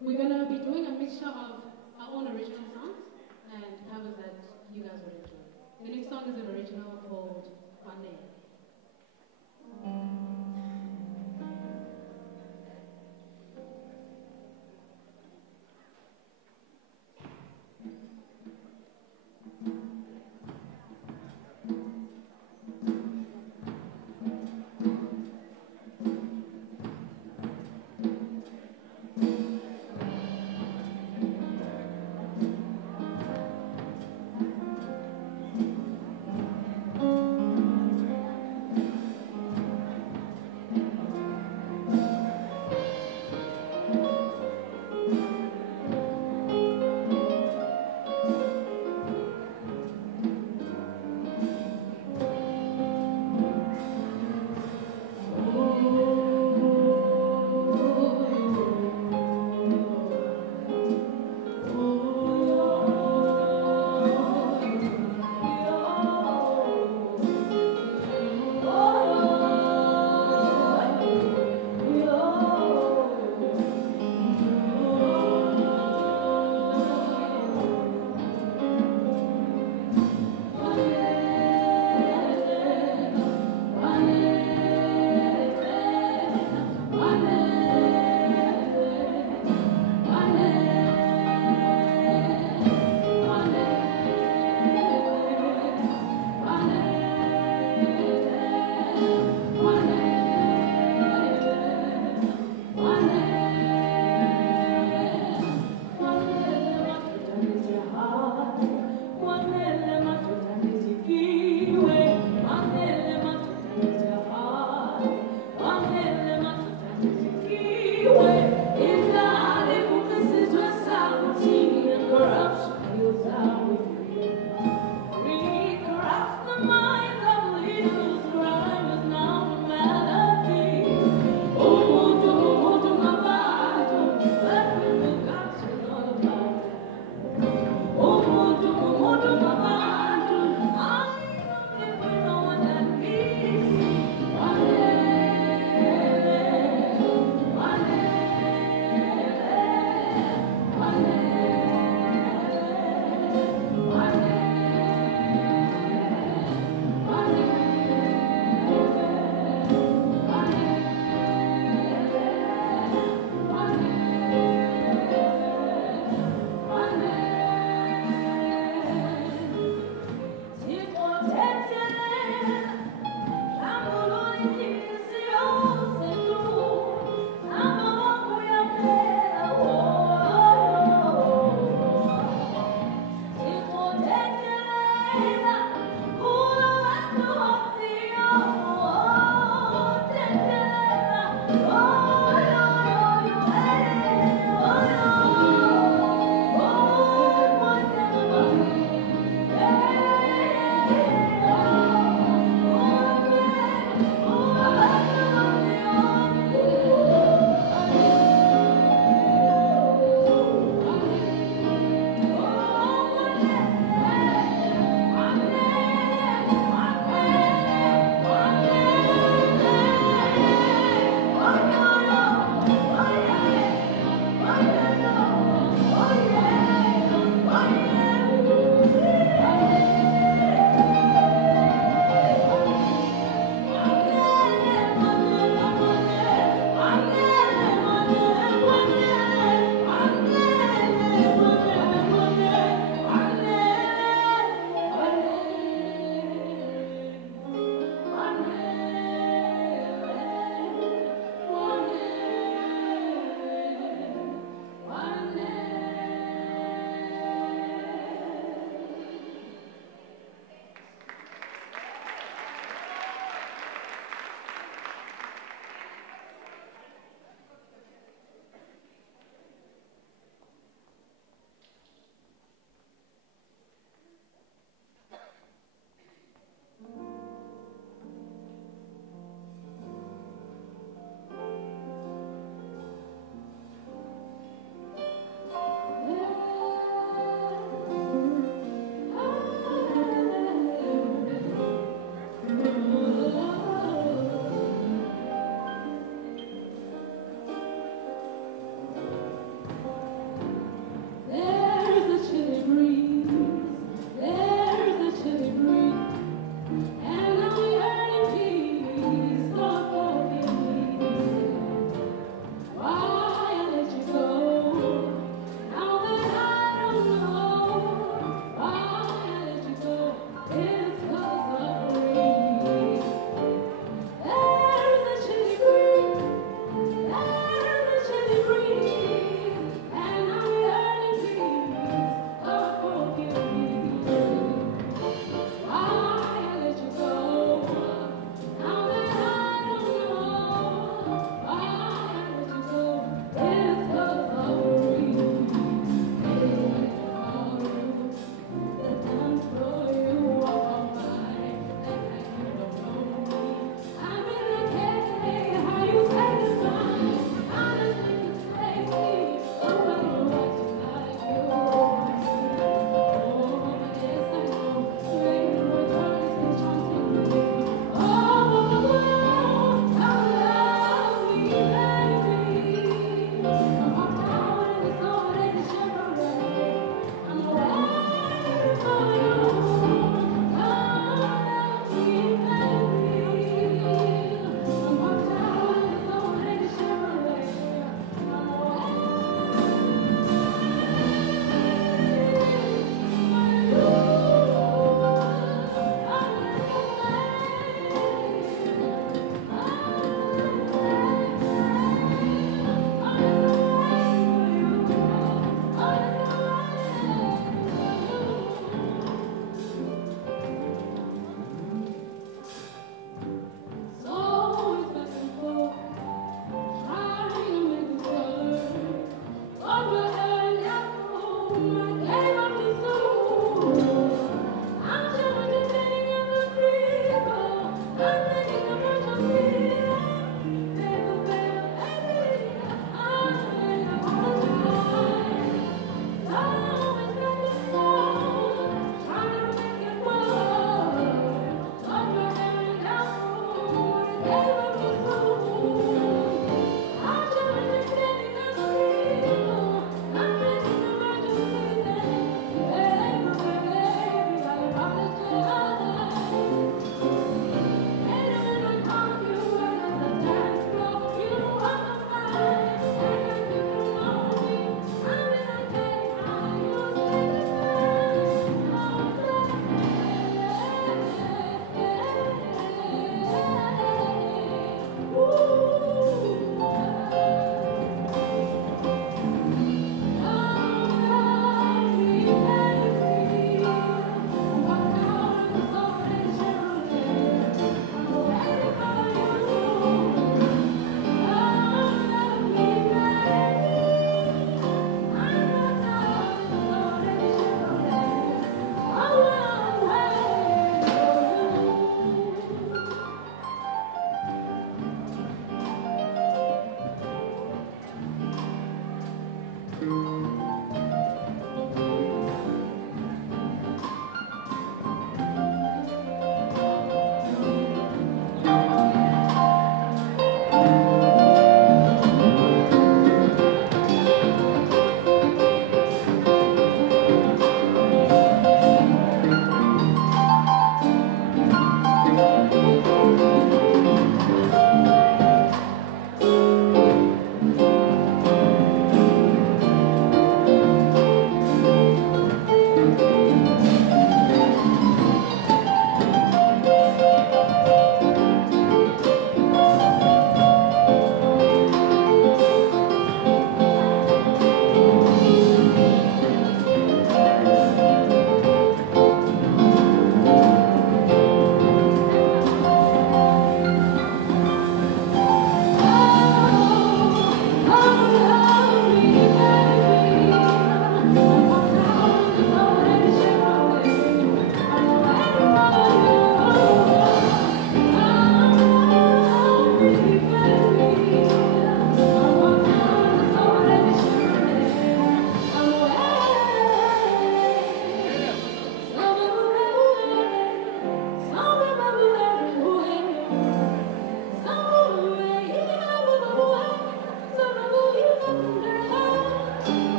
We're going to be doing a mixture of our own original songs and covers that you guys would enjoy. The next song is an original called One Day.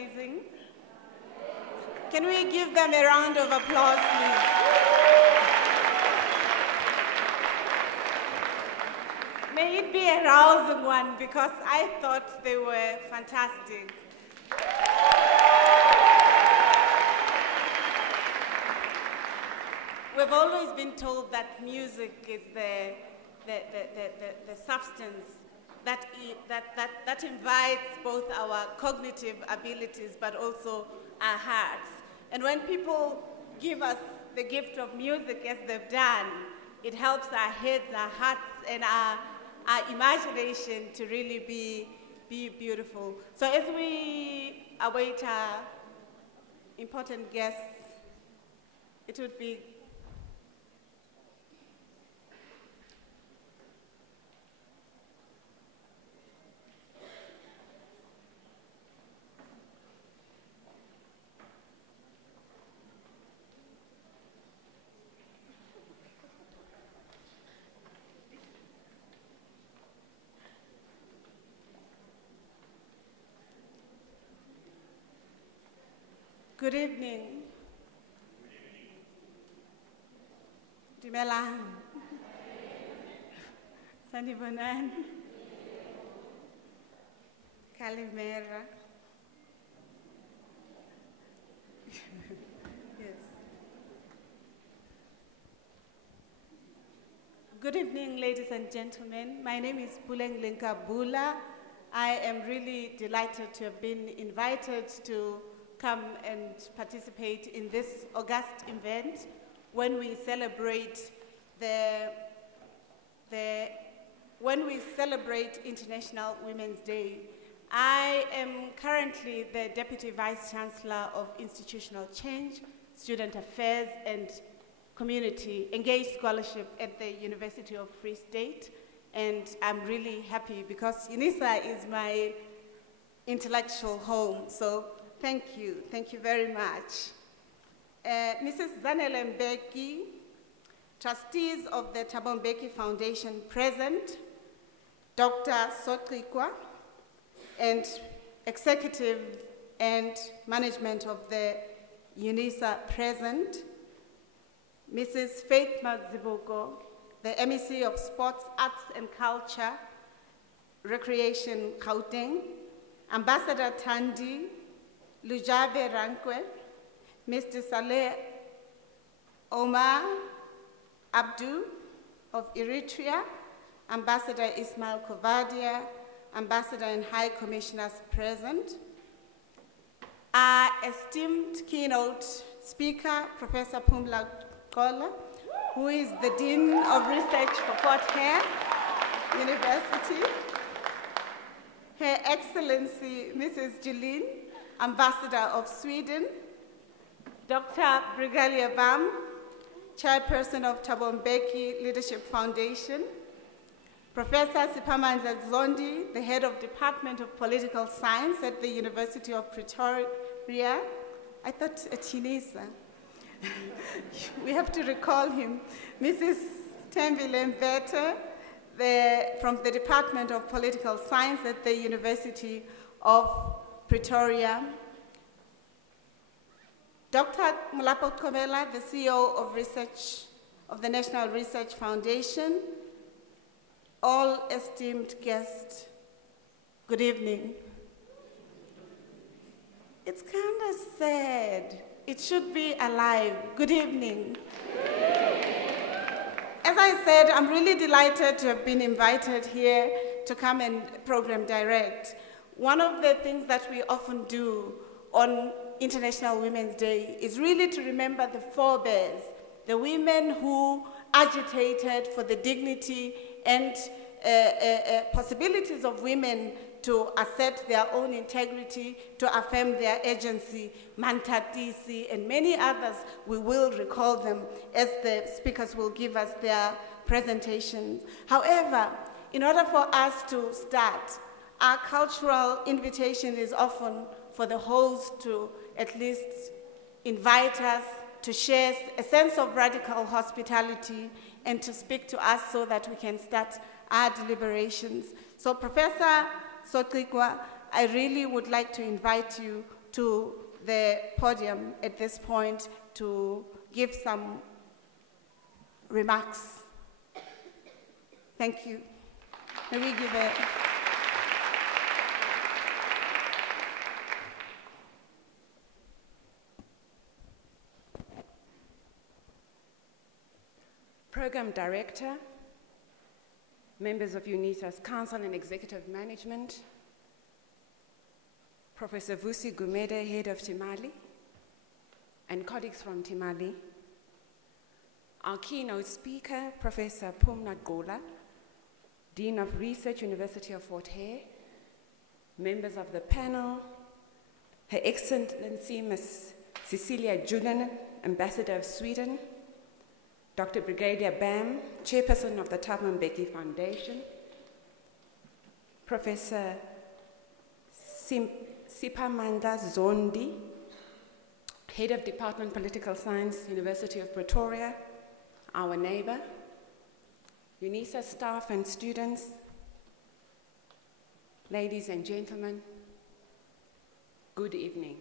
amazing? Can we give them a round of applause, please? May it be a rousing one, because I thought they were fantastic. We've always been told that music is the substance that invites both our cognitive abilities but also our hearts. And when people give us the gift of music as they've done, it helps our heads, our hearts, and our imagination to really be beautiful. So as we await our important guests, it would be Good evening. Dumelang. Sanibonani. Kalimera. Yes. Good evening, ladies and gentlemen. My name is Bula. I am really delighted to have been invited to come and participate in this august event when we celebrate International Women's Day. I am currently the Deputy Vice Chancellor of Institutional Change, Student Affairs, and Community Engaged Scholarship at the University of Free State. And I'm really happy because UNISA is my intellectual home. So thank you very much. Mrs. Mbeki, trustees of the Thabo Mbeki Foundation present, Dr. Sotrikwa, and executive and management of the UNISA present, Mrs. Faith Mazibuko, the MEC of Sports, Arts and Culture, Recreation, Gauteng, Ambassador Thandi, Lujabe Rankwe, Mr. Saleh Omar Abdu of Eritrea, Ambassador Ismail Kovadia, Ambassador and High Commissioners present, our esteemed keynote speaker, Professor Pumla Gqola, who is the Dean of Research for Fort Hare University, Her Excellency Mrs. Julin, Ambassador of Sweden, Dr. Brigalia, Chairperson of Thabo Mbeki Leadership Foundation, Professor Siphamandla Zondi, the Head of Department of Political Science at the University of Pretoria. I thought at UNISA. We have to recall him. Mrs. Thembile Mbete, from the Department of Political Science at the University of Pretoria. Dr. Mulapo Komela, the CEO of the National Research Foundation. All esteemed guests, good evening. It's kind of sad. It should be alive. Good evening. As I said, I'm really delighted to have been invited here to come and program direct. One of the things that we often do on International Women's Day is really to remember the forebears, the women who agitated for the dignity and possibilities of women to assert their own integrity, to affirm their agency, Mantatisi, and many others. We will recall them as the speakers will give us their presentations. However, in order for us to start, our cultural invitation is often for the host to at least invite us to share a sense of radical hospitality and to speak to us so that we can start our deliberations. So Professor Sotrikwa, I really would like to invite you to the podium at this point to give some remarks. Thank you. May we give a... Program Director, members of UNISA's Council and Executive Management, Professor Vusi Gumede, Head of Timali, and colleagues from Timali, our keynote speaker, Professor Pumla Gqola, Dean of Research, University of Fort Hare, members of the panel, Her Excellency Ms. Cecilia Julin, Ambassador of Sweden, Dr. Brigalia Bam, Chairperson of the Thabo Mbeki Foundation, Professor Siphamandla Zondi, Head of Department Political Science, University of Pretoria, our neighbor, UNISA staff and students, ladies and gentlemen, good evening.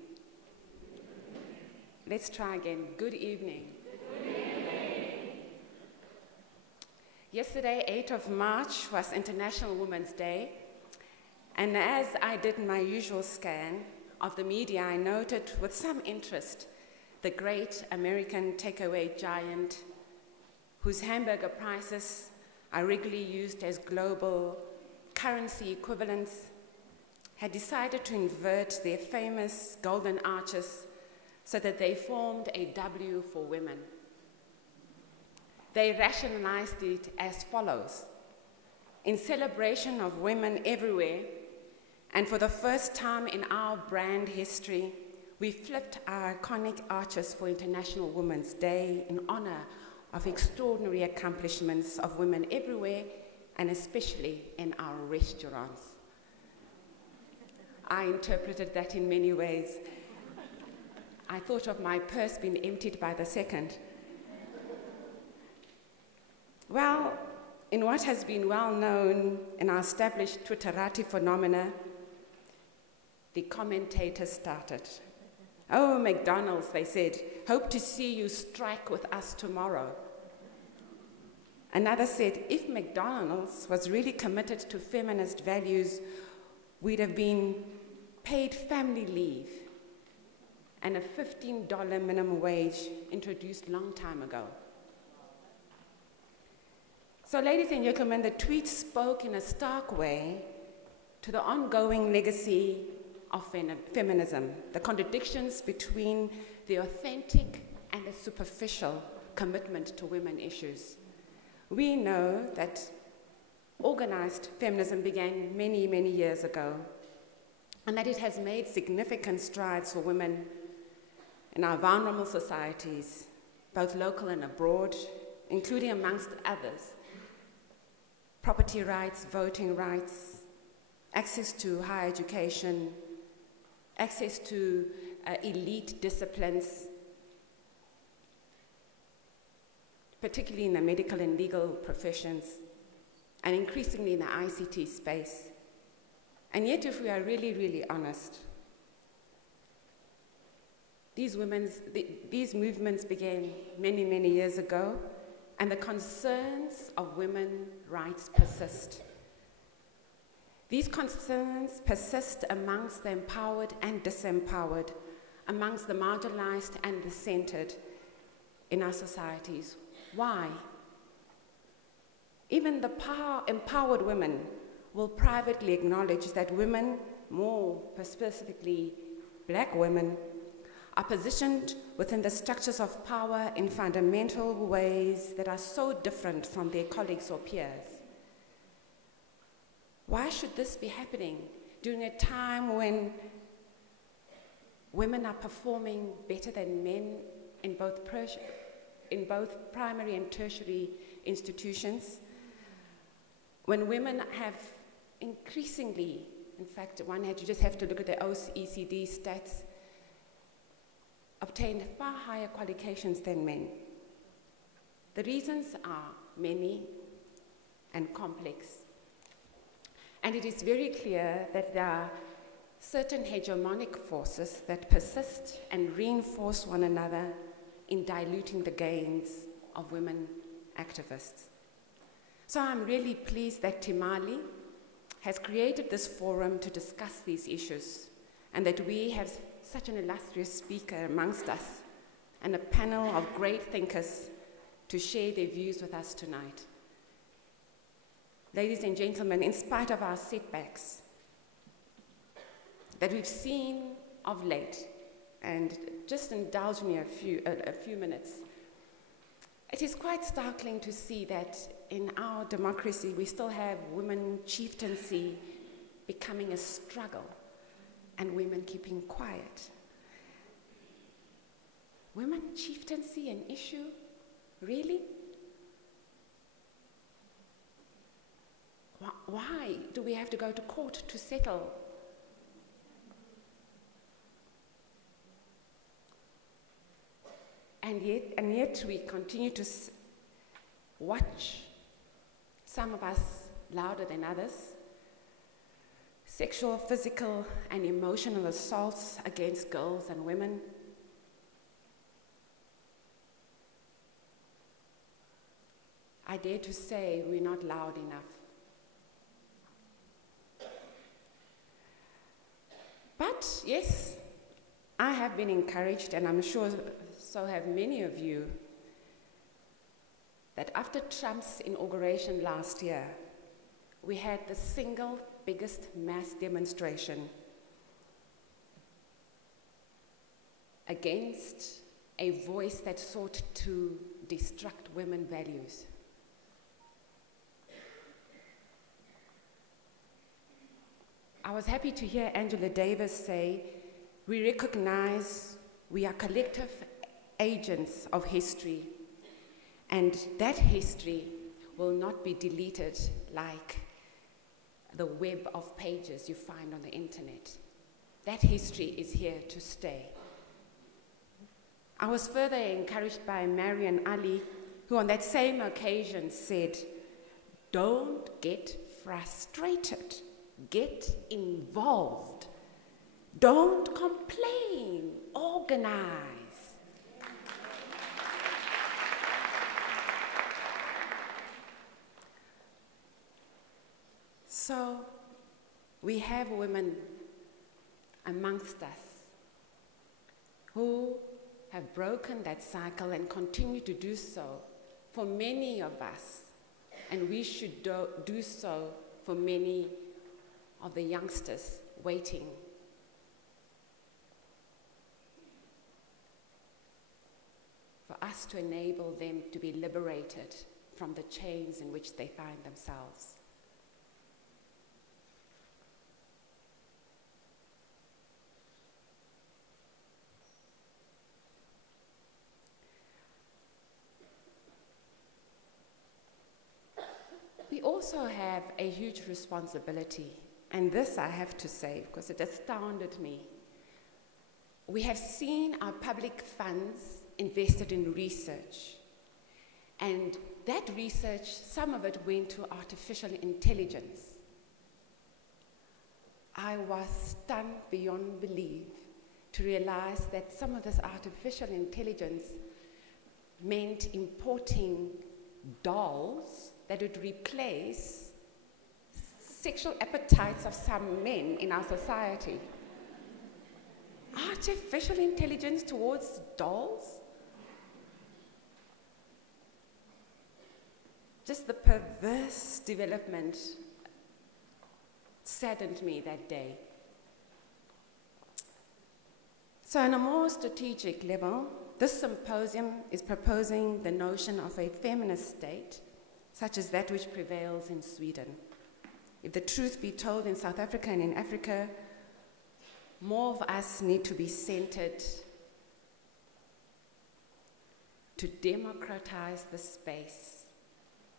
Let's try again. Good evening. Good evening. Yesterday, 8th of March, was International Women's Day, and as I did my usual scan of the media, I noted with some interest the great American takeaway giant whose hamburger prices are regularly used as global currency equivalents had decided to invert their famous golden arches so that they formed a W for women. They rationalized it as follows: in celebration of women everywhere, and for the first time in our brand history, we flipped our iconic arches for International Women's Day in honor of extraordinary accomplishments of women everywhere, and especially in our restaurants. I interpreted that in many ways. I thought of my purse being emptied by the second. Well, in what has been well known in our established Twitterati phenomena, the commentators started. "Oh, McDonald's," they said, "hope to see you strike with us tomorrow." Another said, "If McDonald's was really committed to feminist values, we'd have been paid family leave and a $15 minimum wage introduced long time ago." So, ladies and gentlemen, the tweet spoke in a stark way to the ongoing legacy of feminism, the contradictions between the authentic and the superficial commitment to women issues. We know that organized feminism began many, many years ago, and that it has made significant strides for women in our vulnerable societies, both local and abroad, including, amongst others, property rights, voting rights, access to higher education, access to elite disciplines, particularly in the medical and legal professions, and increasingly in the ICT space. And yet, if we are really, really honest, these movements began many, many years ago, and the concerns of women's rights persist. These concerns persist amongst the empowered and disempowered, amongst the marginalized and the centered in our societies. Why? Even the empowered women will privately acknowledge that women, more specifically black women, are positioned within the structures of power in fundamental ways that are so different from their colleagues or peers. Why should this be happening during a time when women are performing better than men in both primary and tertiary institutions? When women have increasingly, in fact, you just have to look at the OECD stats, obtained far higher qualifications than men. The reasons are many and complex. And it is very clear that there are certain hegemonic forces that persist and reinforce one another in diluting the gains of women activists. So I'm really pleased that Timali has created this forum to discuss these issues, and that we have such an illustrious speaker amongst us and a panel of great thinkers to share their views with us tonight. Ladies and gentlemen, in spite of our setbacks that we've seen of late, and just indulge me a few minutes, it is quite startling to see that in our democracy we still have women chieftaincy becoming a struggle and women keeping quiet. Women chieftaincy an issue? Really? Why do we have to go to court to settle? And yet we continue to watch, some of us louder than others, sexual, physical, and emotional assaults against girls and women. I dare to say we're not loud enough. But yes, I have been encouraged, and I'm sure so have many of you, that after Trump's inauguration last year, we had the single biggest mass demonstration against a voice that sought to destruct women's values. I was happy to hear Angela Davis say, we recognize we are collective agents of history, and that history will not be deleted like the web of pages you find on the internet. That history is here to stay. I was further encouraged by Marian Ali, who on that same occasion said, don't get frustrated, get involved. Don't complain, organize. So we have women amongst us who have broken that cycle and continue to do so for many of us, and we should do so for many of the youngsters waiting. For us to enable them to be liberated from the chains in which they find themselves. We also have a huge responsibility, and this I have to say because it astounded me. We have seen our public funds invested in research, and that research, some of it went to artificial intelligence. I was stunned beyond belief to realize that some of this artificial intelligence meant importing dolls that would replace sexual appetites of some men in our society. Artificial intelligence towards dolls? Just the perverse development saddened me that day. So on a more strategic level, this symposium is proposing the notion of a feminist state, such as that which prevails in Sweden. If the truth be told, in South Africa and in Africa, more of us need to be centered to democratize the space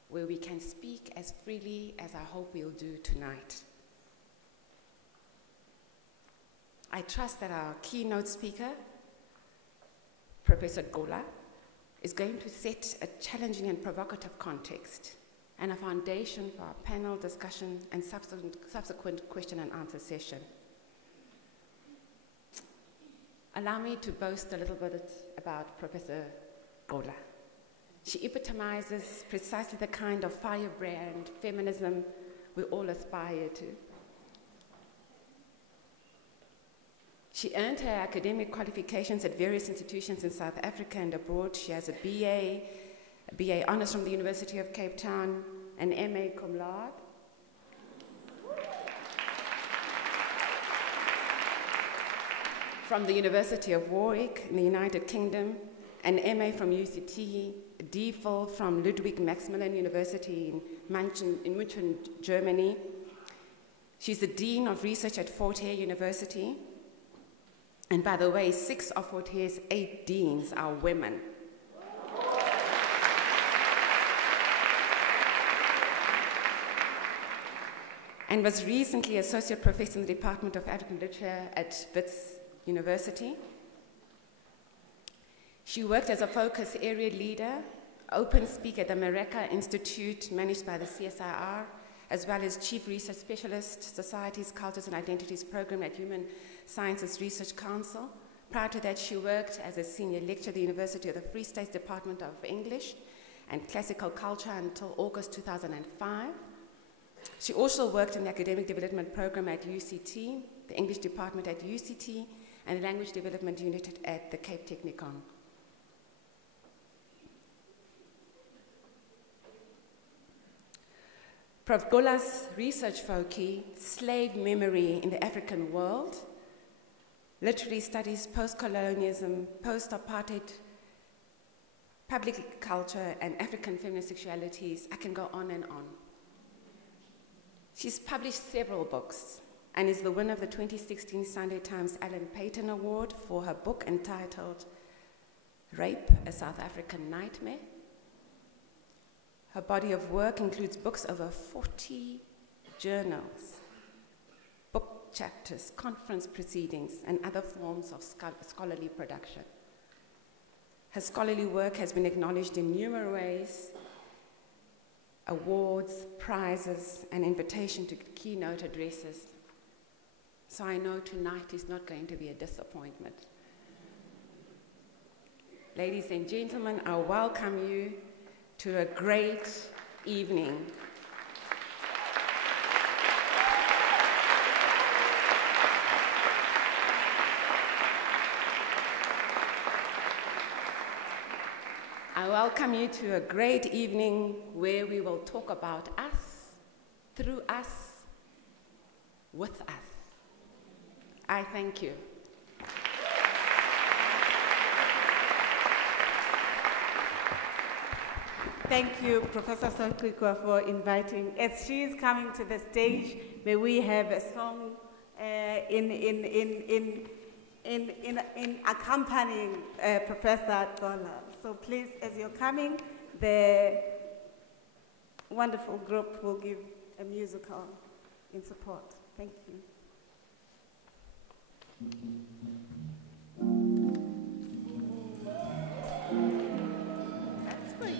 where we can speak as freely as I hope we'll do tonight. I trust that our keynote speaker, Professor Gqola, is going to set a challenging and provocative context and a foundation for our panel discussion and subsequent question and answer session. Allow me to boast a little bit about Professor Gqola. She epitomizes precisely the kind of firebrand feminism we all aspire to. She earned her academic qualifications at various institutions in South Africa and abroad. She has a BA Honours from the University of Cape Town, an MA Cum Laude. From the University of Warwick in the United Kingdom, an MA from UCT, a DPhil from Ludwig Maximilian University in München, Germany. She's the Dean of Research at Hare University. And by the way, 6 of Hare's 8 deans are women. And was recently Associate Professor in the Department of African Literature at Wits University. She worked as a focus area leader, open speaker at the Mareka Institute managed by the CSIR, as well as Chief Research Specialist, Societies, Cultures and Identities Program at Human Sciences Research Council. Prior to that, she worked as a senior lecturer at the University of the Free State's Department of English and Classical Culture until August 2005. She also worked in the Academic Development Program at UCT, the English Department at UCT, and the Language Development Unit at the Cape Technikon. Prof. Gqola's research focus, slave memory in the African world, literary studies, post-colonialism, post-apartheid, public culture, and African feminist sexualities. I can go on and on. She's published several books and is the winner of the 2016 Sunday Times Alan Paton Award for her book entitled Rape, a South African Nightmare. Her body of work includes books over 40 journals, book chapters, conference proceedings, and other forms of scholarly production. Her scholarly work has been acknowledged in numerous ways, awards, prizes, and invitation to keynote addresses. So I know tonight is not going to be a disappointment. Ladies and gentlemen, I welcome you to a great evening. I welcome you to a great evening where we will talk about us, through us, with us. I thank you. Thank you, Professor Sotrikwa, for inviting. As she is coming to the stage, may we have a song in accompanying Professor Gqola. So please, as you're coming, the wonderful group will give a musical in support. Thank you. That's for you.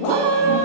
Wow.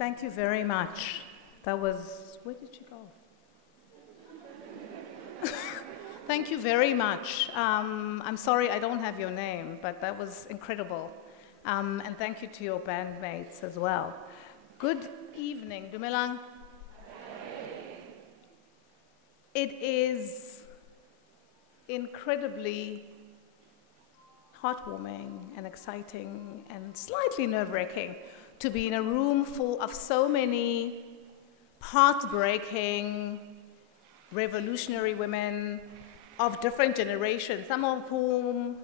Thank you very much. That was, where did she go? Thank you very much. I'm sorry I don't have your name, but that was incredible. And thank you to your bandmates as well. Good evening, Dumelang. It is incredibly heartwarming and exciting and slightly nerve-wracking to be in a room full of so many path-breaking, revolutionary women of different generations, some of whom,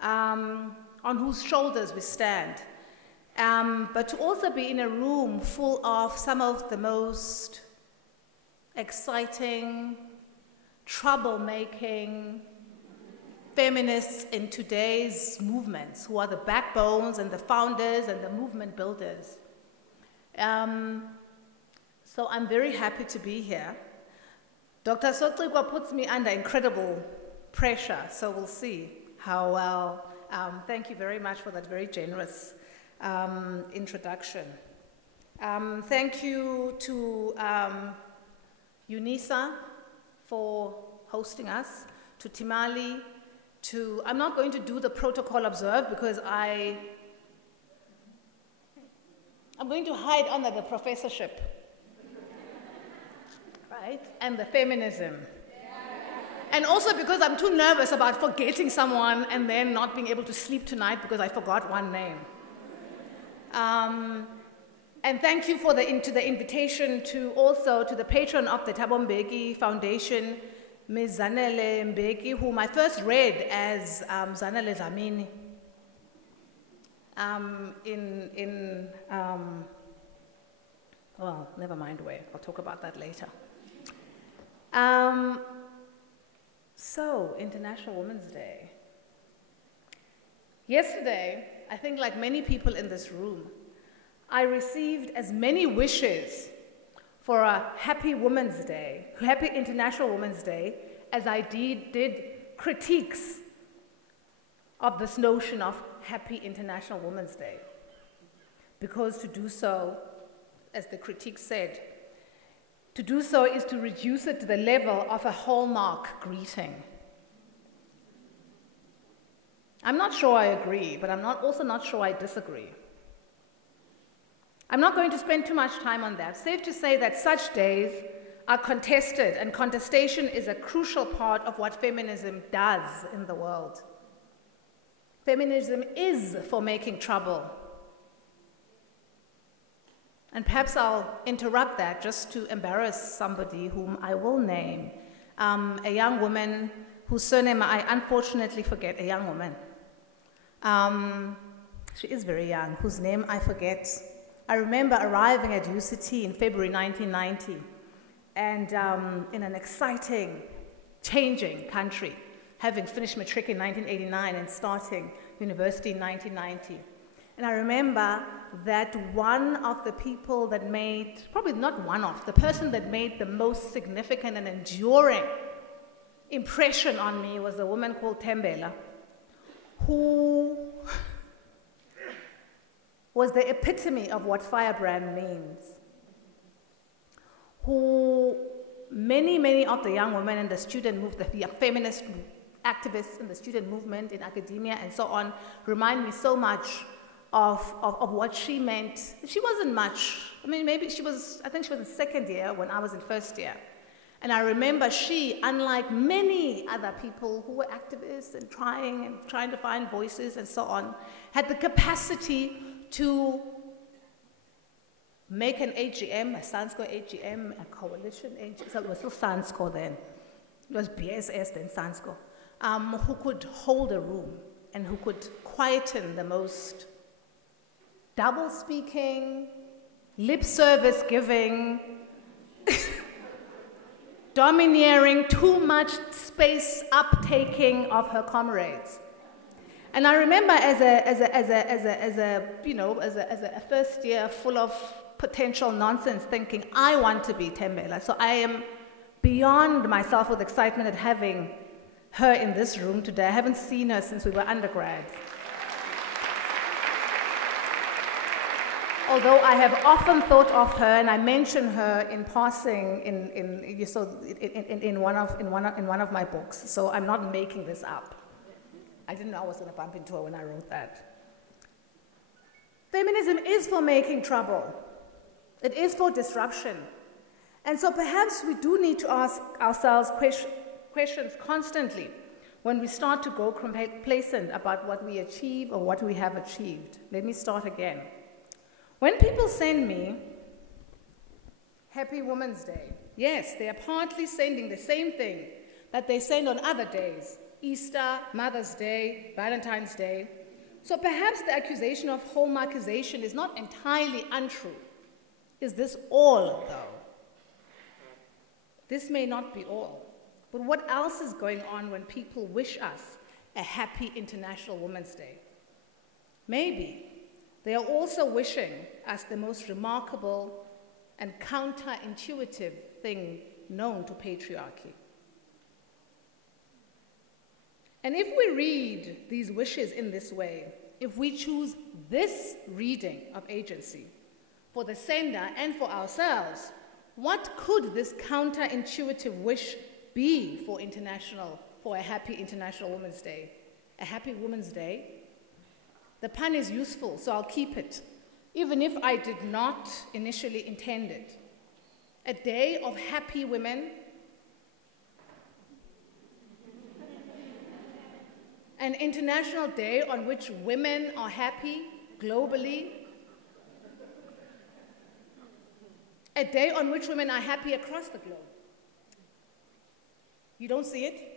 on whose shoulders we stand. But to also be in a room full of some of the most exciting, troublemaking feminists in today's movements, who are the backbones and the founders and the movement builders. So I'm very happy to be here. Dr. Sotrikwa puts me under incredible pressure, so we'll see how well. Thank you very much for that very generous introduction. Thank you to UNISA for hosting us, to Timali, I'm not going to do the protocol observed because I'm going to hide under the professorship, right? And the feminism. And also because I'm too nervous about forgetting someone and then not being able to sleep tonight because I forgot one name. And thank you for the invitation to also to the patron of the Thabo Mbeki Foundation, Ms. Zanele Mbeki, whom I first read as Zanele Zamini well, never mind where, I'll talk about that later. So, International Women's Day. Yesterday, I think like many people in this room, I received as many wishes for a happy Women's Day, happy International Women's Day, as I did critiques of this notion of happy International Women's Day. Because to do so, as the critique said, to do so is to reduce it to the level of a hallmark greeting. I'm not sure I agree, but I'm also not sure I disagree. I'm not going to spend too much time on that. Safe to say that such days are contested, and contestation is a crucial part of what feminism does in the world. Feminism is for making trouble. And perhaps I'll interrupt that just to embarrass somebody whom I will name, a young woman whose surname I unfortunately forget, a young woman. She is very young, whose name I forget. I remember arriving at UCT in February 1990, and in an exciting, changing country, having finished matric in 1989 and starting university in 1990. And I remember that one of the people that made, probably not one of, the person that made the most significant and enduring impression on me was a woman called Thembela, who was the epitome of what firebrand means, who many of the young women in the student movement, the feminist activists in the student movement, in academia and so on, remind me so much of what she meant. She wasn't much. I mean, maybe she was, I think she was in second year when I was in first year. And I remember she, unlike many other people who were activists and trying to find voices and so on, had the capacity to make an AGM, a SANSCO AGM, a coalition AGM, so it was still SANSCO then. It was BSS then SANSCO, who could hold a room and who could quieten the most double-speaking, lip service giving, domineering, too much space uptaking of her comrades. And I remember as a first year full of potential nonsense, thinking, I want to be Thembela. So I am beyond myself with excitement at having her in this room today. I haven't seen her since we were undergrads. although I have often thought of her, and I mention her in passing in one of my books, so I'm not making this up. I didn't know I was going to bump into her when I wrote that. Feminism is for making trouble. It is for disruption. And so perhaps we do need to ask ourselves questions constantly when we start to grow complacent about what we achieve or what we have achieved. Let me start again. When people send me Happy Women's Day, yes, they are partly sending the same thing that they send on other days, Easter, Mother's Day, Valentine's Day. So perhaps the accusation of hallmarkization is not entirely untrue. Is this all, though? This may not be all. But what else is going on when people wish us a happy International Women's Day? Maybe they are also wishing us the most remarkable and counterintuitive thing known to patriarchy. And if we read these wishes in this way, if we choose this reading of agency for the sender and for ourselves, what could this counterintuitive wish be for a happy International Women's Day? A happy Women's Day? The pun is useful, so I'll keep it, even if I did not initially intend it. A day of happy women, an international day on which women are happy globally, a day on which women are happy across the globe. You don't see it?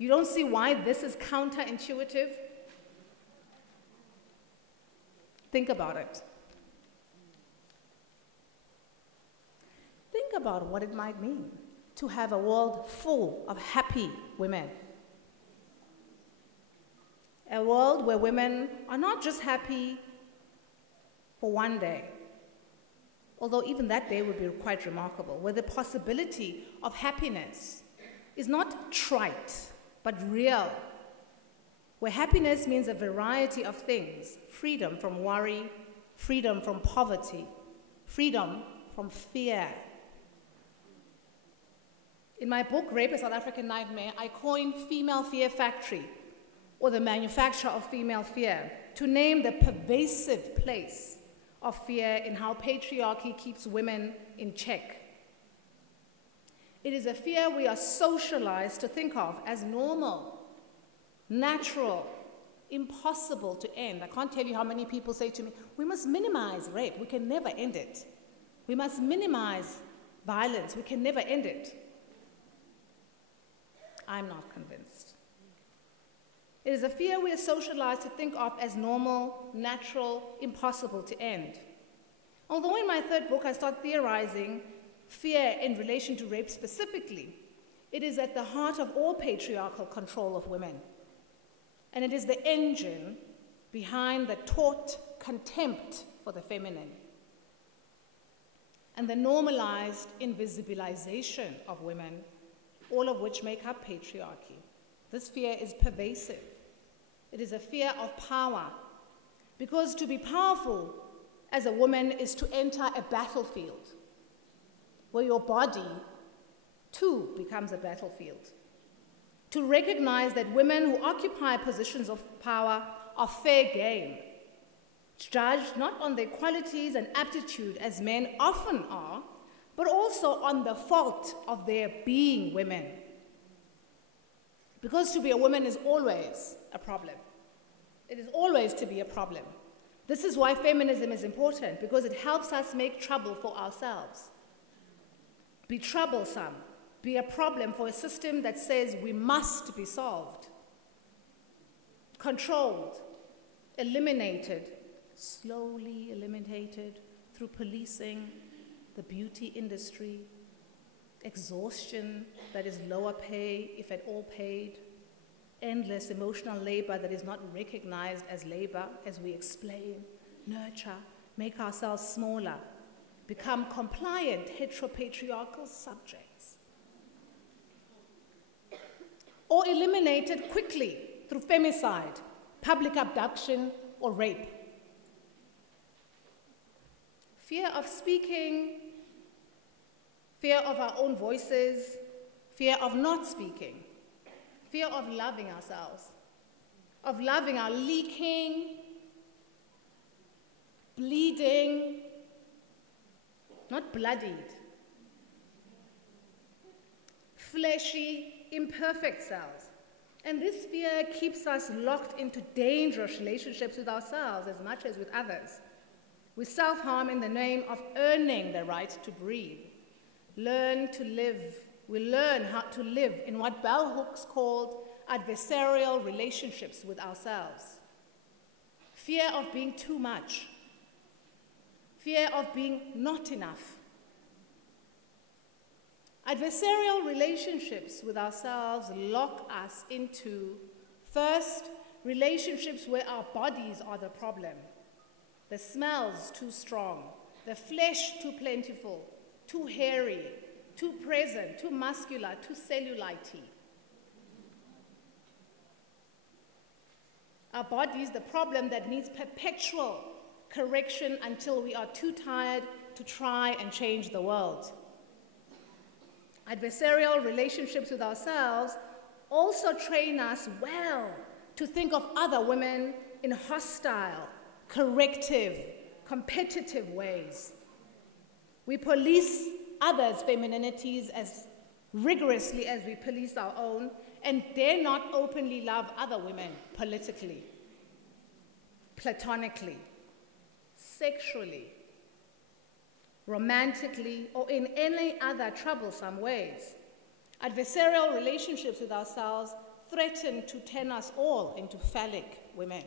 You don't see why this is counterintuitive? Think about it. Think about what it might mean to have a world full of happy women. A world where women are not just happy for one day, although even that day would be quite remarkable, where the possibility of happiness is not trite, but real, where happiness means a variety of things: freedom from worry, freedom from poverty, freedom from fear. In my book, Rape: A South African Nightmare, I coined female fear factory, or the manufacture of female fear, to name the pervasive place of fear in how patriarchy keeps women in check. It is a fear we are socialized to think of as normal, natural, impossible to end. I can't tell you how many people say to me, we must minimize rape, we can never end it. We must minimize violence, we can never end it. I'm not convinced. It is a fear we are socialized to think of as normal, natural, impossible to end. Although in my third book I start theorizing fear in relation to rape specifically, it is at the heart of all patriarchal control of women. And it is the engine behind the taught contempt for the feminine and the normalized invisibilization of women, all of which make up patriarchy. This fear is pervasive. It is a fear of power, because to be powerful as a woman is to enter a battlefield where your body too becomes a battlefield. To recognize that women who occupy positions of power are fair game, judged not on their qualities and aptitude as men often are, but also on the fault of their being women. Because to be a woman is always a problem. It is always to be a problem. This is why feminism is important, because it helps us make trouble for ourselves. Be troublesome, be a problem for a system that says we must be solved. Controlled, eliminated, slowly eliminated through policing, the beauty industry, exhaustion that is lower pay, if at all paid, endless emotional labor that is not recognized as labor, as we explain, nurture, make ourselves smaller, become compliant heteropatriarchal subjects. Or eliminated quickly through femicide, public abduction, or rape. Fear of speaking, fear of our own voices, fear of not speaking, fear of loving ourselves, of loving our leaking, bleeding, not bloodied, fleshy, imperfect selves. And this fear keeps us locked into dangerous relationships with ourselves as much as with others. We self-harm in the name of earning the right to breathe. Learn to live. We learn how to live in what bell hooks called adversarial relationships with ourselves. Fear of being too much. Fear of being not enough. Adversarial relationships with ourselves lock us into, first, relationships where our bodies are the problem. The smell's too strong, the flesh too plentiful, too hairy, too present, too muscular, too cellulite-y. Our body's the problem that needs perpetual correction until we are too tired to try and change the world. Adversarial relationships with ourselves also train us well to think of other women in hostile, corrective, competitive ways. We police others' femininities as rigorously as we police our own, and dare not openly love other women politically, platonically, sexually, romantically, or in any other troublesome ways. Adversarial relationships with ourselves threaten to turn us all into phallic women.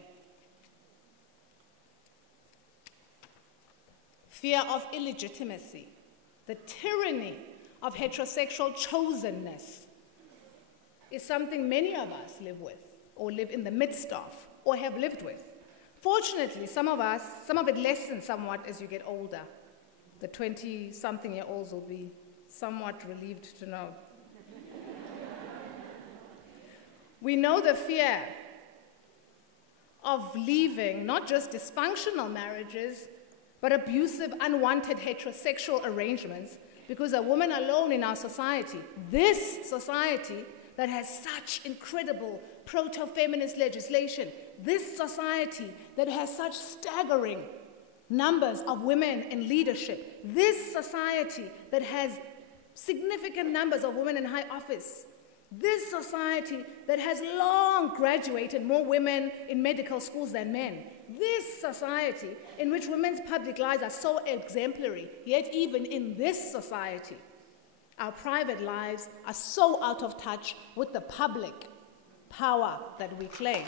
Fear of illegitimacy, the tyranny of heterosexual chosenness, is something many of us live with, or live in the midst of, or have lived with. Fortunately, some of it lessens somewhat as you get older. The 20-something-year-olds will be somewhat relieved to know. We know the fear of leaving not just dysfunctional marriages, but abusive, unwanted heterosexual arrangements, because a woman alone in our society, this society that has such incredible proto-feminist legislation, this society that has such staggering numbers of women in leadership, this society that has significant numbers of women in high office, this society that has long graduated more women in medical schools than men, this society in which women's public lives are so exemplary, yet even in this society, our private lives are so out of touch with the public power that we claim.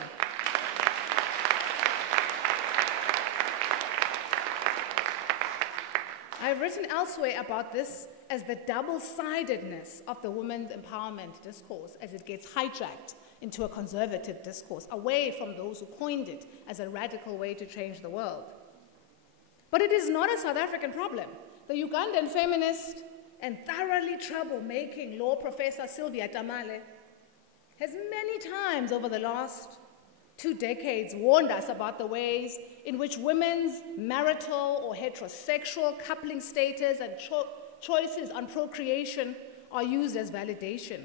I've written elsewhere about this as the double-sidedness of the women's empowerment discourse as it gets hijacked into a conservative discourse, away from those who coined it as a radical way to change the world. But it is not a South African problem. The Ugandan feminist and thoroughly troublemaking law professor Sylvia Tamale has many times over the last 2 decades warned us about the ways in which women's marital or heterosexual coupling status and choices on procreation are used as validation.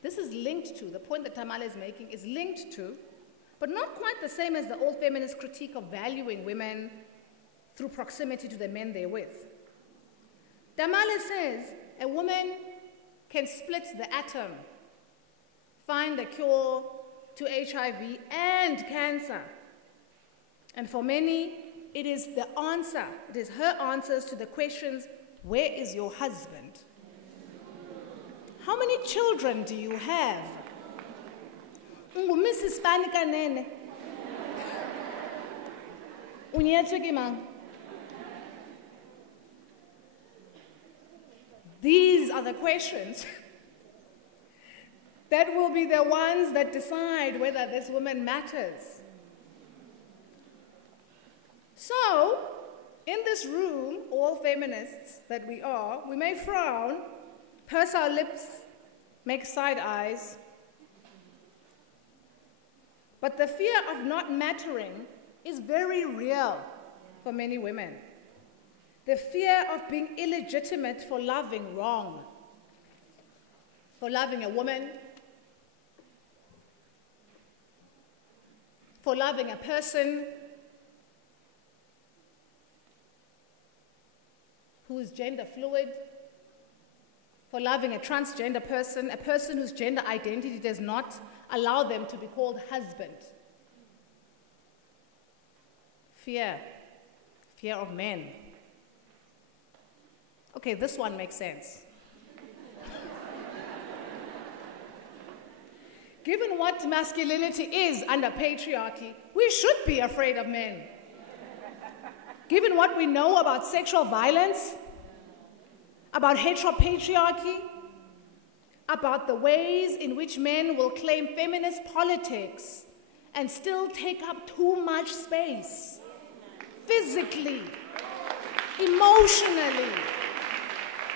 This is linked to, the point that Tamale is making is linked to, but not quite the same as the old feminist critique of valuing women through proximity to the men they're with. Tamale says a woman can split the atom, find the cure to HIV and cancer. And for many, it is the answer, it is her answers to the questions, where is your husband? How many children do you have? Ungumiss Hispanic nene. Unyetswe ke mang? These are the questions that will be the ones that decide whether this woman matters. So, in this room, all feminists that we are, we may frown, purse our lips, make side eyes, but the fear of not mattering is very real for many women. The fear of being illegitimate for loving wrong, for loving a woman, for loving a person who is gender fluid, for loving a transgender person, a person whose gender identity does not allow them to be called husband. Fear of men. Okay, this one makes sense. Given what masculinity is under patriarchy, we should be afraid of men. Given what we know about sexual violence, about heteropatriarchy, about the ways in which men will claim feminist politics and still take up too much space, physically, emotionally,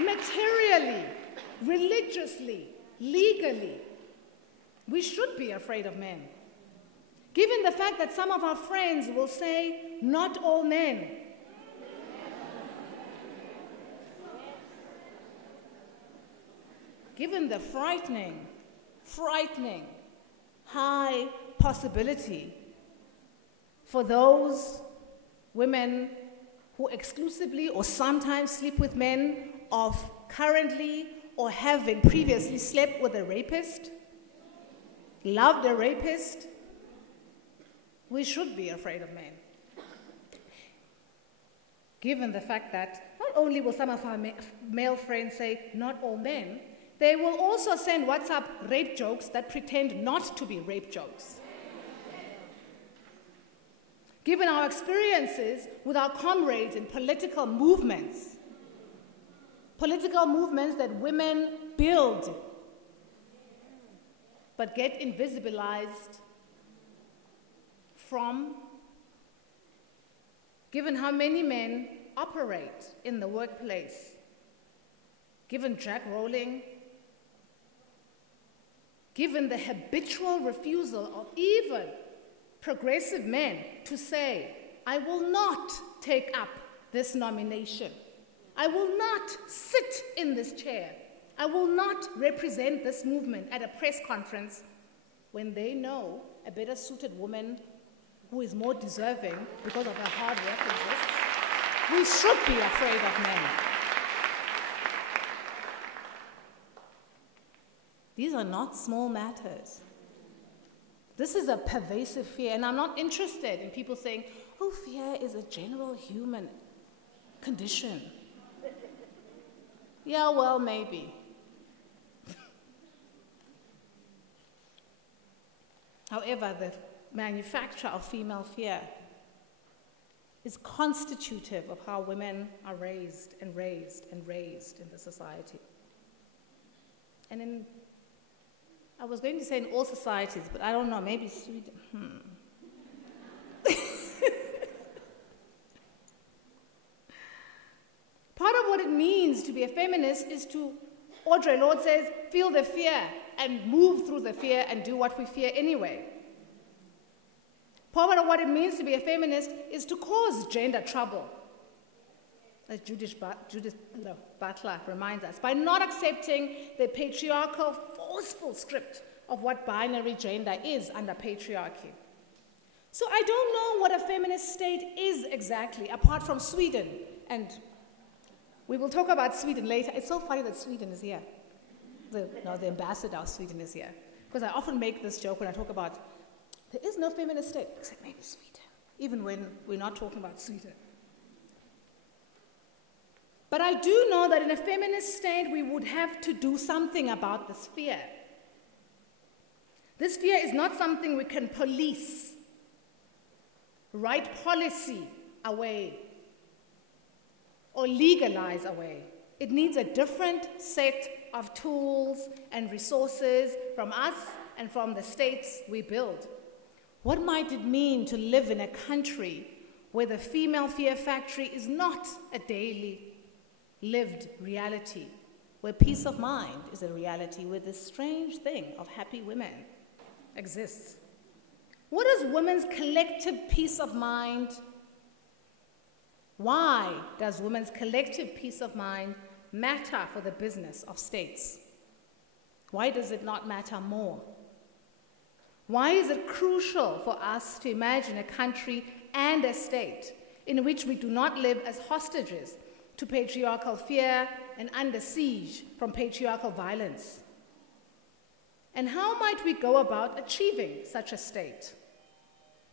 materially, religiously, legally, we should be afraid of men. Given the fact that some of our friends will say, not all men. Given the frightening high possibility for those women who exclusively or sometimes sleep with men of currently or having previously slept with a rapist, loved a rapist, we should be afraid of men. Given the fact that not only will some of our male friends say, not all men, they will also send WhatsApp rape jokes that pretend not to be rape jokes. Given our experiences with our comrades in political movements that women build but get invisibilized from, given how many men operate in the workplace, given drag rolling, given the habitual refusal of even progressive men to say, I will not take up this nomination. I will not sit in this chair. I will not represent this movement at a press conference, when they know a better suited woman who is more deserving because of her hard work exists. We should be afraid of men. These are not small matters. This is a pervasive fear, and I'm not interested in people saying, oh, fear is a general human condition. Yeah, well, maybe. However, the manufacture of female fear is constitutive of how women are raised and raised and raised in the society. And I was going to say in all societies, but I don't know, maybe Sweden. Part of what it means to be a feminist is to, Audre Lorde says, feel the fear and move through the fear and do what we fear anyway. Part of what it means to be a feminist is to cause gender trouble, as Judith Butler reminds us, by not accepting the patriarchal, forceful script of what binary gender is under patriarchy. So I don't know what a feminist state is exactly, apart from Sweden. And we will talk about Sweden later. It's so funny that Sweden is here. The ambassador of Sweden is here. Because I often make this joke when I talk about, there is no feminist state, except maybe Sweden, even when we're not talking about Sweden. But I do know that in a feminist state, we would have to do something about this fear. This fear is not something we can police, write policy away, or legalize away. It needs a different set of tools and resources from us and from the states we build. What might it mean to live in a country where the female fear factory is not a daily lived reality, where peace of mind is a reality, where this strange thing of happy women exists? What does women's collective peace of mind Why does women's collective peace of mind matter for the business of states? Why does it not matter more? Why is it crucial for us to imagine a country and a state in which we do not live as hostages to patriarchal fear and under siege from patriarchal violence? And how might we go about achieving such a state?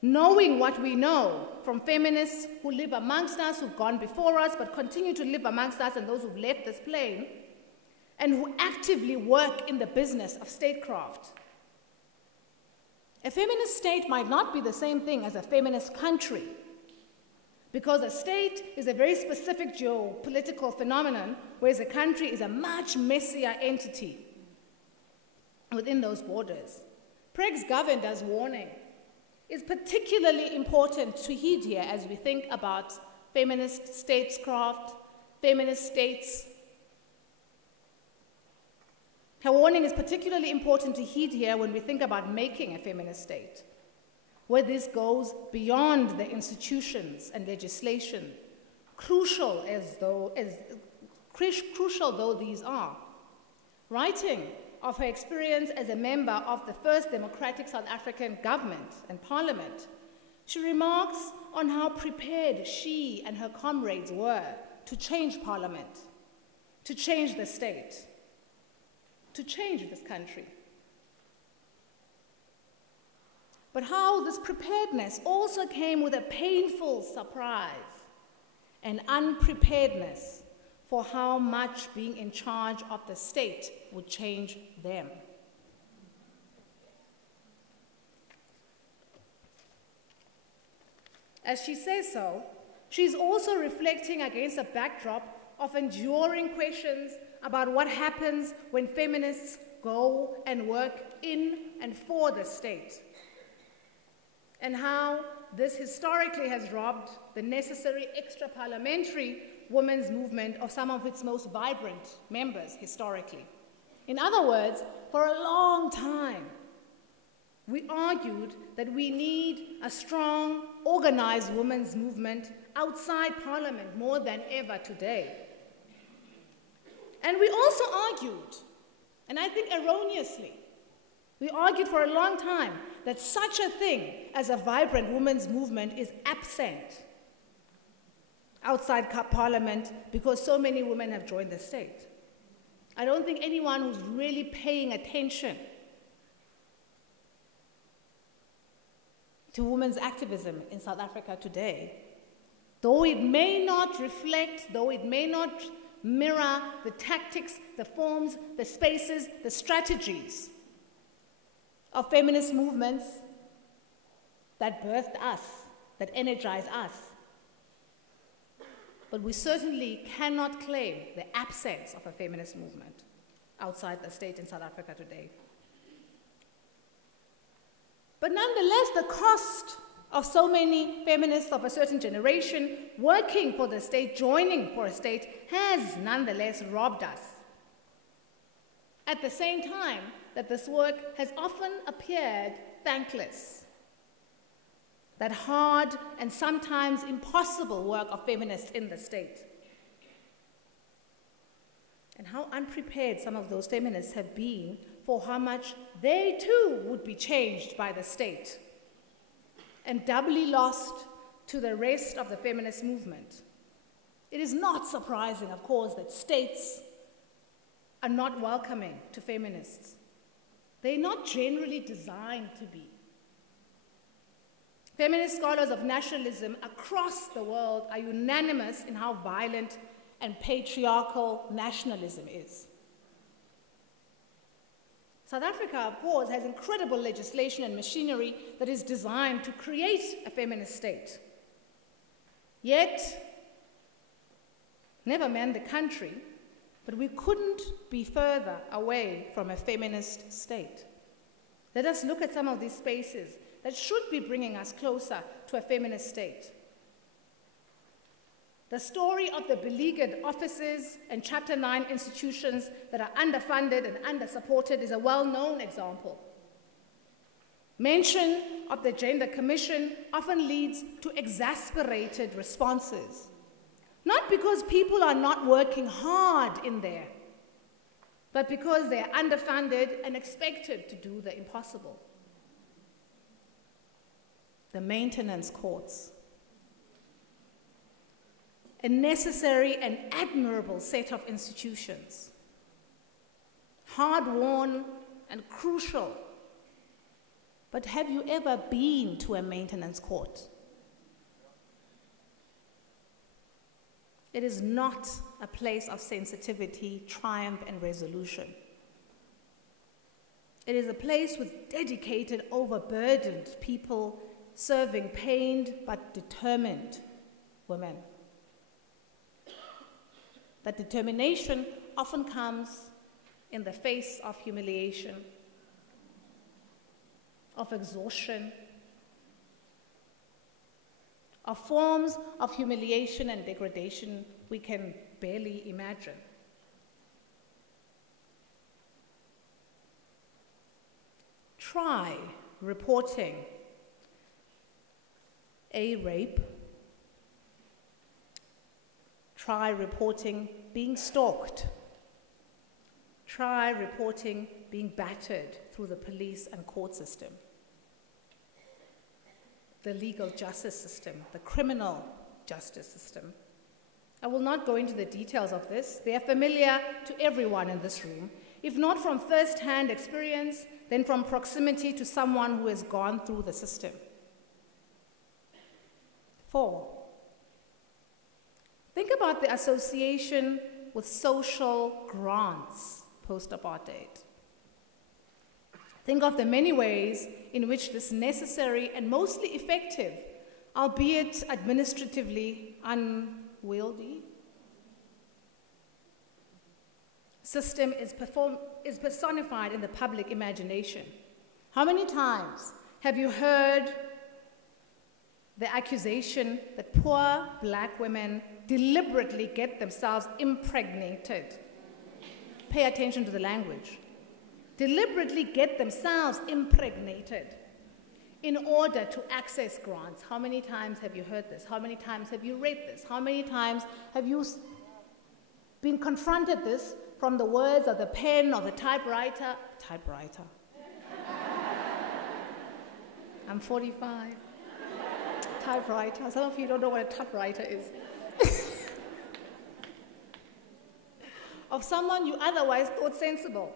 Knowing what we know from feminists who live amongst us, who've gone before us, but continue to live amongst us, and those who've left this plane, and who actively work in the business of statecraft. A feminist state might not be the same thing as a feminist country, because a state is a very specific geopolitical phenomenon, whereas a country is a much messier entity within those borders. Preg's Governor's warning is particularly important to heed here as we think about feminist statecraft, feminist states. Her warning is particularly important to heed here when we think about making a feminist state, where this goes beyond the institutions and legislation, crucial though these are. Writing of her experience as a member of the first democratic South African government and parliament, she remarks on how prepared she and her comrades were to change parliament, to change the state, to change this country. But how this preparedness also came with a painful surprise and unpreparedness for how much being in charge of the state would change them. As she says so, she's also reflecting against a backdrop of enduring questions about what happens when feminists go and work in and for the state, and how this historically has robbed the necessary extra-parliamentary women's movement of some of its most vibrant members historically. In other words, for a long time, we argued that we need a strong, organized women's movement outside Parliament more than ever today. And we also argued, and I think erroneously, we argued for a long time that such a thing as a vibrant women's movement is absent outside Parliament because so many women have joined the state. I don't think anyone who's really paying attention to women's activism in South Africa today, though it may not reflect, though it may not mirror the tactics, the forms, the spaces, the strategies of feminist movements that birthed us, that energize us. But we certainly cannot claim the absence of a feminist movement outside the state in South Africa today. But nonetheless, the cost of so many feminists of a certain generation working for the state, joining for a state, has nonetheless robbed us. At the same time that this work has often appeared thankless. That hard and sometimes impossible work of feminists in the state. And how unprepared some of those feminists have been for how much they too would be changed by the state and doubly lost to the rest of the feminist movement. It is not surprising, of course, that states are not welcoming to feminists. They're not generally designed to be. Feminist scholars of nationalism across the world are unanimous in how violent and patriarchal nationalism is. South Africa, of course, has incredible legislation and machinery that is designed to create a feminist state. Yet, never mind the country, but we couldn't be further away from a feminist state. Let us look at some of these spaces that should be bringing us closer to a feminist state. The story of the beleaguered offices and Chapter 9 institutions that are underfunded and undersupported is a well-known example. Mention of the Gender Commission often leads to exasperated responses Not because people are not working hard in there, but because they're underfunded and expected to do the impossible. The maintenance courts. A necessary and admirable set of institutions. Hard-won and crucial. But have you ever been to a maintenance court? It is not a place of sensitivity, triumph, and resolution. It is a place with dedicated, overburdened people serving pained but determined women. That determination often comes in the face of humiliation, of exhaustion, of forms of humiliation and degradation we can barely imagine. Try reporting a rape. Try reporting being stalked. Try reporting being battered through the police and court system, the legal justice system, the criminal justice system. I will not go into the details of this. They are familiar to everyone in this room, if not from first-hand experience, then from proximity to someone who has gone through the system. 4, think about the association with social grants post-apartheid. Think of the many ways in which this necessary and mostly effective, albeit administratively unwieldy, system is personified in the public imagination. How many times have you heard the accusation that poor black women deliberately get themselves impregnated? Pay attention to the language. Deliberately get themselves impregnated in order to access grants. How many times have you heard this? How many times have you read this? How many times have you been confronted this from the words of the pen or the typewriter? Typewriter. I'm 45. Typewriter. Some of you don't know what a typewriter is. Of someone you otherwise thought sensible.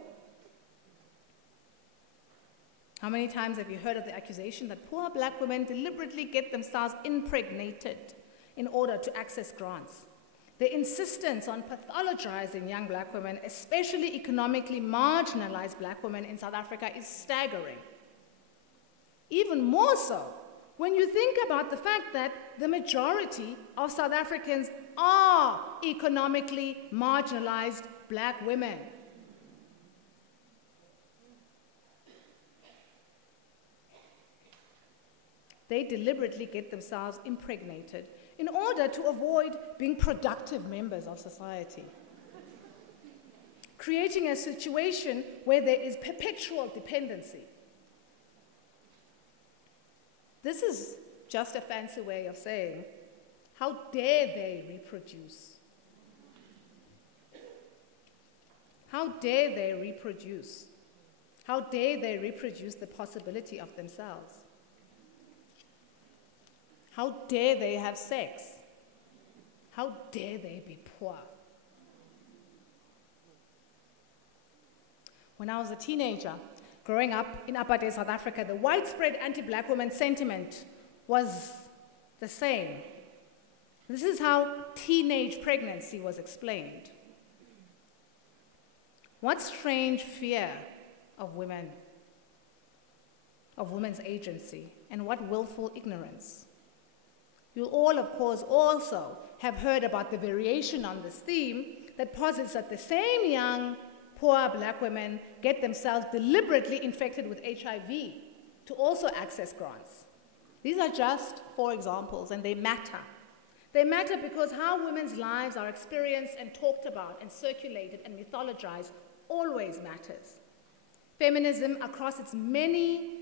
How many times have you heard of the accusation that poor black women deliberately get themselves impregnated in order to access grants? The insistence on pathologizing young black women, especially economically marginalized black women in South Africa, is staggering. Even more so when you think about the fact that the majority of South Africans are economically marginalized black women. They deliberately get themselves impregnated in order to avoid being productive members of society, creating a situation where there is perpetual dependency. This is just a fancy way of saying, how dare they reproduce? How dare they reproduce? How dare they reproduce the possibility of themselves? How dare they have sex? How dare they be poor? When I was a teenager, growing up in apartheid South Africa, the widespread anti-black woman sentiment was the same. This is how teenage pregnancy was explained. What strange fear of women, of women's agency, and what willful ignorance. You'll all, of course, also have heard about the variation on this theme that posits that the same young, poor black women get themselves deliberately infected with HIV to also access grants. These are just 4 examples, and they matter. They matter because how women's lives are experienced and talked about and circulated and mythologized always matters. Feminism, across its many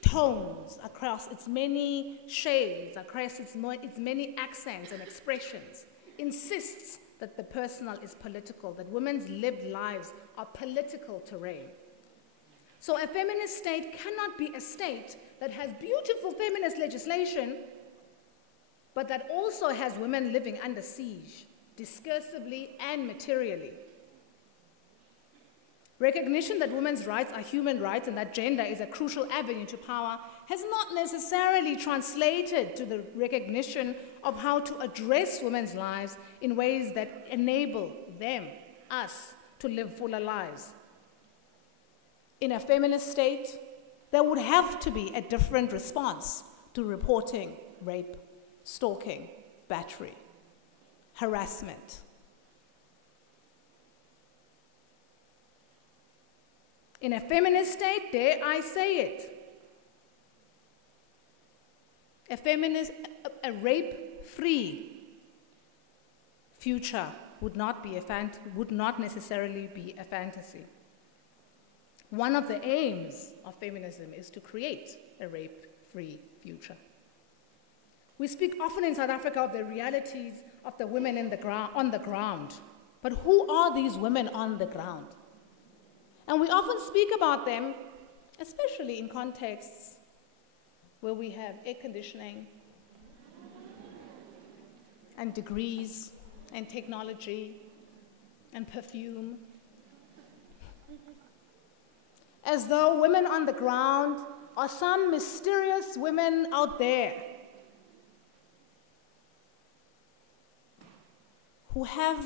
tones, across its many shades, across its many accents and expressions, insists that the personal is political, that women's lived lives are political terrain. So a feminist state cannot be a state that has beautiful feminist legislation, but that also has women living under siege, discursively and materially. Recognition that women's rights are human rights and that gender is a crucial avenue to power has not necessarily translated to the recognition of how to address women's lives in ways that enable them, us, to live fuller lives. In a feminist state, there would have to be a different response to reporting rape, stalking, battery, harassment. In a feminist state, dare I say it, a rape-free future would not necessarily be a fantasy. One of the aims of feminism is to create a rape-free future. We speak often in South Africa of the realities of the women on the ground, but who are these women on the ground? And we often speak about them, especially in contexts where we have air conditioning and degrees and technology and perfume, as though women on the ground are some mysterious women out there who have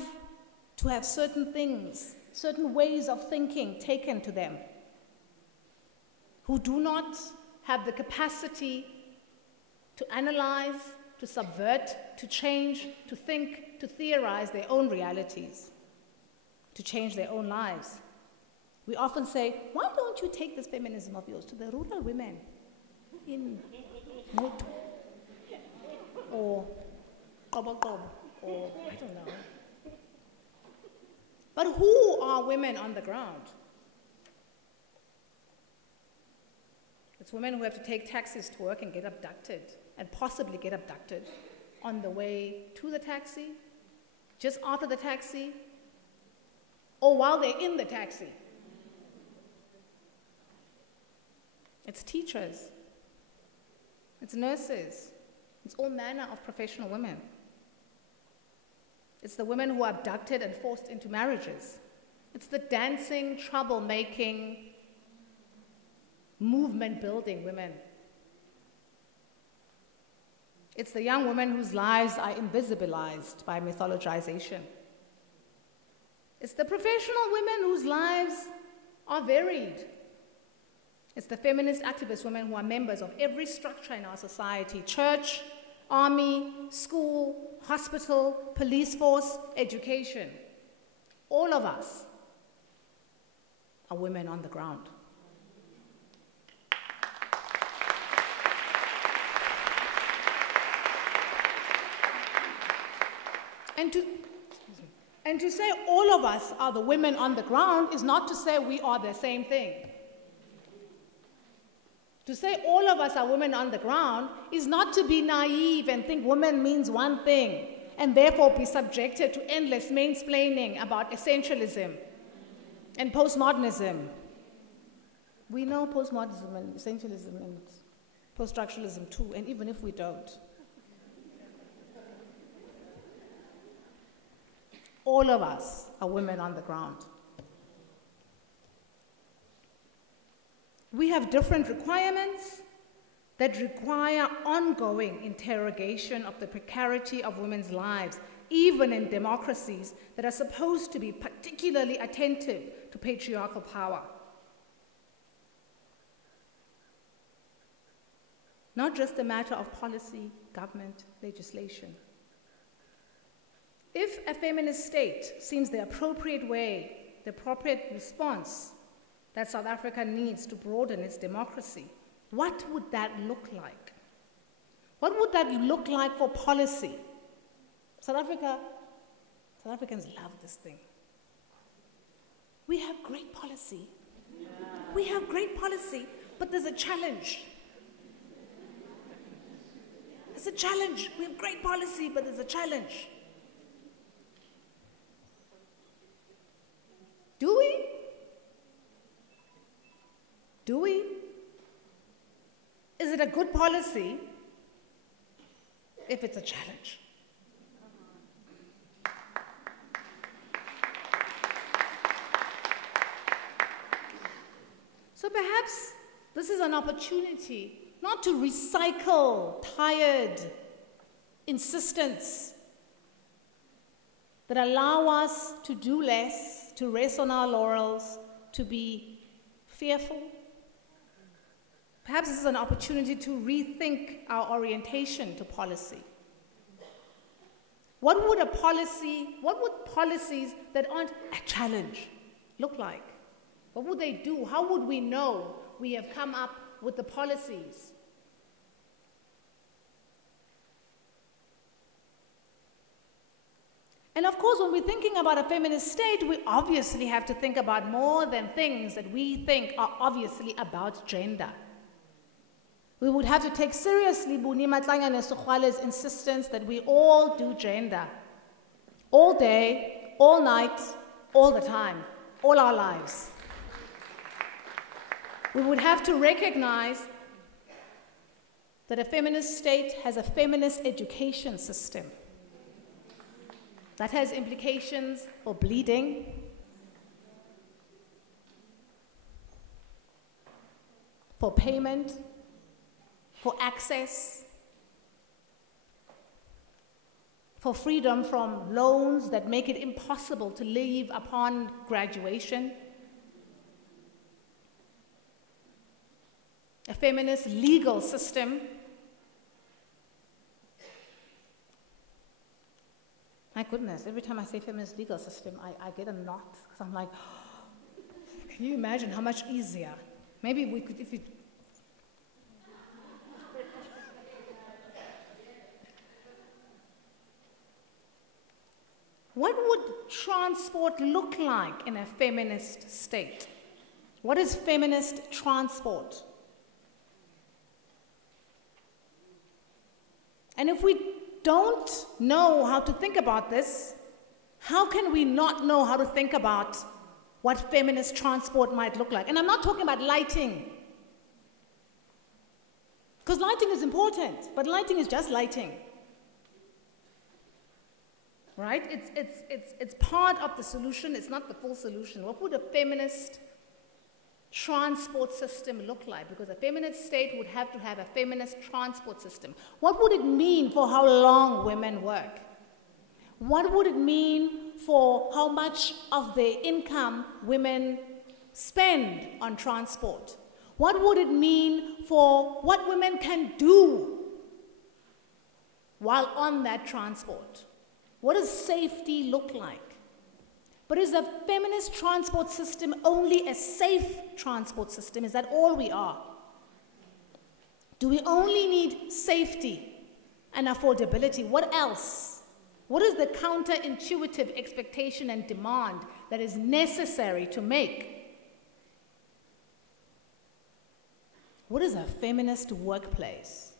to have certain things, certain ways of thinking taken to them, who do not have the capacity to analyze, to subvert, to change, to think, to theorize their own realities, to change their own lives. We often say, why don't you take this feminism of yours to the rural women in Mutu or Qoboqobo or I don't know. But who are women on the ground? It's women who have to take taxis to work and get abducted, and possibly get abducted on the way to the taxi, just after the taxi, or while they're in the taxi. It's teachers, it's nurses, it's all manner of professional women. It's the women who are abducted and forced into marriages. It's the dancing, troublemaking, movement-building women. It's the young women whose lives are invisibilized by mythologization. It's the professional women whose lives are varied. It's the feminist activist women who are members of every structure in our society: church, army, school, hospital, police force, education. All of us are women on the ground. And to say all of us are the women on the ground is not to say we are the same thing. To say all of us are women on the ground is not to be naive and think women means one thing and therefore be subjected to endless mansplaining about essentialism and postmodernism. We know postmodernism and essentialism and post-structuralism too, and even if we don't. All of us are women on the ground. We have different requirements that require ongoing interrogation of the precarity of women's lives, even in democracies that are supposed to be particularly attentive to patriarchal power. Not just a matter of policy, government, legislation. If a feminist state seems the appropriate way, the appropriate response that South Africa needs to broaden its democracy, what would that look like? What would that look like for policy? South Africans love this thing. We have great policy. Yeah. We have great policy, but there's a challenge. There's a challenge. We have great policy, but there's a challenge. it a good policy if it's a challenge? So perhaps this is an opportunity not to recycle tired insistence that allow us to do less, to rest on our laurels, to be fearful. Perhaps this is an opportunity to rethink our orientation to policy. What would policies that aren't a challenge look like? What would they do? How would we know we have come up with the policies? And of course, when we're thinking about a feminist state, we obviously have to think about more than things that we think are obviously about gender. We would have to take seriously Buni Matlangane Sokgwale's insistence that we all do gender. All day, all night, all the time, all our lives. We would have to recognize that a feminist state has a feminist education system. That has implications for bleeding, for payment, for access, for freedom from loans that make it impossible to live upon graduation, a feminist legal system. My goodness, every time I say feminist legal system, I get a knot, because I'm like, can you imagine how much easier? Maybe we could, if we... What would transport look like in a feminist state? What is feminist transport? And if we don't know how to think about this, how can we not know how to think about what feminist transport might look like? And I'm not talking about lighting, because lighting is important, but lighting is just lighting, right? It's part of the solution, it's not the full solution. What would a feminist transport system look like? Because a feminist state would have to have a feminist transport system. What would it mean for how long women work? What would it mean for how much of their income women spend on transport? What would it mean for what women can do while on that transport? What does safety look like? But is the feminist transport system only a safe transport system? Is that all we are? Do we only need safety and affordability? What else? What is the counterintuitive expectation and demand that is necessary to make? What is a feminist workplace?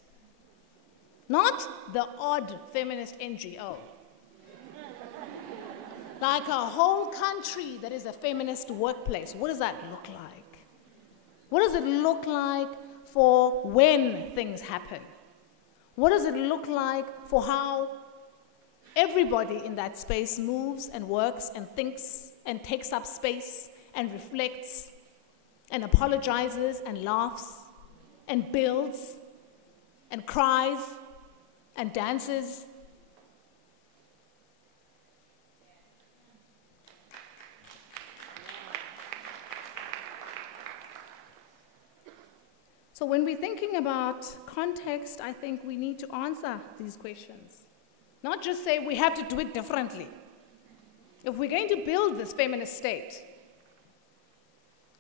Not the odd feminist NGO. Like a whole country that is a feminist workplace. What does that look like? What does it look like for when things happen? What does it look like for how everybody in that space moves and works and thinks and takes up space and reflects and apologizes and laughs and builds and cries and dances? So when we're thinking about context, I think we need to answer these questions. Not just say we have to do it differently. If we're going to build this feminist state,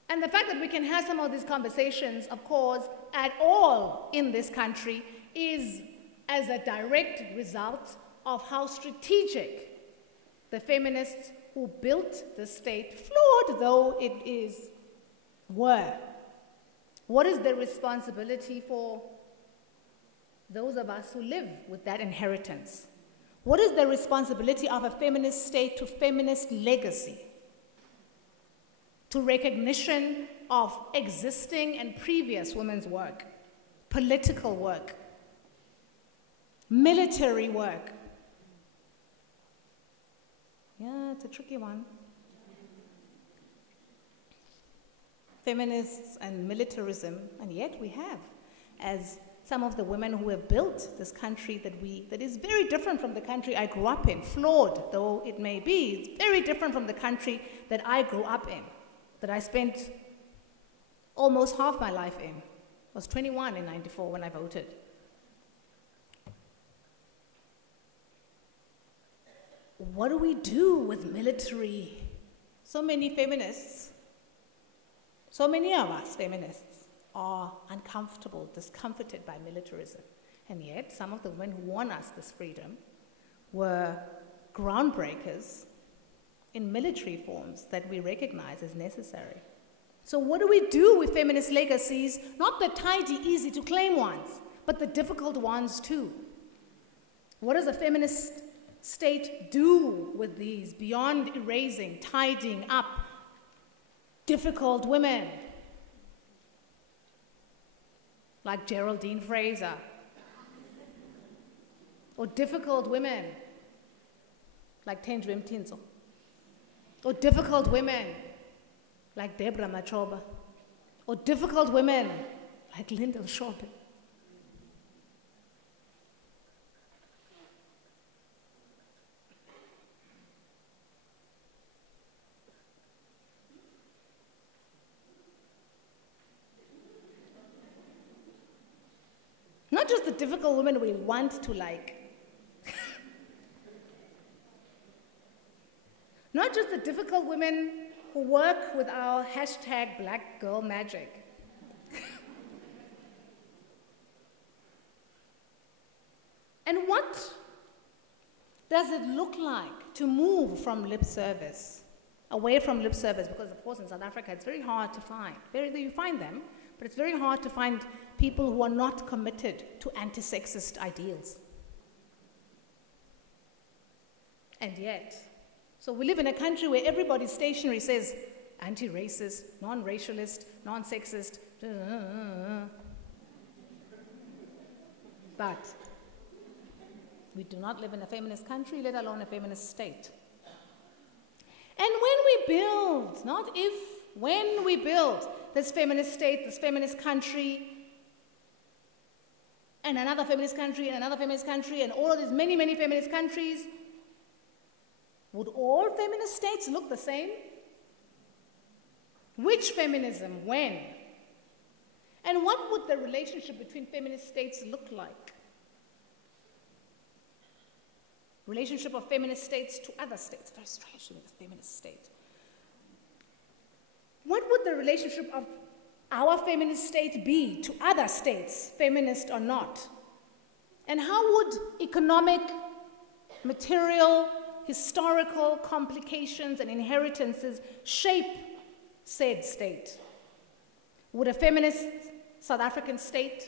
and the fact that we can have some of these conversations, of course, at all in this country is as a direct result of how strategic the feminists who built the state, flawed though it is, were. What is the responsibility for those of us who live with that inheritance? What is the responsibility of a feminist state to feminist legacy? To recognition of existing and previous women's work? political work, military work. Yeah, it's a tricky one. Feminists and militarism, and yet we have, as some of the women who have built this country that is very different from the country I grew up in, flawed though it may be, it's very different from the country that I grew up in, that I spent almost half my life in. I was 21 in '94 when I voted. What do we do with military? So many feminists, so many of us feminists are uncomfortable, discomforted by militarism. And yet, some of the women who won us this freedom were groundbreakers in military forms that we recognize as necessary. So what do we do with feminist legacies? Not the tidy, easy to claim ones, but the difficult ones too. What does a feminist state do with these beyond erasing, tidying up difficult women like Geraldine Fraser, or difficult women like Tenjwe Mtinso, or difficult women like Deborah Machoba, or difficult women like Lyndall Shope? Not just the difficult women we want to like. Not just the difficult women who work with our hashtag Black Girl Magic. And what does it look like to move from lip service, away from lip service? Because of course in South Africa it's very hard to find. You find them, but it's very hard to find people who are not committed to anti-sexist ideals. And yet, so we live in a country where everybody's stationery says anti-racist, non-racialist, non-sexist. But we do not live in a feminist country, let alone a feminist state. And when we build, not if, when we build this feminist state, this feminist country, and another feminist country, and another feminist country, and all of these many, many feminist countries, would all feminist states look the same? Which feminism, when? And what would the relationship between feminist states look like? Relationship of feminist states to other states. Very strange to me, the feminist state. What would the relationship of our feminist state be to other states, feminist or not? And how would economic, material, historical complications and inheritances shape said state? Would a feminist South African state,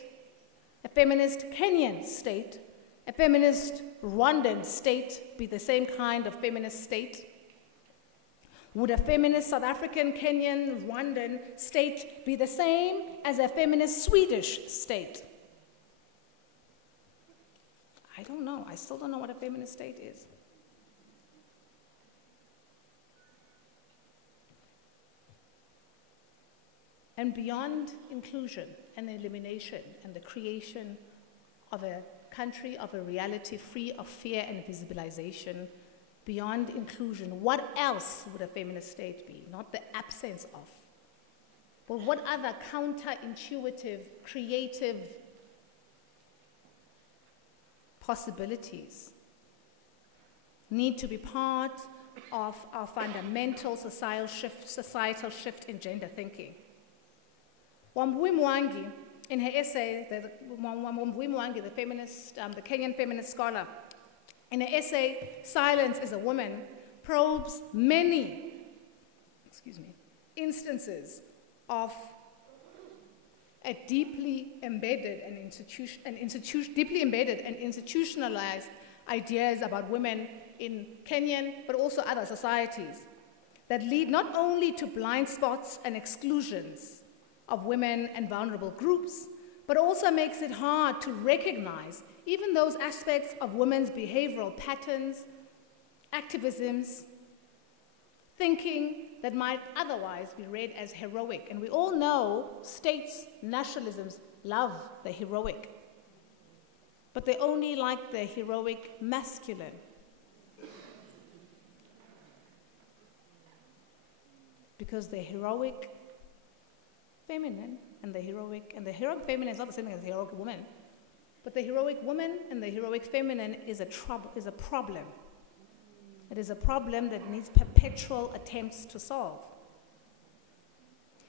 a feminist Kenyan state, a feminist Rwandan state be the same kind of feminist state? Would a feminist South African, Kenyan, Rwandan state be the same as a feminist Swedish state? I don't know. I still don't know what a feminist state is. And beyond inclusion and elimination and the creation of a country, of a reality free of fear and visibilization, beyond inclusion, what else would a feminist state be? Not the absence of, but what other counterintuitive, creative possibilities need to be part of our fundamental societal shift in gender thinking? Wambui Mwangi, in her essay, Wambui Mwangi, the Kenyan feminist scholar, in her essay, Silence is a Woman, probes many, instances of a deeply embedded and institutionalized ideas about women in Kenyan, but also other societies, that lead not only to blind spots and exclusions of women and vulnerable groups, but also makes it hard to recognize even those aspects of women's behavioral patterns, activisms, thinking that might otherwise be read as heroic. And we all know states, nationalisms love the heroic, but they only like the heroic masculine. Because the heroic feminine and the heroic feminine is not the same thing as the heroic woman, but the heroic woman and the heroic feminine is a problem. It is a problem that needs perpetual attempts to solve.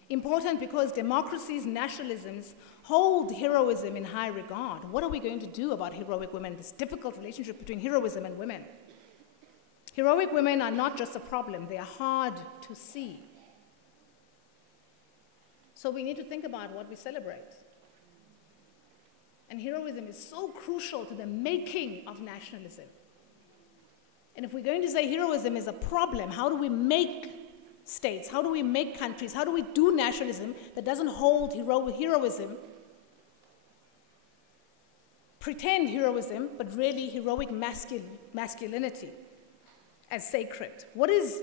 Important because democracies, nationalisms hold heroism in high regard. What are we going to do about heroic women, this difficult relationship between heroism and women? Heroic women are not just a problem, they are hard to see. So we need to think about what we celebrate. And heroism is so crucial to the making of nationalism. And if we're going to say heroism is a problem, how do we make states? How do we make countries? How do we do nationalism that doesn't hold heroism, pretend heroism, but really heroic masculinity as sacred? What is...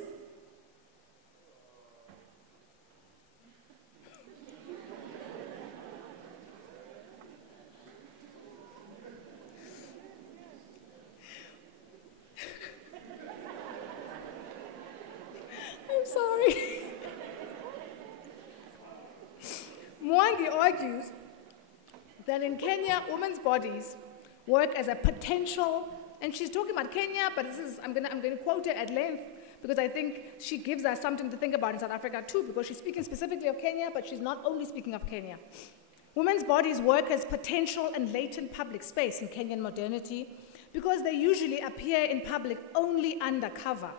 I'm sorry. Mwangi argues that in Kenya, women's bodies work as a potential, and she's talking about Kenya, but this is, I'm going to quote her at length because I think she gives us something to think about in South Africa too, because she's speaking specifically of Kenya, but she's not only speaking of Kenya. Women's bodies work as potential and latent public space in Kenyan modernity because they usually appear in public only undercover,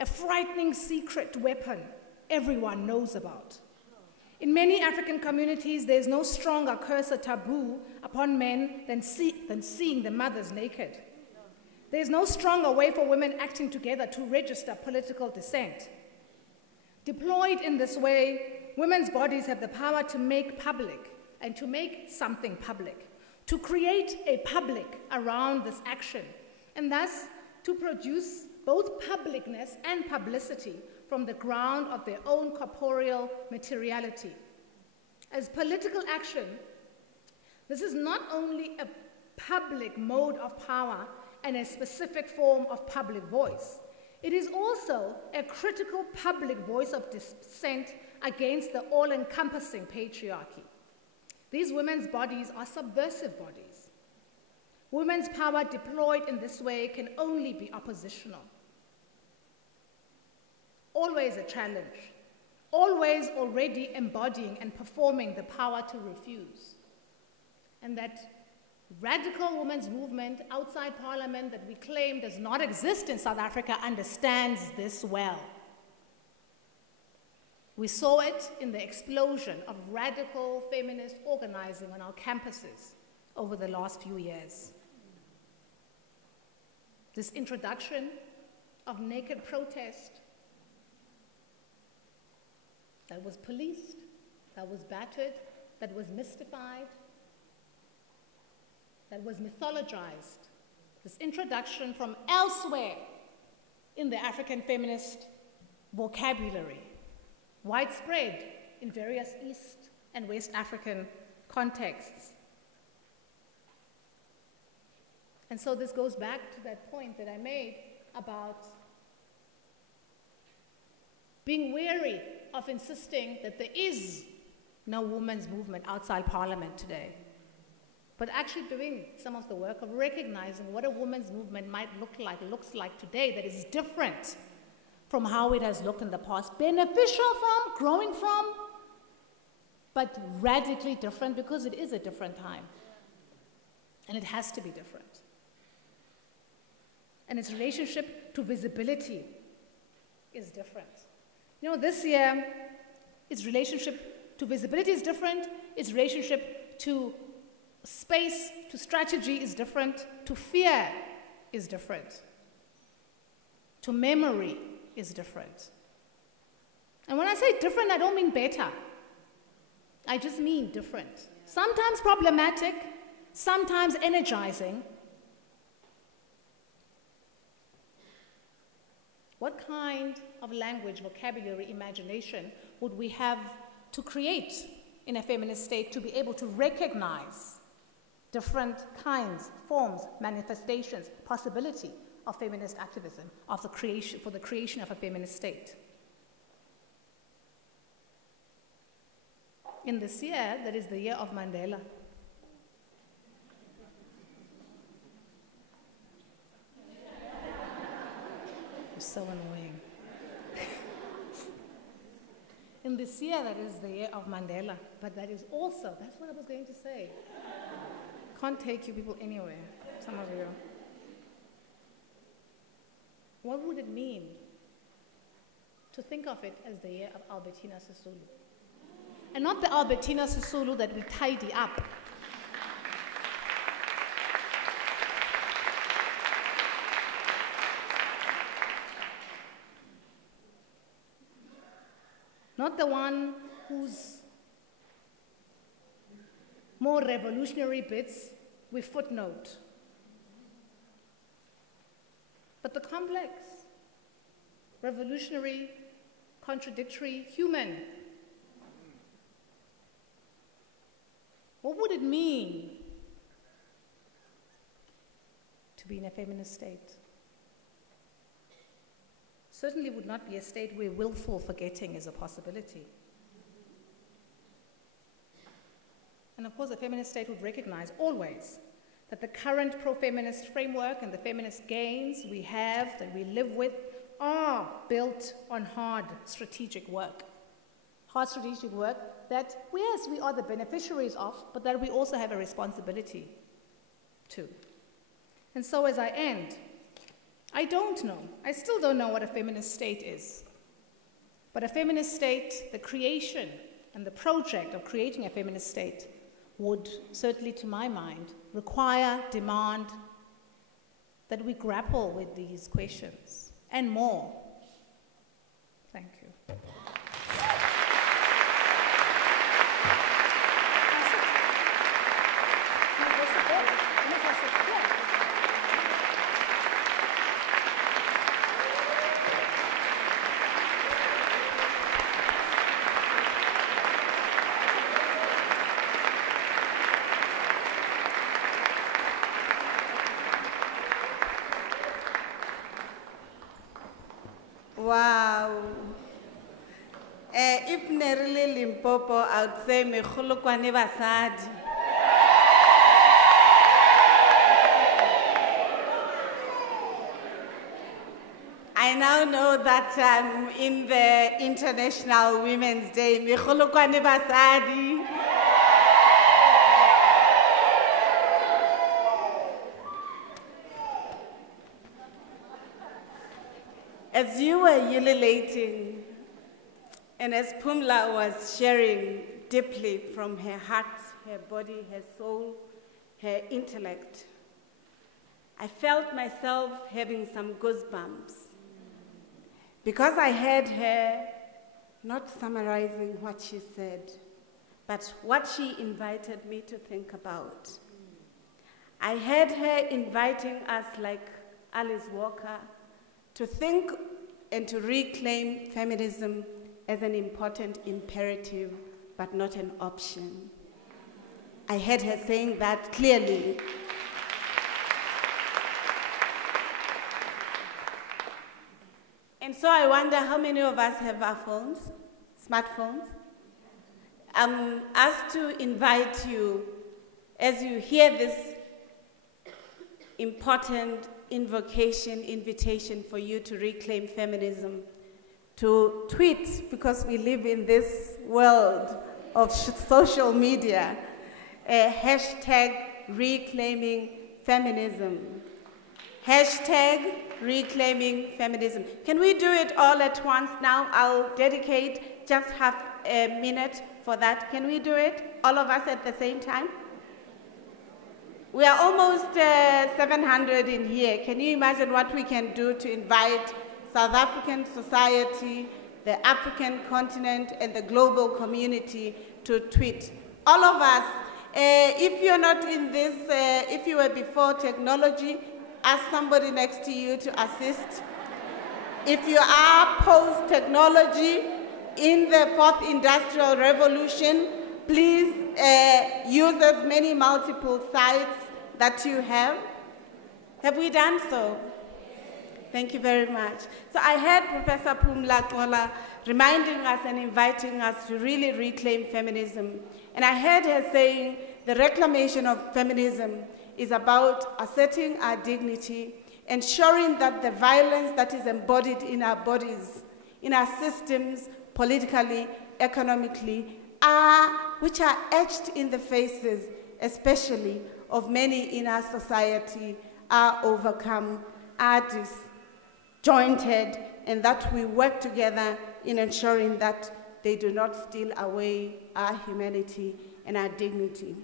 a frightening secret weapon everyone knows about. In many African communities, there's no stronger curse or taboo upon men than seeing their mothers naked. There's no stronger way for women acting together to register political dissent. Deployed in this way, women's bodies have the power to make public and to make something public, to create a public around this action, and thus to produce both publicness and publicity from the ground of their own corporeal materiality. As political action, this is not only a public mode of power and a specific form of public voice, it is also a critical public voice of dissent against the all-encompassing patriarchy. These women's bodies are subversive bodies. Women's power deployed in this way can only be oppositional. Always a challenge, always already embodying and performing the power to refuse. And that radical women's movement outside parliament that we claim does not exist in South Africa understands this well. We saw it in the explosion of radical feminist organizing on our campuses over the last few years. This introduction of naked protest that was policed, that was battered, that was mystified, that was mythologized. This introduction from elsewhere in the African feminist vocabulary, widespread in various East and West African contexts. And so this goes back to that point that I made about being wary of insisting that there is no women's movement outside parliament today, but actually doing some of the work of recognizing what a women's movement might looks like today that is different from how it has looked in the past, beneficial from, growing from, but radically different because it is a different time. And it has to be different. And its relationship to visibility is different. You know, this year, its relationship to visibility is different, its relationship to space, to strategy is different, to fear is different, to memory is different. And when I say different, I don't mean better. I just mean different. sometimes problematic, sometimes energizing. What kind of language, vocabulary, imagination would we have to create in a feminist state to be able to recognize different kinds, forms, manifestations, possibility of feminist activism, of the creation, for the creation of a feminist state? In this year, that is the year of Mandela, you're so annoying. In this year, that is the year of Mandela, but that is also, that's what I was going to say. Can't take you people anywhere, some of you. What would it mean to think of it as the year of Albertina Sisulu? And not the Albertina Sisulu that we tidy up. Not the one whose more revolutionary bits we footnote, but the complex, revolutionary, contradictory human. What would it mean to be in a feminist state? Certainly would not be a state where willful forgetting is a possibility. And of course, a feminist state would recognize always that the current pro-feminist framework and the feminist gains we have, that we live with, are built on hard strategic work. Hard strategic work that, yes, we are the beneficiaries of, but that we also have a responsibility to. And so as I end, I don't know, I still don't know what a feminist state is. But a feminist state, the creation and the project of creating a feminist state would, certainly to my mind, require, demand that we grapple with these questions and more. Thank you. Wow. If Nerili Limpopo, I would say Mekholokwane Basadi. I now know that in the International Women's Day, Mekholokwane Basadi. As you were ululating, and as Pumla was sharing deeply from her heart, her body, her soul, her intellect, I felt myself having some goosebumps. Because I heard her not summarizing what she said, but what she invited me to think about. I heard her inviting us, like Alice Walker, to think and to reclaim feminism as an important imperative, but not an option. I heard her saying that clearly. And so I wonder how many of us have our phones, smartphones. I'm asked to invite you, as you hear this important invitation for you to reclaim feminism, to tweet, because we live in this world of social media, hashtag reclaiming feminism. Hashtag reclaiming feminism. Can we do it all at once now? I'll dedicate just half a minute for that. Can we do it, all of us at the same time? We are almost 700 in here. Can you imagine what we can do to invite South African society, the African continent, and the global community to tweet? All of us, If you're not in this, if you were before technology, ask somebody next to you to assist. If you are post-technology in the fourth industrial revolution, please use as many multiple sites that you have. Have we done so? Thank you very much. So I heard Professor Pumla Gqola reminding us and inviting us to really reclaim feminism. And I heard her saying the reclamation of feminism is about asserting our dignity, ensuring that the violence that is embodied in our bodies, in our systems, politically, economically, which are etched in the faces, especially of many in our society, are overcome, are disjointed, and that we work together in ensuring that they do not steal away our humanity and our dignity.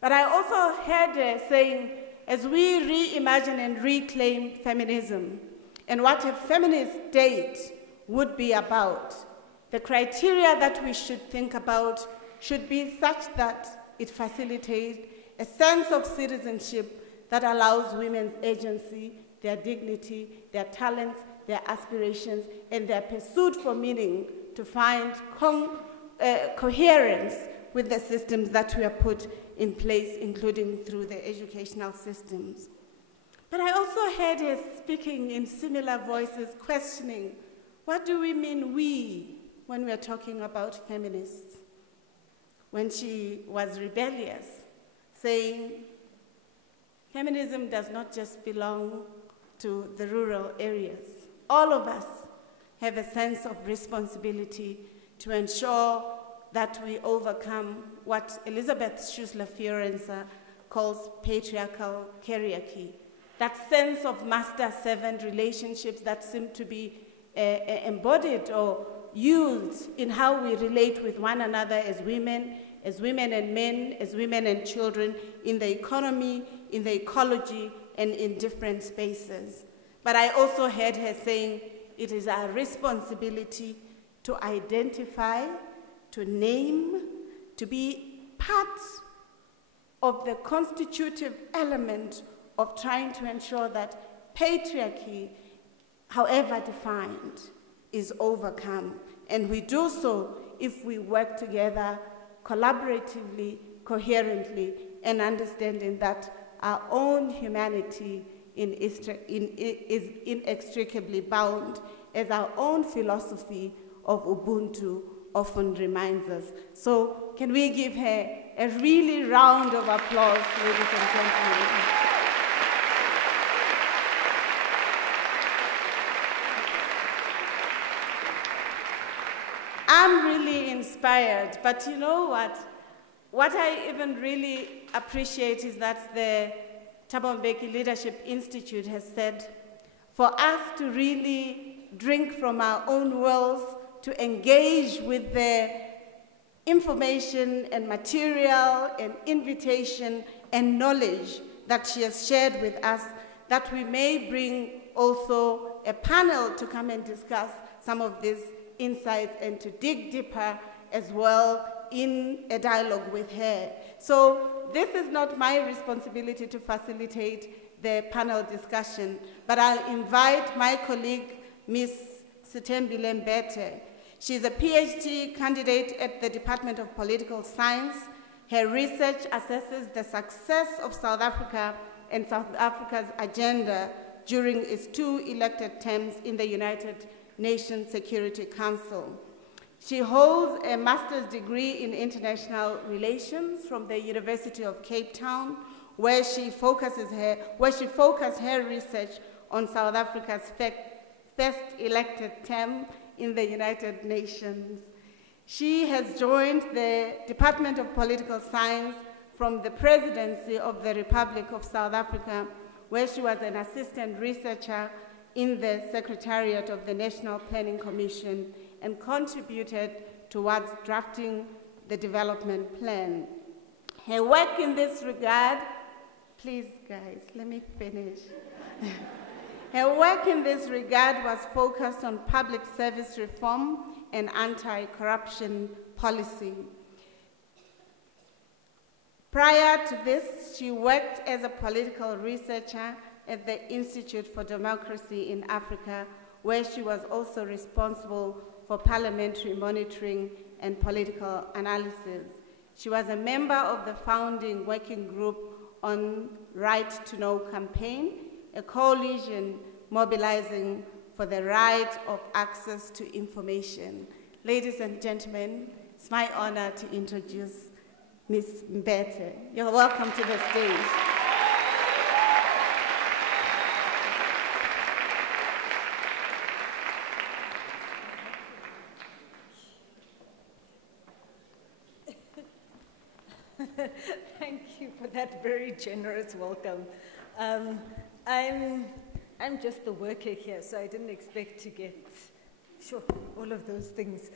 But I also heard her saying, as we reimagine and reclaim feminism and what a feminist state would be about, the criteria that we should think about should be such that it facilitates a sense of citizenship that allows women's agency, their dignity, their talents, their aspirations, and their pursuit for meaning to find coherence with the systems that we have put in place, including through the educational systems. But I also heard her speaking in similar voices, questioning, what do we mean we when we are talking about feminists? When she was rebellious, saying, feminism does not just belong to the rural areas. All of us have a sense of responsibility to ensure that we overcome what Elizabeth Schussler-Fiorenza calls patriarchal hierarchy, that sense of master-servant relationships that seem to be embodied or used in how we relate with one another as women and men, as women and children, in the economy, in the ecology, and in different spaces. But I also heard her saying it is our responsibility to identify, to name, to be part of the constitutive element of trying to ensure that patriarchy, however defined, is overcome. And we do so if we work together collaboratively, coherently, and understanding that our own humanity is inextricably bound, as our own philosophy of Ubuntu often reminds us. So can we give her a really round of applause, ladies and gentlemen? I'm really inspired, but you know what? What I even really appreciate is that the Thabo Mbeki Leadership Institute has said, for us to really drink from our own wells, to engage with the information and material and invitation and knowledge that she has shared with us, that we may bring also a panel to come and discuss some of these insights and to dig deeper as well in a dialogue with her. So this is not my responsibility to facilitate the panel discussion, but I'll invite my colleague, Ms. Sithembile Mbete. She's a PhD candidate at the Department of Political Science. Her research assesses the success of South Africa and South Africa's agenda during its 2 elected terms in the United Nations Security Council. She holds a master's degree in international relations from the University of Cape Town, where she focused her research on South Africa's first elected term in the United Nations. She has joined the Department of Political Science from the Presidency of the Republic of South Africa, where she was an assistant researcher in the Secretariat of the National Planning Commission and contributed towards drafting the development plan. Her work in this regard, please guys, let me finish. Her work in this regard was focused on public service reform and anti-corruption policy. Prior to this, she worked as a political researcher at the Institute for Democracy in Africa, where she was also responsible for parliamentary monitoring and political analysis. She was a member of the founding working group on Right to Know campaign, a coalition mobilizing for the right of access to information. Ladies and gentlemen, it's my honor to introduce Ms. Mbeki. You're welcome to the stage. Thank you for that very generous welcome. I'm just the worker here, so I didn't expect to get all of those things.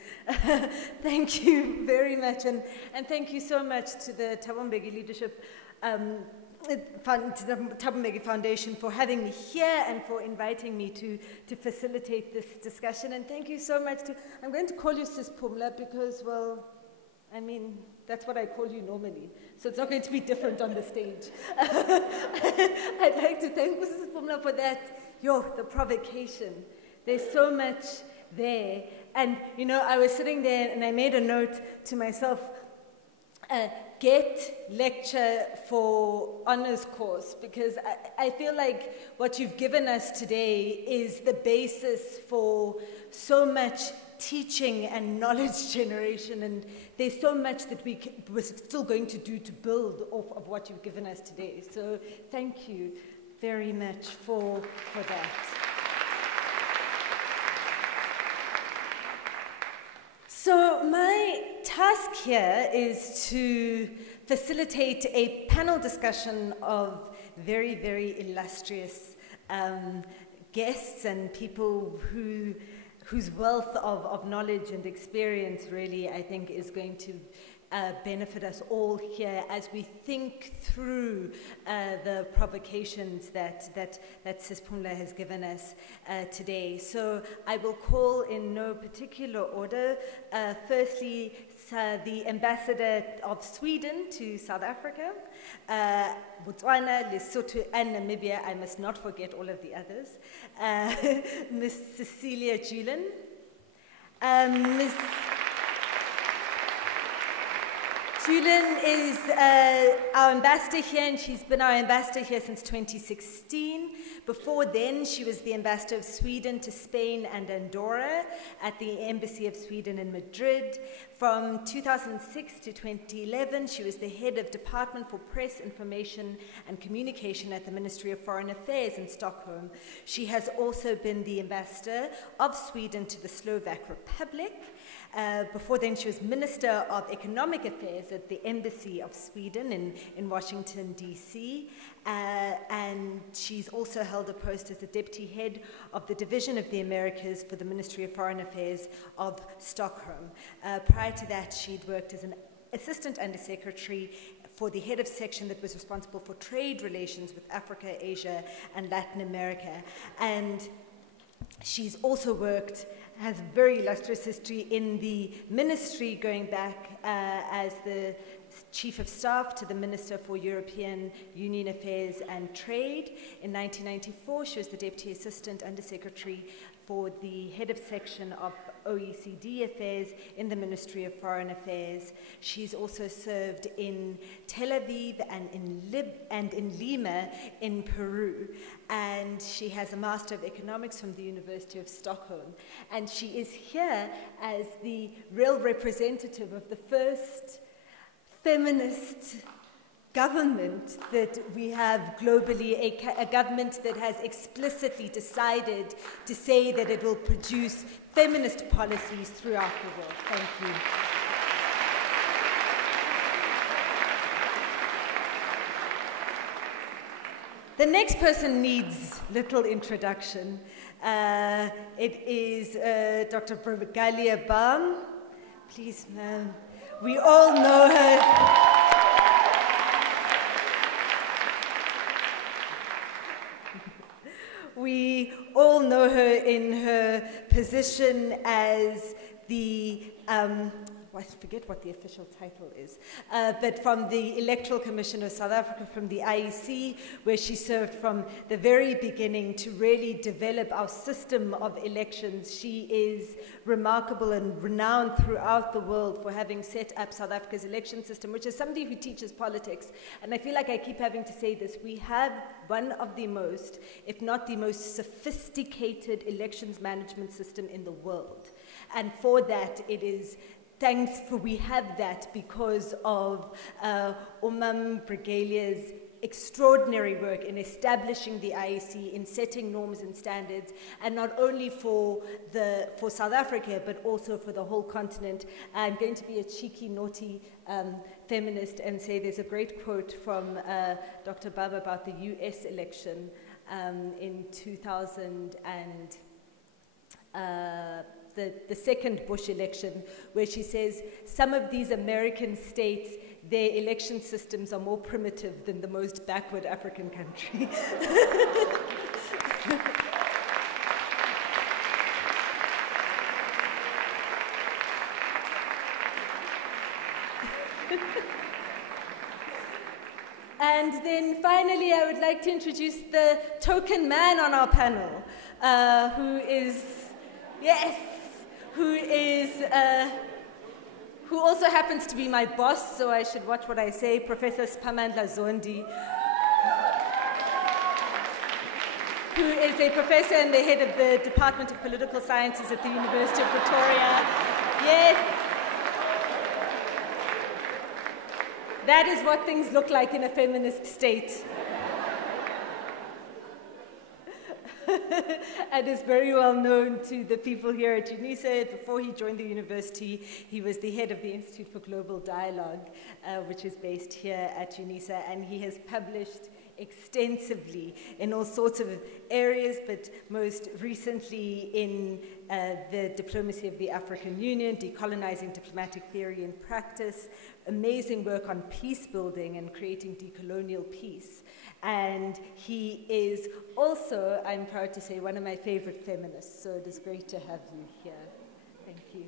Thank you very much, and thank you so much to the Thabo Mbeki Leadership, to the Thabo Mbeki Foundation for having me here and for inviting me to facilitate this discussion. And thank you so much to, I'm going to call you Sis Pumla because, well, I mean, that's what I call you normally, so it's not going to be different on the stage. I'd like to thank Mrs. Pumla for that, the provocation. There's so much there. And, you know, I was sitting there and I made a note to myself, get lecture for honors course, because I feel like what you've given us today is the basis for so much teaching and knowledge generation, and there's so much that we're still going to do to build off of what you've given us today. So thank you very much for that. So my task here is to facilitate a panel discussion of very, very illustrious guests and people whose wealth of knowledge and experience really, I think, is going to benefit us all here as we think through the provocations that Sis Pumla has given us today. So I will call in no particular order. Firstly, the Ambassador of Sweden to South Africa, Botswana, Lesotho, and Namibia. I must not forget all of the others. Ms. Cecilia Julin. Ms. Julin is our ambassador here, and she's been our ambassador here since 2016. Before then, she was the ambassador of Sweden to Spain and Andorra at the Embassy of Sweden in Madrid. From 2006 to 2011, she was the head of Department for Press, Information and Communication at the Ministry of Foreign Affairs in Stockholm. She has also been the ambassador of Sweden to the Slovak Republic. Before then, she was Minister of Economic Affairs at the Embassy of Sweden in Washington, D.C. And she's also held a post as the Deputy Head of the Division of the Americas for the Ministry of Foreign Affairs of Stockholm. Prior to that, she'd worked as an Assistant Undersecretary for the head of section that was responsible for trade relations with Africa, Asia, and Latin America. And she's also worked, has a very illustrious history in the ministry, going back as the Chief of Staff to the Minister for European Union Affairs and Trade. In 1994, she was the Deputy Assistant Undersecretary for the head of section of OECD Affairs in the Ministry of Foreign Affairs. She's also served in Tel Aviv and in Lima in Peru. And she has a Master of Economics from the University of Stockholm. And she is here as the real representative of the first feminist government that we have globally, a government that has explicitly decided to say that it will produce feminist policies throughout the world. Thank you. The next person needs little introduction. It is Dr. Brigalia Baum. Please, ma'am. We all know her. We all know her in her position as the, I forget what the official title is, but from the Electoral Commission of South Africa, from the IEC, where she served from the very beginning to really develop our system of elections. She is remarkable and renowned throughout the world for having set up South Africa's election system, which is somebody who teaches politics. And I feel like I keep having to say this. We have one of the most, if not the most sophisticated elections management system in the world. And for that, it is thanks for we have that because of Brigalia's extraordinary work in establishing the IEC, in setting norms and standards, and not only for South Africa, but also for the whole continent. I'm going to be a cheeky, naughty feminist and say there's a great quote from Dr. Baba about the US election in 2000 and the second Bush election, where she says, some of these American states, their election systems are more primitive than the most backward African country. And then finally, I would like to introduce the token man on our panel, who also happens to be my boss, so I should watch what I say, Professor Siphamandla Zondi, who is a professor and the head of the Department of Political Sciences at the University of Pretoria. Yes. That is what things look like in a feminist state. And is very well known to the people here at UNISA. Before he joined the university, he was the head of the Institute for Global Dialogue, which is based here at UNISA, and he has published extensively in all sorts of areas, but most recently in the diplomacy of the African Union, decolonizing diplomatic theory and practice, amazing work on peace building and creating decolonial peace. And he is also, I'm proud to say, one of my favorite feminists, so it is great to have you here. Thank you.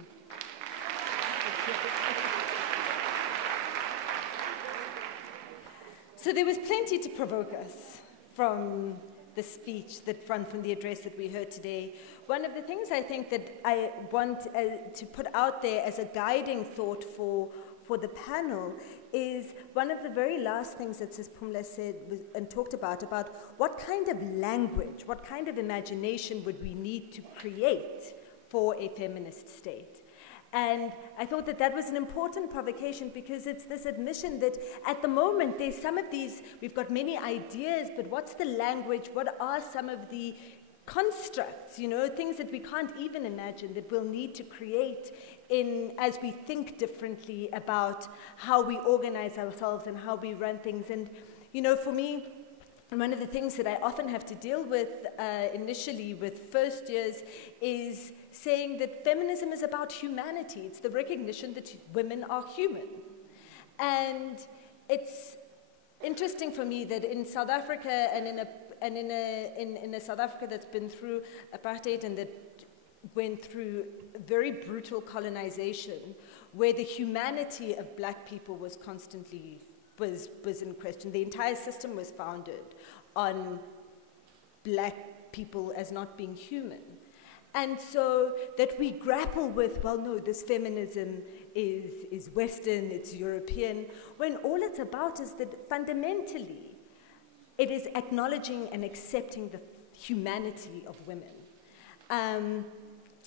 So there was plenty to provoke us from the speech, from the address that we heard today. One of the things I think that I want to put out there as a guiding thought for the panel is one of the very last things that Sis Pumla said and talked about what kind of language, what kind of imagination would we need to create for a feminist state. And I thought that that was an important provocation because it's this admission that at the moment there's some of these, we've got many ideas, but what's the language, what are some of the constructs, things that we can't even imagine that we'll need to create as we think differently about how we organize ourselves and how we run things. And, for me, one of the things that I often have to deal with initially with first years is saying that feminism is about humanity. It's the recognition that women are human. And it's interesting for me that in South Africa and in a South Africa that's been through apartheid and that went through very brutal colonization, where the humanity of black people was constantly was in question. The entire system was founded on black people as not being human. And so that we grapple with, well, no, this feminism is Western, it's European, when all it's about is that fundamentally it is acknowledging and accepting the humanity of women.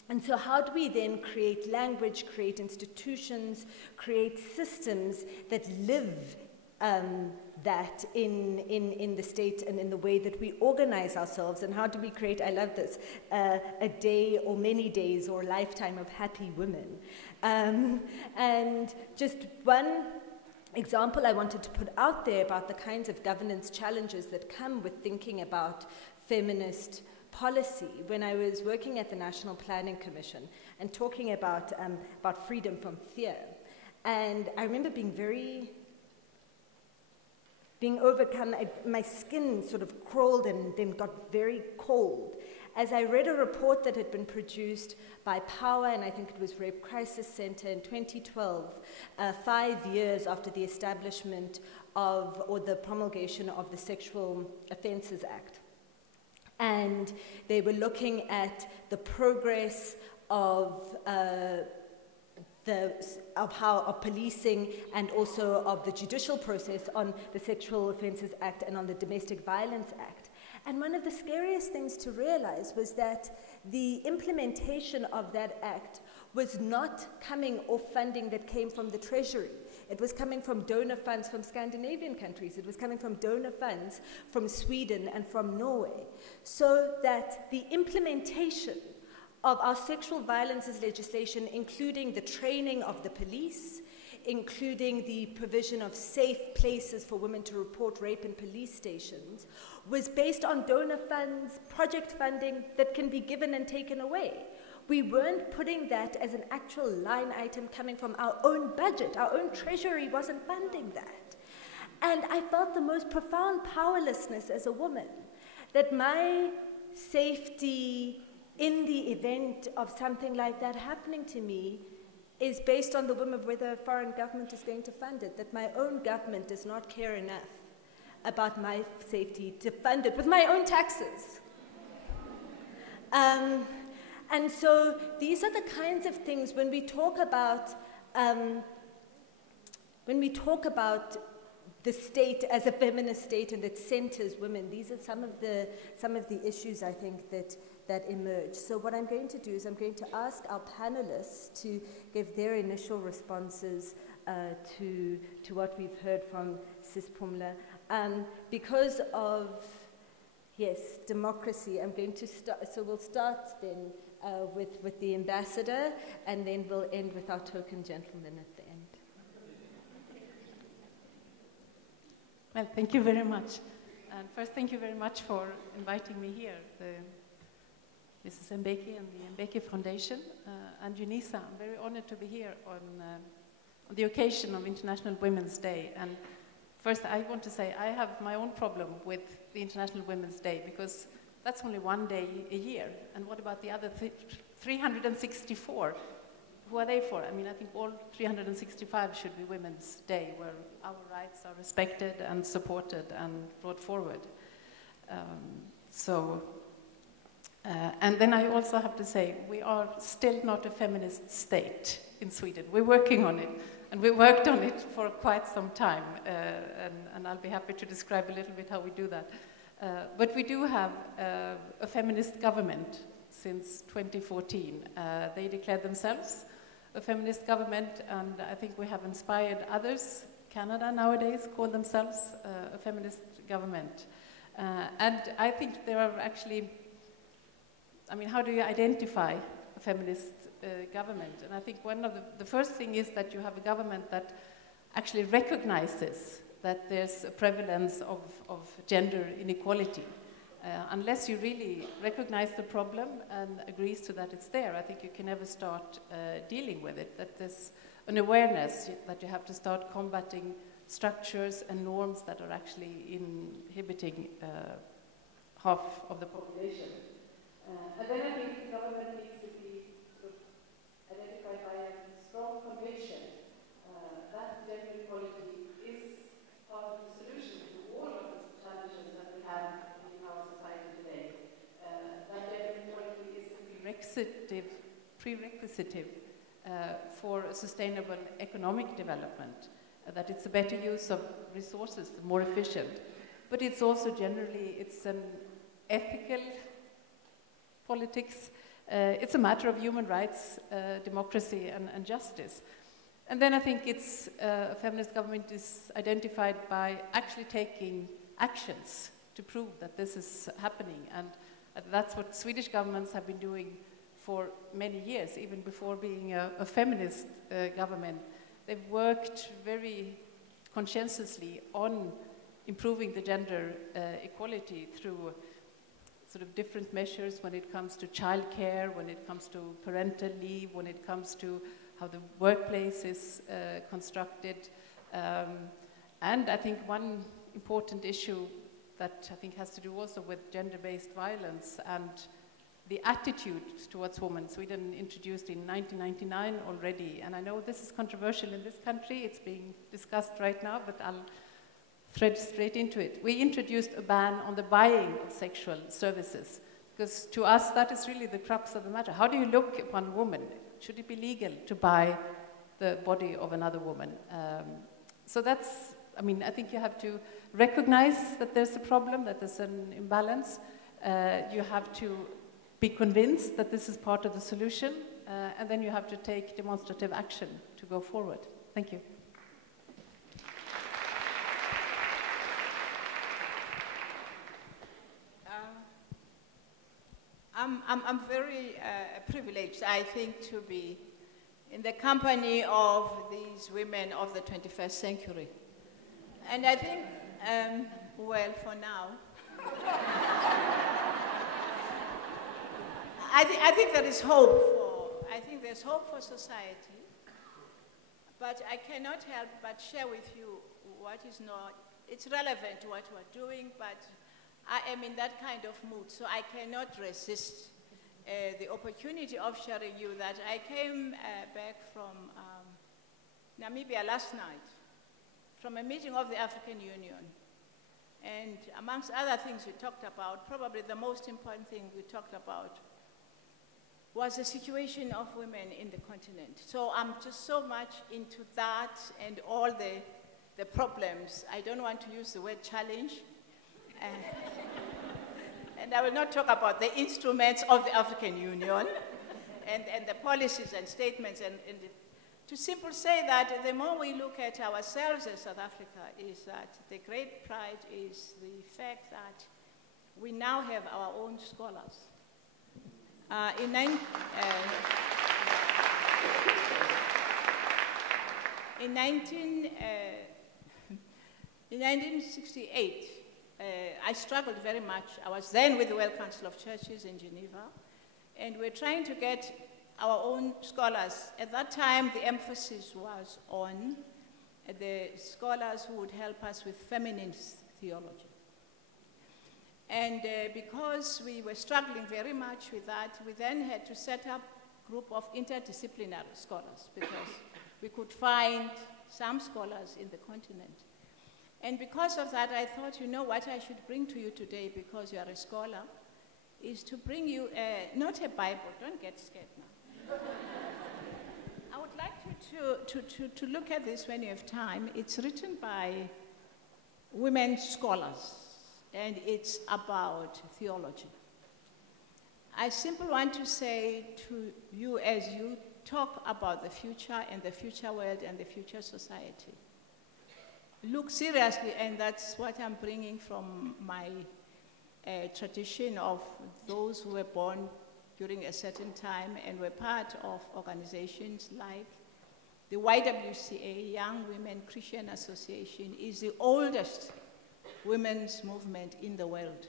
And so how do we then create language, create institutions, create systems that live that in the state and in the way that we organize ourselves? And how do we create, I love this, a day or many days or a lifetime of happy women? And just one example I wanted to put out there about the kinds of governance challenges that come with thinking about feminist policy. When I was working at the National Planning Commission and talking about freedom from fear, and I remember being overcome. My skin sort of crawled and then got very cold as I read a report that had been produced by Power, and I think it was Rape Crisis Center in 2012, 5 years after the establishment of, or the promulgation of the Sexual Offences Act. And they were looking at the progress of policing and also of the judicial process on the Sexual Offences Act and on the Domestic Violence Act. And one of the scariest things to realize was that the implementation of that act was not coming off funding that came from the Treasury. It was coming from donor funds from Scandinavian countries. It was coming from donor funds from Sweden and from Norway. So that the implementation of our sexual violences legislation, including the training of the police, including the provision of safe places for women to report rape in police stations, was based on donor funds, project funding that can be given and taken away. We weren't putting that as an actual line item coming from our own budget. Our own treasury wasn't funding that. And I felt the most profound powerlessness as a woman, that my safety in the event of something like that happening to me is based on the whim of whether a foreign government is going to fund it, that my own government does not care enough about my safety to fund it with my own taxes. And so these are the kinds of things when we talk about the state as a feminist state and that centers women. These are some of the issues I think that emerge. So what I'm going to do is I'm going to ask our panelists to give their initial responses to what we've heard from Sis Pumla. Because of, yes, democracy, I'm going to start, so we'll start then with the ambassador, and then we'll end with our token gentleman at the end. Well, thank you very much. And first, thank you very much for inviting me here. This is Mbeki and the Mbeki Foundation. And Junisa, I'm very honored to be here on the occasion of International Women's Day. And first, I want to say I have my own problem with the International Women's Day because that's only one day a year. And what about the other 364? Who are they for? I mean, I think all 365 should be Women's Day, where our rights are respected and supported and brought forward. And then I also have to say, we are still not a feminist state in Sweden. We're working on it, and we worked on it for quite some time, and I'll be happy to describe a little bit how we do that. But we do have a feminist government since 2014. They declared themselves a feminist government, and I think we have inspired others. Canada nowadays call themselves a feminist government. And I think there are actually, I mean, how do you identify a feminist government? And I think one of the first thing is that you have a government that actually recognizes that there's a prevalence of gender inequality. Unless you really recognize the problem and agrees to that it's there, I think you can never start dealing with it, that there's an awareness that you have to start combating structures and norms that are actually inhibiting half of the population. And then I think the government needs to be sort of identified by a strong conviction that gender equality is part of the solution to all of the challenges that we have in our society today. That gender equality is a prerequisite for a sustainable economic development, that it's a better use of resources, more efficient. But it's also generally, it's an ethical politics. It's a matter of human rights, democracy, and justice. And then I think it's a feminist government is identified by actually taking actions to prove that this is happening. And that's what Swedish governments have been doing for many years, even before being a feminist government. They've worked very conscientiously on improving the gender equality through sort of different measures when it comes to childcare, when it comes to parental leave, when it comes to how the workplace is constructed. And I think one important issue that I think has to do also with gender-based violence and the attitude towards women. Sweden introduced in 1999 already, and I know this is controversial in this country. It's being discussed right now, but I'll thread straight into it. We introduced a ban on the buying of sexual services, because to us that is really the crux of the matter. How do you look upon a woman? Should it be legal to buy the body of another woman? So that's, I mean, I think you have to recognize that there's a problem, that there's an imbalance. You have to be convinced that this is part of the solution, and then you have to take demonstrative action to go forward. Thank you. I'm very privileged, I think, to be in the company of these women of the 21st century. And I think, well, for now, I think there is hope there's hope for society, but I cannot help but share with you what is not, it's relevant to what we're doing, but I am in that kind of mood, so I cannot resist the opportunity of sharing you that I came back from Namibia last night, from a meeting of the African Union. And amongst other things we talked about, probably the most important thing we talked about was the situation of women in the continent. So I'm just so much into that and all the problems. I don't want to use the word challenge. And I will not talk about the instruments of the African Union and the policies and statements. And to simply say that the more we look at ourselves as South Africa is that the great pride is the fact that we now have our own scholars. In 1968, I struggled very much. I was then with the World Council of Churches in Geneva, and we're trying to get our own scholars. At that time, the emphasis was on the scholars who would help us with feminist theology. And because we were struggling very much with that, we then had to set up a group of interdisciplinary scholars because we could find some scholars in the continent. And because of that, I thought, you know what I should bring to you today, because you are a scholar, is to bring you, not a Bible, don't get scared now. I would like you to look at this when you have time. It's written by women scholars, and it's about theology. I simply want to say to you, as you talk about the future and the future world and the future society, look seriously, and that's what I'm bringing from my tradition of those who were born during a certain time and were part of organizations like the YWCA, Young Women Christian Association, is the oldest women's movement in the world.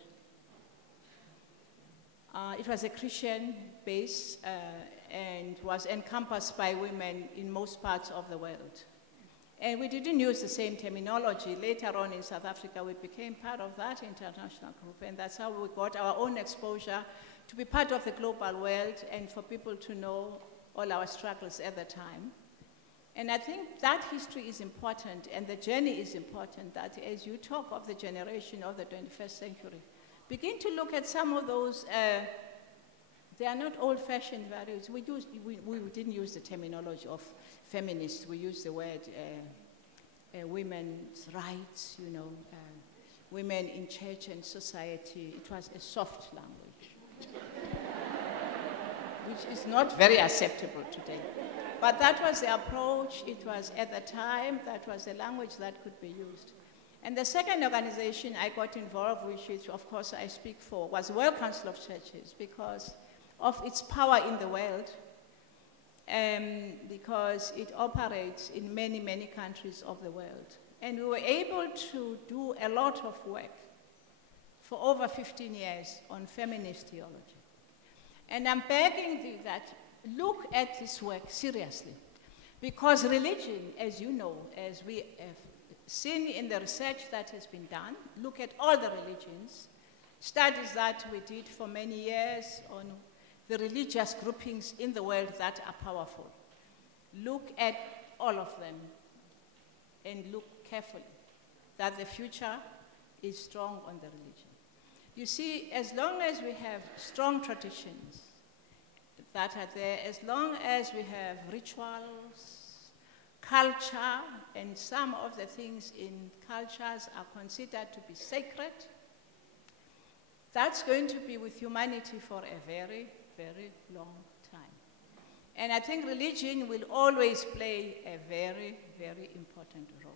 It was a Christian base and was encompassed by women in most parts of the world. And we didn't use the same terminology. Later on in South Africa, we became part of that international group, and that's how we got our own exposure to be part of the global world and for people to know all our struggles at the time. And I think that history is important, and the journey is important, that as you talk of the generation of the 21st century, begin to look at some of those, they are not old-fashioned values. We didn't use the terminology of feminists. We used the word women's rights, you know, women in church and society. It was a soft language, which is not very acceptable today. But that was the approach. It was, at the time, that was the language that could be used. And the second organization I got involved with, which of course I speak for, was the World Council of Churches, because of its power in the world, because it operates in many, many countries of the world. And we were able to do a lot of work for over 15 years on feminist theology. And I'm begging you that look at this work seriously, because religion, as you know, as we have seen in the research that has been done, look at all the religions, studies that we did for many years on the religious groupings in the world that are powerful. Look at all of them and look carefully that the future is strong on the religion. You see, as long as we have strong traditions that are there, as long as we have rituals, culture, and some of the things in cultures are considered to be sacred, that's going to be with humanity for a very, very long time. And I think religion will always play a very, very important role.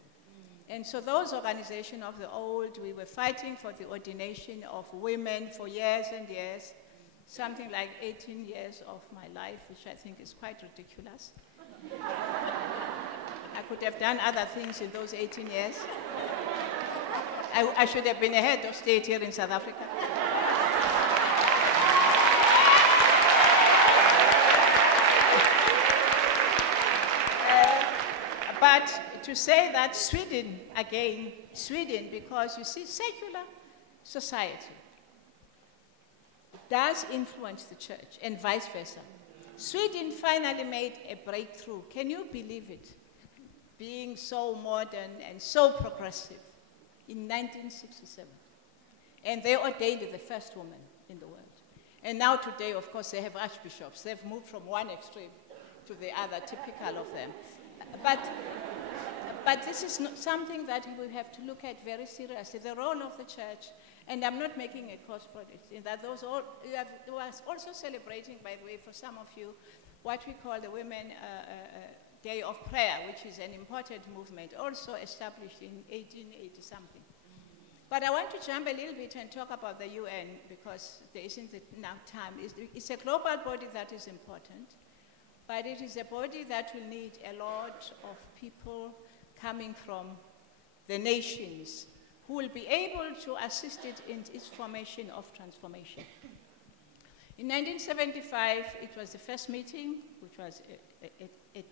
And so those organizations of the old, we were fighting for the ordination of women for years and years, something like 18 years of my life, which I think is quite ridiculous. I could have done other things in those 18 years. I should have been a head of state here in South Africa. But to say that Sweden, again, Sweden, because you see, secular society does influence the church and vice versa. Sweden finally made a breakthrough. Can you believe it? Being so modern and so progressive in 1967. And they ordained the first woman in the world. And now today, of course, they have archbishops. They've moved from one extreme to the other, typical of them. But this is not something that we have to look at very seriously, the role of the church. And I'm not making a corporatist in that those all, there was also celebrating, by the way, for some of you, what we call the Women Day of Prayer, which is an important movement, also established in 1880-something. But I want to jump a little bit and talk about the UN, because there isn't enough time. It's a global body that is important, but it is a body that will need a lot of people coming from the nations who will be able to assist it in its formation of transformation. In 1975, it was the first meeting, which was a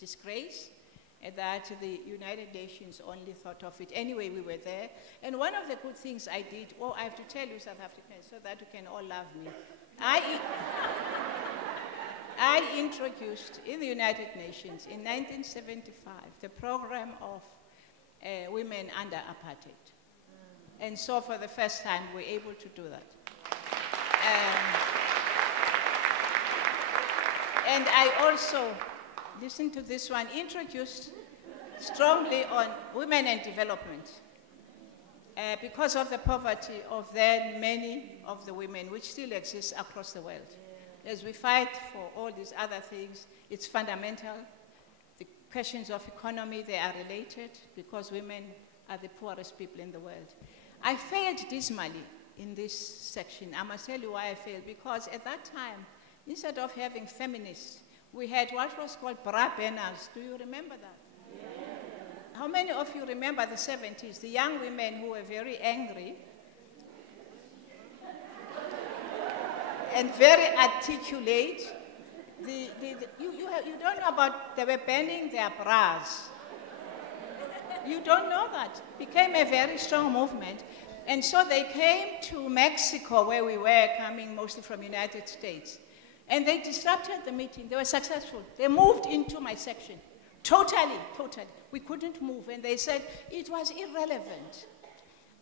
disgrace, that the United Nations only thought of it. Anyway, we were there. And one of the good things I did, I have to tell you, South Africans, so that you can all love me. I introduced in the United Nations in 1975 the program of women under apartheid. And so for the first time, we're able to do that. And I also, listen to this one, introduced strongly on women and development because of the poverty of then many of the women, which still exists across the world. As we fight for all these other things, it's fundamental. The questions of economy, they are related because women are the poorest people in the world. I failed dismally in this section. I must tell you why I failed, because at that time, instead of having feminists, we had what was called bra banners. Do you remember that? Yeah. How many of you remember the 70s, the young women who were very angry and very articulate? You don't know about, they were banning their bras. You don't know that. It became a very strong movement. And so they came to Mexico, where we were coming mostly from the United States. And they disrupted the meeting. They were successful. They moved into my section. Totally. We couldn't move. And they said it was irrelevant.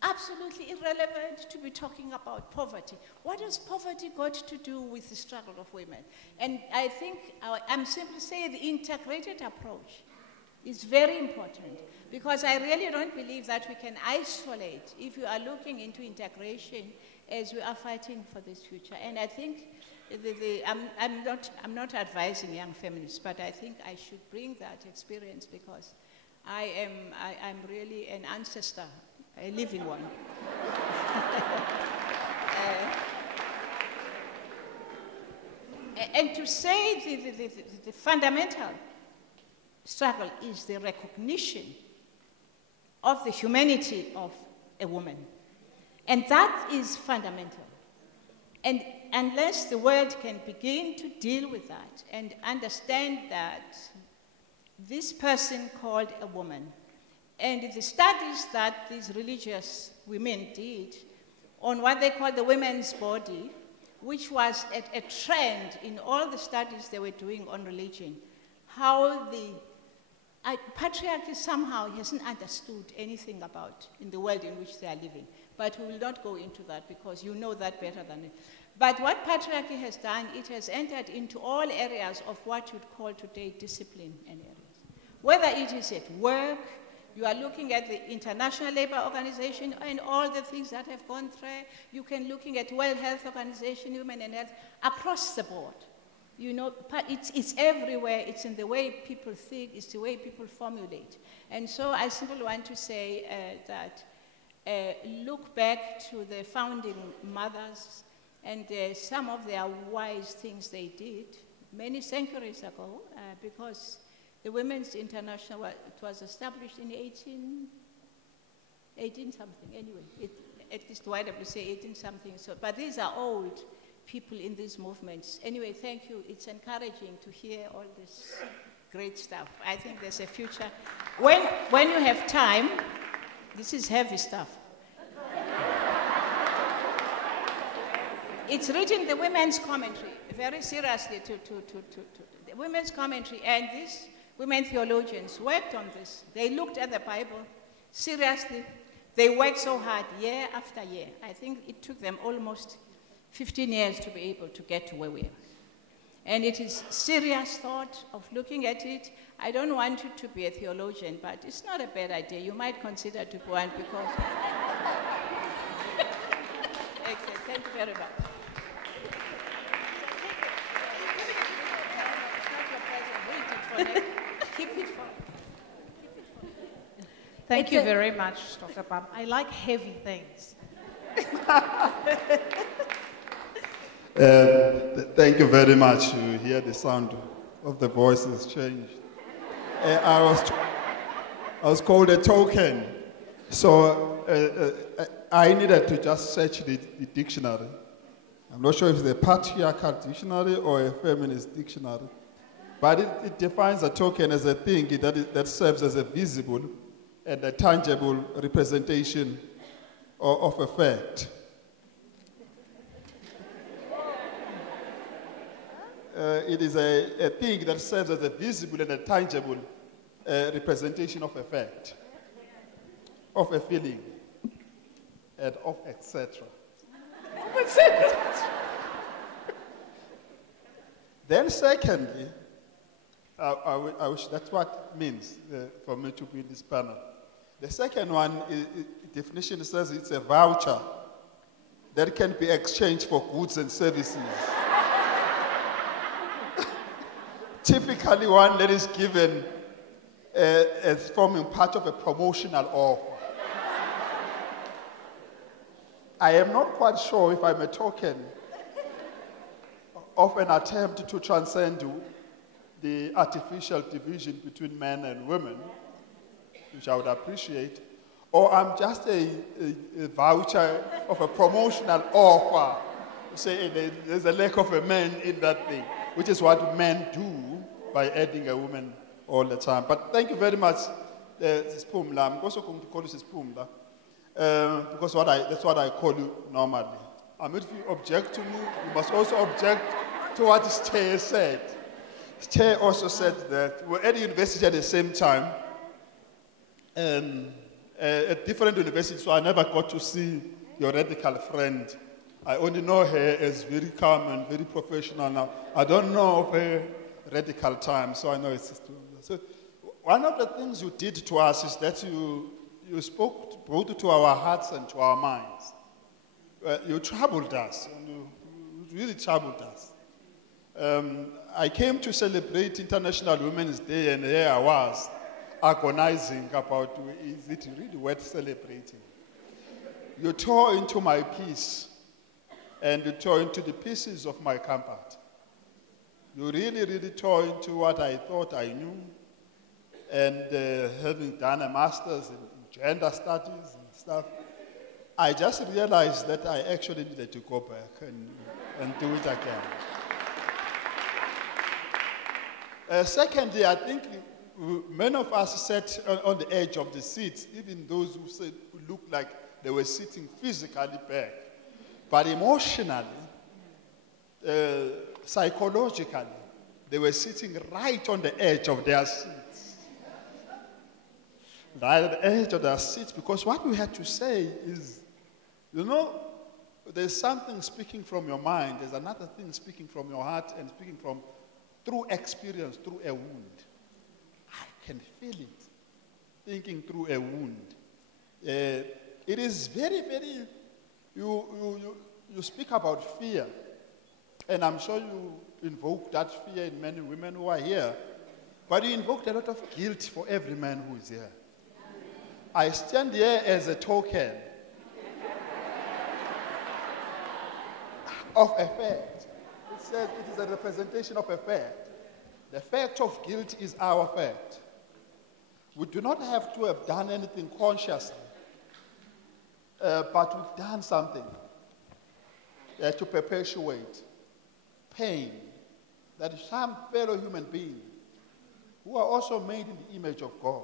Absolutely irrelevant to be talking about poverty. What has poverty got to do with the struggle of women? And I think I'm simply saying the integrated approach is very important, because I really don't believe that we can isolate if you are looking into integration as we are fighting for this future. And I think I'm not advising young feminists, but I think I should bring that experience, because I'm really an ancestor, a living one. And to say the fundamental struggle is the recognition of the humanity of a woman. And that is fundamental. And unless the world can begin to deal with that and understand that this person called a woman, and the studies that these religious women did on what they call the women's body, which was a trend in all the studies they were doing on religion, how the patriarchy somehow hasn't understood anything about in the world in which they are living. But we will not go into that because you know that better than me. But what patriarchy has done, it has entered into all areas of what you'd call today discipline and areas. Whether it is at work, you are looking at the International Labour Organization and all the things that have gone through. You can looking at World Health Organization, Women and Health, across the board. You know, it's everywhere. It's in the way people think. It's the way people formulate. And so I simply want to say that look back to the founding mothers and some of their wise things they did many centuries ago, because the Women's International, it was established in 18 something, anyway. At least YWCA 18 something. So, but these are old people in these movements. Anyway, thank you. It's encouraging to hear all this great stuff. I think there's a future. When you have time, this is heavy stuff. It's written the women's commentary very seriously to the women's commentary, and these women theologians worked on this. They looked at the Bible seriously. They worked so hard year after year. I think it took them almost 15 years to be able to get to where we are. And it is serious thought of looking at it. I don't want you to be a theologian, but it's not a bad idea. You might consider to go on because... Excellent. Thank you very much. Keep it for. Thank you very much, Dr. Pam. I like heavy things. Thank you very much. You hear the sound of the voices change. I was called a token, so I needed to just search the dictionary. I'm not sure if it's a patriarchal dictionary or a feminist dictionary, but it defines a token as a thing that serves as a visible and a tangible representation of a fact. It is a thing that serves as a visible and a tangible representation of a fact, of a feeling, and of etc. Then secondly, I wish that's what it means for me to be in this panel. The second one, definition says it's a voucher that can be exchanged for goods and services. Typically one that is given as forming part of a promotional offer. I am not quite sure if I'm a token of an attempt to transcend the artificial division between men and women, which I would appreciate, or I'm just a voucher of a promotional offer. Say there's a lack of a man in that thing, which is what men do by adding a woman all the time. But thank you very much, Ms. Pumla. I'm also going to call you Ms. Pumla, because that's what I call you normally. And if you object to me, you must also object to what the chair said. The chair also said that we're at the university at the same time, at different universities, so I never got to see your radical friend. I only know her as very calm and very professional now. I don't know of her radical time, so I know it's... So one of the things you did to us is that you spoke both to our hearts and to our minds. You troubled us, and you really troubled us. I came to celebrate International Women's Day, and here I was agonizing about, is it really worth celebrating? You tore into my peace, and you tore into the pieces of my comfort. You really, really tore into what I thought I knew, and having done a master's in gender studies and stuff, I just realized that I actually needed to go back and do it again. Secondly, I think many of us sat on the edge of the seats, even those who looked like they were sitting physically back. But emotionally, psychologically, they were sitting right on the edge of their seats. Right at the edge of their seats, because what we had to say is, you know, there's something speaking from your mind, there's another thing speaking from your heart and speaking from, through experience, through a wound. I can feel it, thinking through a wound. It is very, very, you speak about fear, and I'm sure you invoke that fear in many women who are here, but you invoked a lot of guilt for every man who is here. I stand here as a token of a fact. It says it is a representation of a fact. The fact of guilt is our fact. We do not have to have done anything consciously, but we've done something to perpetuate pain that some fellow human beings who are also made in the image of God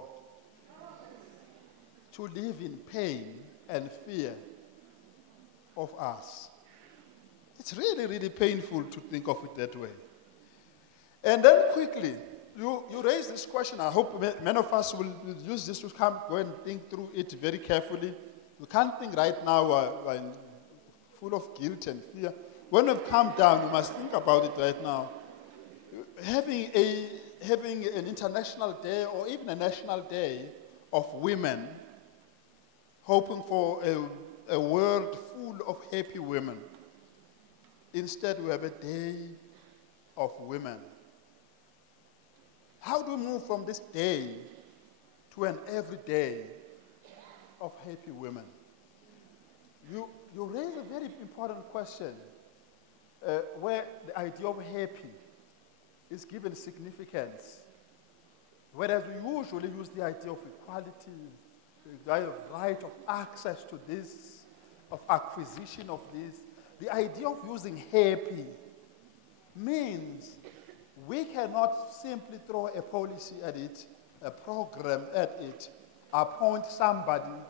to live in pain and fear of us. It's really, really painful to think of it that way. And then quickly, you raise this question. I hope many of us will use this to go and think through it very carefully. We can't think right now, we're full of guilt and fear. When we've come down, we must think about it right now. Having an international day or even a national day of women, hoping for a world full of happy women. Instead, we have a day of women. How do we move from this day to an everyday of happy women? You raise a very important question where the idea of happy is given significance, whereas we usually use the idea of equality, the idea of right of access to this, of acquisition of this. The idea of using happy means we cannot simply throw a policy at it, a program at it, appoint somebody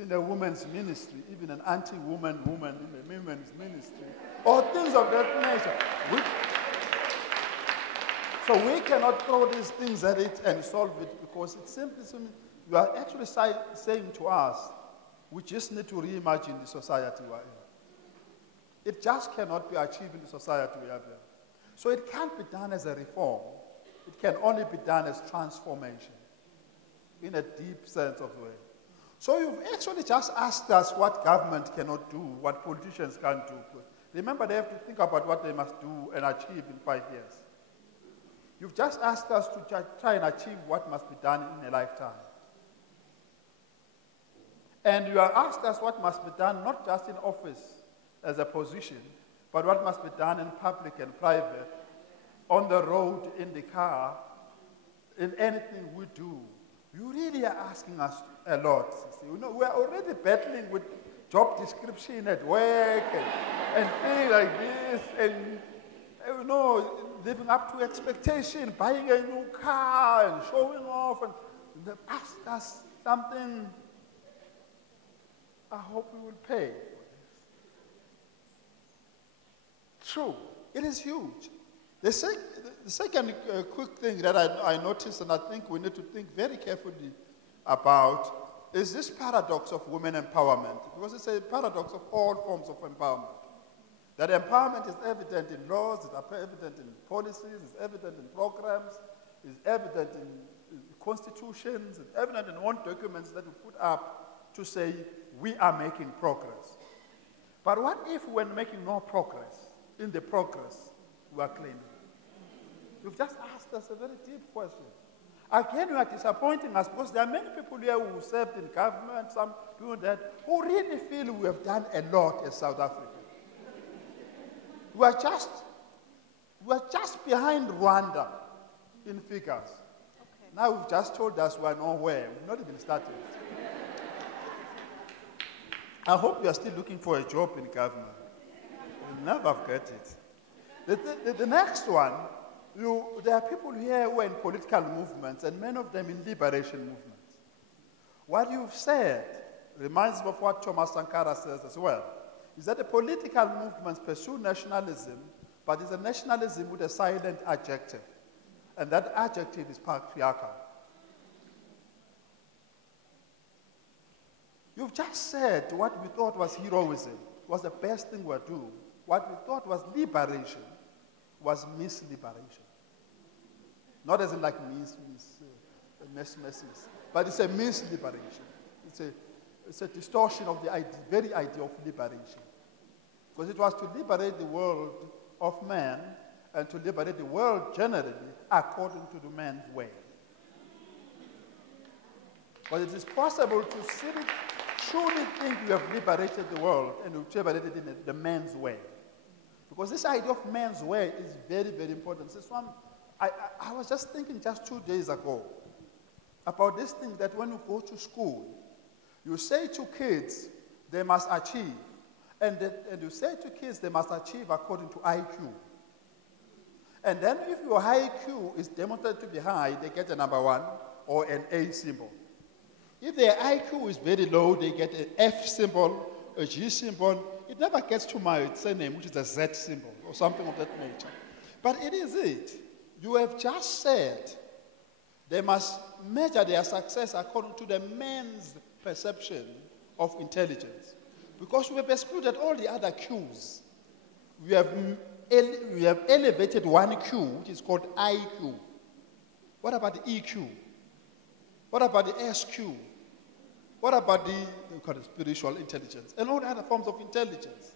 in a women's ministry, even an anti-woman woman in a women's ministry, or things of that nature. So we cannot throw these things at it and solve it, because it's simply, you are actually saying to us, we just need to reimagine the society we're in. It just cannot be achieved in the society we have here. So it can't be done as a reform. It can only be done as transformation in a deep sense of the way. So you've actually just asked us what government cannot do, what politicians can't do. Remember, they have to think about what they must do and achieve in 5 years. You've just asked us to try and achieve what must be done in a lifetime. And you have asked us what must be done not just in office as a position, but what must be done in public and private, on the road, in the car, in anything we do. You really are asking us a lot. You know, we're already battling with job description at work and things like this, and you know, living up to expectation, buying a new car and showing off, and they've asked us something. I hope we will pay. True, it is huge. The second quick thing that I noticed, and I think we need to think very carefully about, is this paradox of women empowerment. Because it's a paradox of all forms of empowerment. That empowerment is evident in laws, it's evident in policies, it's evident in programs, it's evident in constitutions, it's evident in one documents that we put up to say we are making progress. But what if when making no progress, in the progress we are claiming? You've just asked us a very deep question. Again, you are disappointing us because there are many people here who served in government, some doing that, who really feel we have done a lot as South Africa. We are just behind Rwanda in figures. Okay. Now you've just told us we are nowhere. We've not even started. I hope you are still looking for a job in government. You'll never get it. The next one, there are people here who are in political movements, and many of them in liberation movements. What you've said reminds me of what Thomas Sankara says as well. is that the political movements pursue nationalism, but it's a nationalism with a silent adjective. And that adjective is patriarchal. You've just said what we thought was heroism was the best thing we're doing. What we thought was liberation was misliberation. Not as in like messes, but it's a misliberation. It's a distortion of the very idea of liberation. Because it was to liberate the world of man and to liberate the world generally according to the man's way. But it is possible to truly think you have liberated the world and you've liberated it in the man's way. Because this idea of man's way is very, very important. This one, I was just thinking just 2 days ago about this thing that when you go to school, you say to kids they must achieve. And you say to kids they must achieve according to IQ. And then if your IQ is demonstrated to be high, they get a number 1 or an A symbol. If their IQ is very low, they get an F symbol, a G symbol. It never gets to my surname, which is a Z symbol or something of that nature. But it is it. You have just said they must measure their success according to the man's perception of intelligence. Because we have excluded all the other Qs. We have elevated one Q, which is called IQ. What about the EQ? What about the SQ? What about the spiritual intelligence? And all the other forms of intelligence.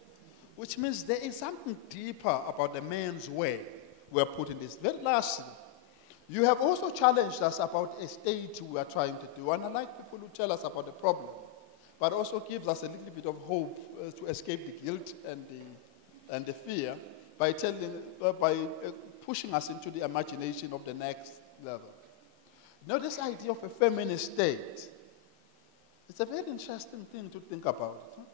Which means there is something deeper about the man's way we are putting this. Very lastly, you have also challenged us about a state we are trying to do. And I like people who tell us about the problem, but also gives us a little bit of hope to escape the guilt and the fear by pushing us into the imagination of the next level. Now, this idea of a feminist state, it's a very interesting thing to think about. Huh?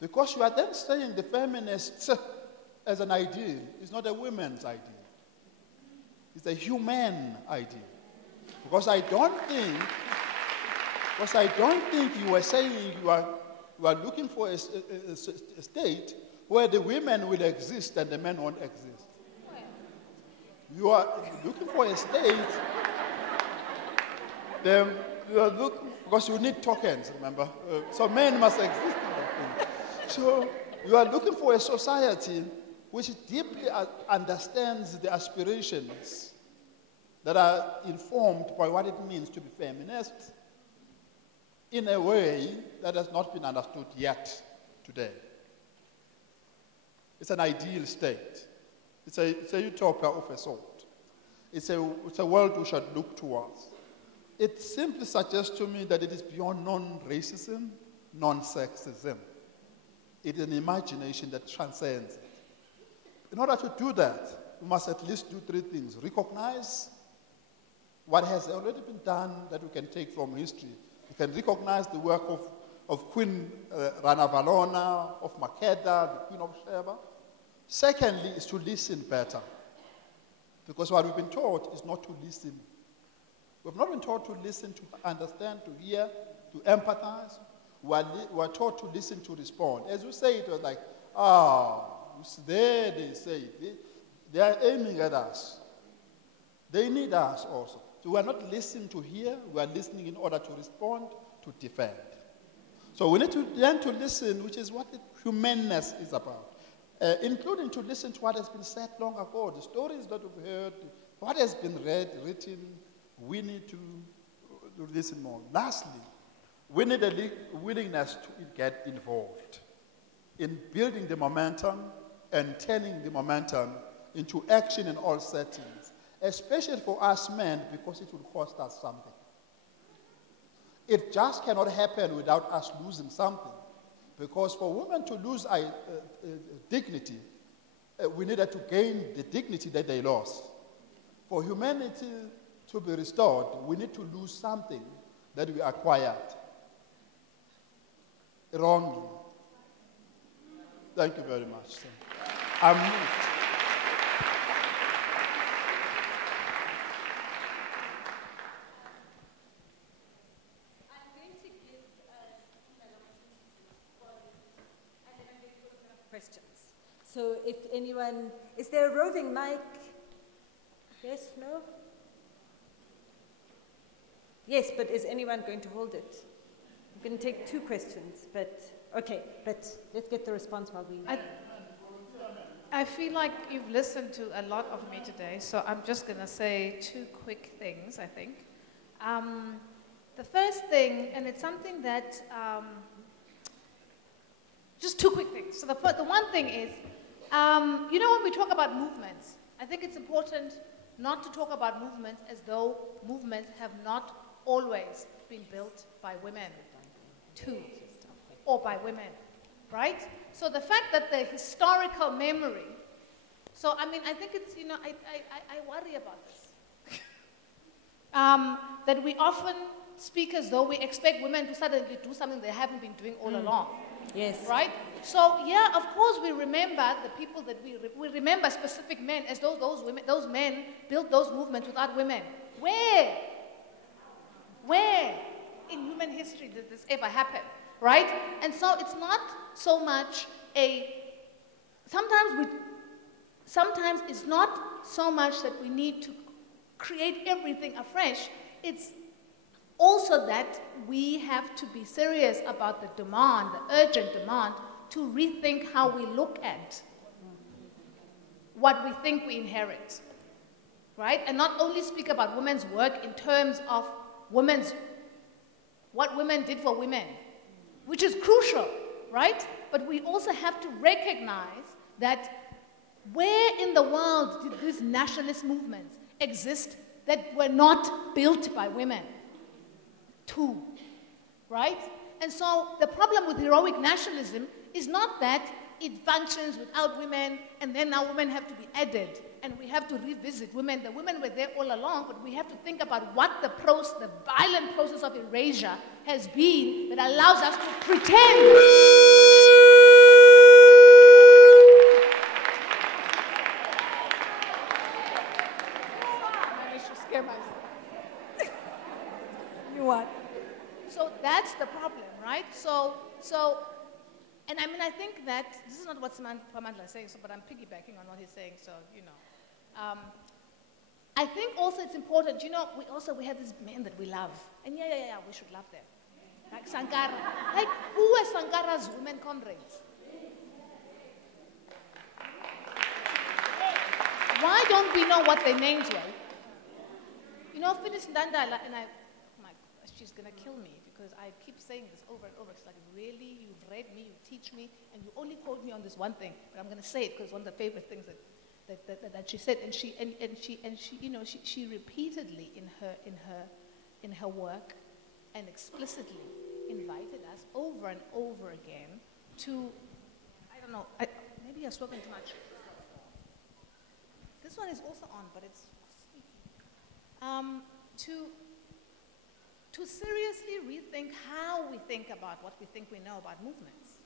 Because you are then saying the feminists as an idea is not a women's idea. It's a human idea. Because I don't think you are saying you are looking for a state where the women will exist and the men won't exist. You are looking for a state, because you need tokens, remember? So men must exist in that thing. So you are looking for a society which deeply understands the aspirations that are informed by what it means to be feminist in a way that has not been understood yet today. It's an ideal state. It's a utopia of a sort. It's a world we should look towards. It simply suggests to me that it is beyond non-racism, non-sexism. It is an imagination that transcends it. In order to do that, we must at least do 3 things. Recognize what has already been done that we can take from history. We can recognize the work of Queen Ranavalona, of Makeda, the Queen of Sheba. Secondly, is to listen better. Because what we've been taught is not to listen. We've not been taught to listen, to understand, to hear, to empathize. We are taught to listen, to respond. As you say, it was like, there they say it. They are aiming at us. They need us also. So we are not listening to hear, we are listening in order to respond, to defend. So we need to learn to listen, which is what humanness is about. Including to listen to what has been said long ago, the stories that we've heard, what has been read, written. We need to listen more. Lastly, we need a willingness to get involved in building the momentum and turning the momentum into action in all settings, especially for us men, because it will cost us something. It just cannot happen without us losing something. Because for women to lose dignity, we needed to gain the dignity that they lost. For humanity to be restored, we need to lose something that we acquired wrongly. Thank you very much. I'm moved. I'm going to give questions. So if anyone, is there a roving mic? Yes, no? Yes, but is anyone going to hold it? I'm going to take 2 questions, but okay, but let's get the response while we... I feel like you've listened to a lot of me today, so I'm just going to say 2 quick things, I think. The first thing, and it's something that, just 2 quick things. So the one thing is, you know, when we talk about movements, I think it's important not to talk about movements as though movements have not always been built by women, too, or by women, right? So the fact that the historical memory, so I mean, I think it's, you know, I worry about this. That we often speak as though we expect women to suddenly do something they haven't been doing all along. Yes. Right? So, yeah, of course we remember the people that we remember specific men as though those men built those movements without women. Where? Where in human history did this ever happen? Right? And so it's not so much sometimes it's not so much that we need to create everything afresh. It's also that we have to be serious about the demand, the urgent demand, to rethink how we look at what we think we inherit, right? And not only speak about women's work in terms of what women did for women, which is crucial, right? But we also have to recognize that where in the world did these nationalist movements exist that were not built by women? Too, right? And so the problem with heroic nationalism is not that it functions without women and then now women have to be added and we have to revisit women. The women were there all along, but we have to think about what the violent process of erasure has been that allows us to pretend. I should scare myself. You what? So that's the problem, right? So, and I mean, I think that, this is not what Siphamandla is saying, but I'm piggybacking on what he's saying, so, you know. I think also it's important, you know, we have these men that we love, and yeah, we should love them. Like Sankara. Like, who are Sankara's women comrades? Why don't we know what their names were? You know, Phyllis Ndandala, and she's going to kill me because I keep saying this over and over. It's like, really, you've read me, you teach me, and you only quote me on this one thing. But I'm going to say it because it's one of the favorite things that she said. And she, you know, she repeatedly in her work and explicitly invited us over and over again to, I don't know, maybe I've spoken too much. This one is also on, but it's to seriously rethink how we think about what we think we know about movements.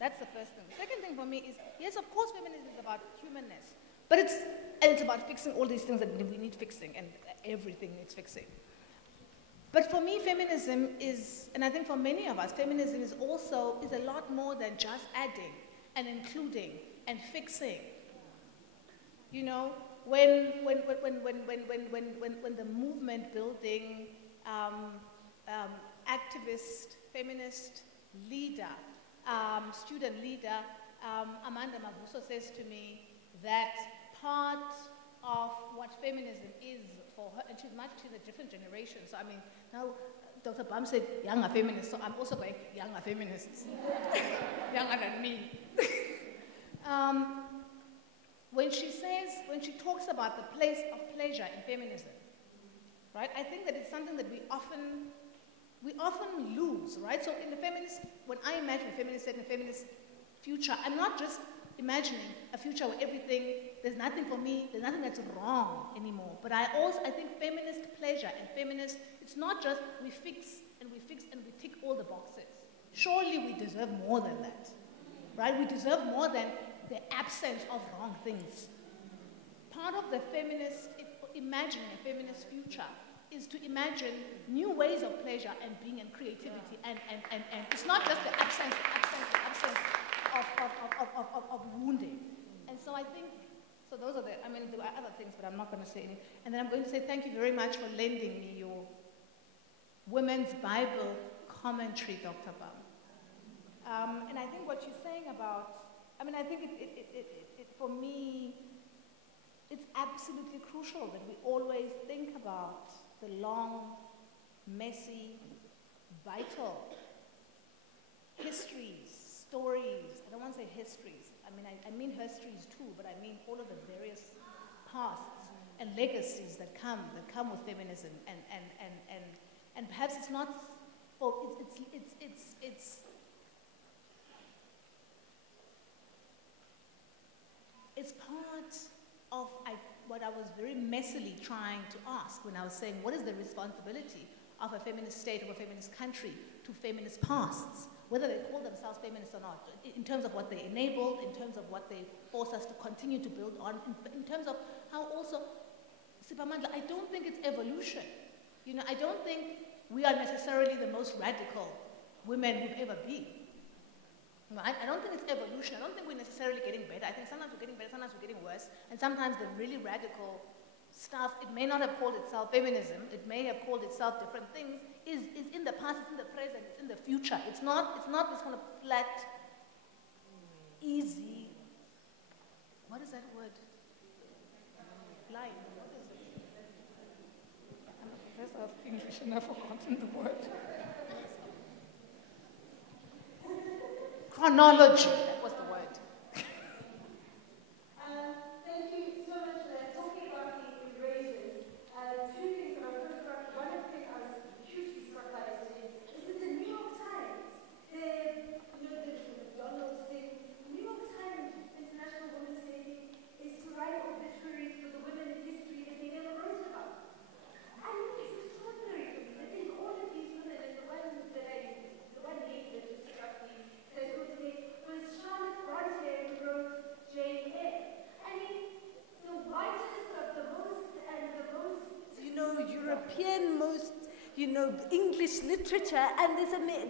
That's the first thing. The second thing for me is, yes, of course, feminism is about humanness, but it's about fixing all these things that we need fixing, and everything needs fixing. But for me, feminism is, and I think for many of us, feminism is a lot more than just adding and including and fixing. You know, when the movement building activist, feminist leader, student leader, Amanda Mavuso says to me that part of what feminism is for her, and she's a different generation, so I mean, now Dr. Bam said younger feminists, so I'm also going younger feminists, younger than me. When she talks about the place of pleasure in feminism, right? I think that it's something that we often lose, right? So in the feminist, when I imagine a feminist state and a feminist future, I'm not just imagining a future where there's nothing for me, there's nothing that's wrong anymore. But I think feminist pleasure and feminist, it's not just we fix and we tick all the boxes. Surely we deserve more than that, right? We deserve more than the absence of wrong things. Part of the feminist, imagining a feminist future is to imagine new ways of pleasure and being and creativity, and it's not just the absence wounding. And so I think, so those are I mean, there are other things, but I'm not going to say any. And then I'm going to say thank you very much for lending me your Women's Bible commentary, Dr. Bam. And I think what you're saying about, I mean, I think for me, it's absolutely crucial that we always think about the long, messy, vital histories, stories. I don't want to say histories. I mean histories too, but I mean all of the various pasts and legacies that come with feminism, and perhaps it's not. Well, it's part of what I was very messily trying to ask when I was saying, what is the responsibility of a feminist state, of a feminist country, to feminist pasts, whether they call themselves feminists or not, in terms of what they enabled, in terms of what they force us to continue to build on, in terms of how also, Siphamandla, I don't think it's evolution. You know, I don't think we are necessarily the most radical women we've ever been. I don't think it's evolution. I don't think we're necessarily getting better. I think sometimes we're getting better, sometimes we're getting worse, and sometimes the really radical stuff, it may not have called itself feminism, it may have called itself different things, is in the past, it's in the present, it's in the future. It's not this kind of flat, easy, what is that word? Line. What is it? I'm a professor of English and I've forgotten the word. Chronology, that was the word. Thank you so much for that. Talking about the erasures, two things that I was so struck. One of the things I was hugely struck by today is that the New York Times, the McDonald's thing, the New York Times International Women's Day is to write obituaries for the women in history that they never wrote about. And it's extraordinary to me that there's all of these women, and the one name that just struck me was Charlotte Bronte, who wrote Jane Eyre. I mean, the whitest of the most, European, most, English literature, and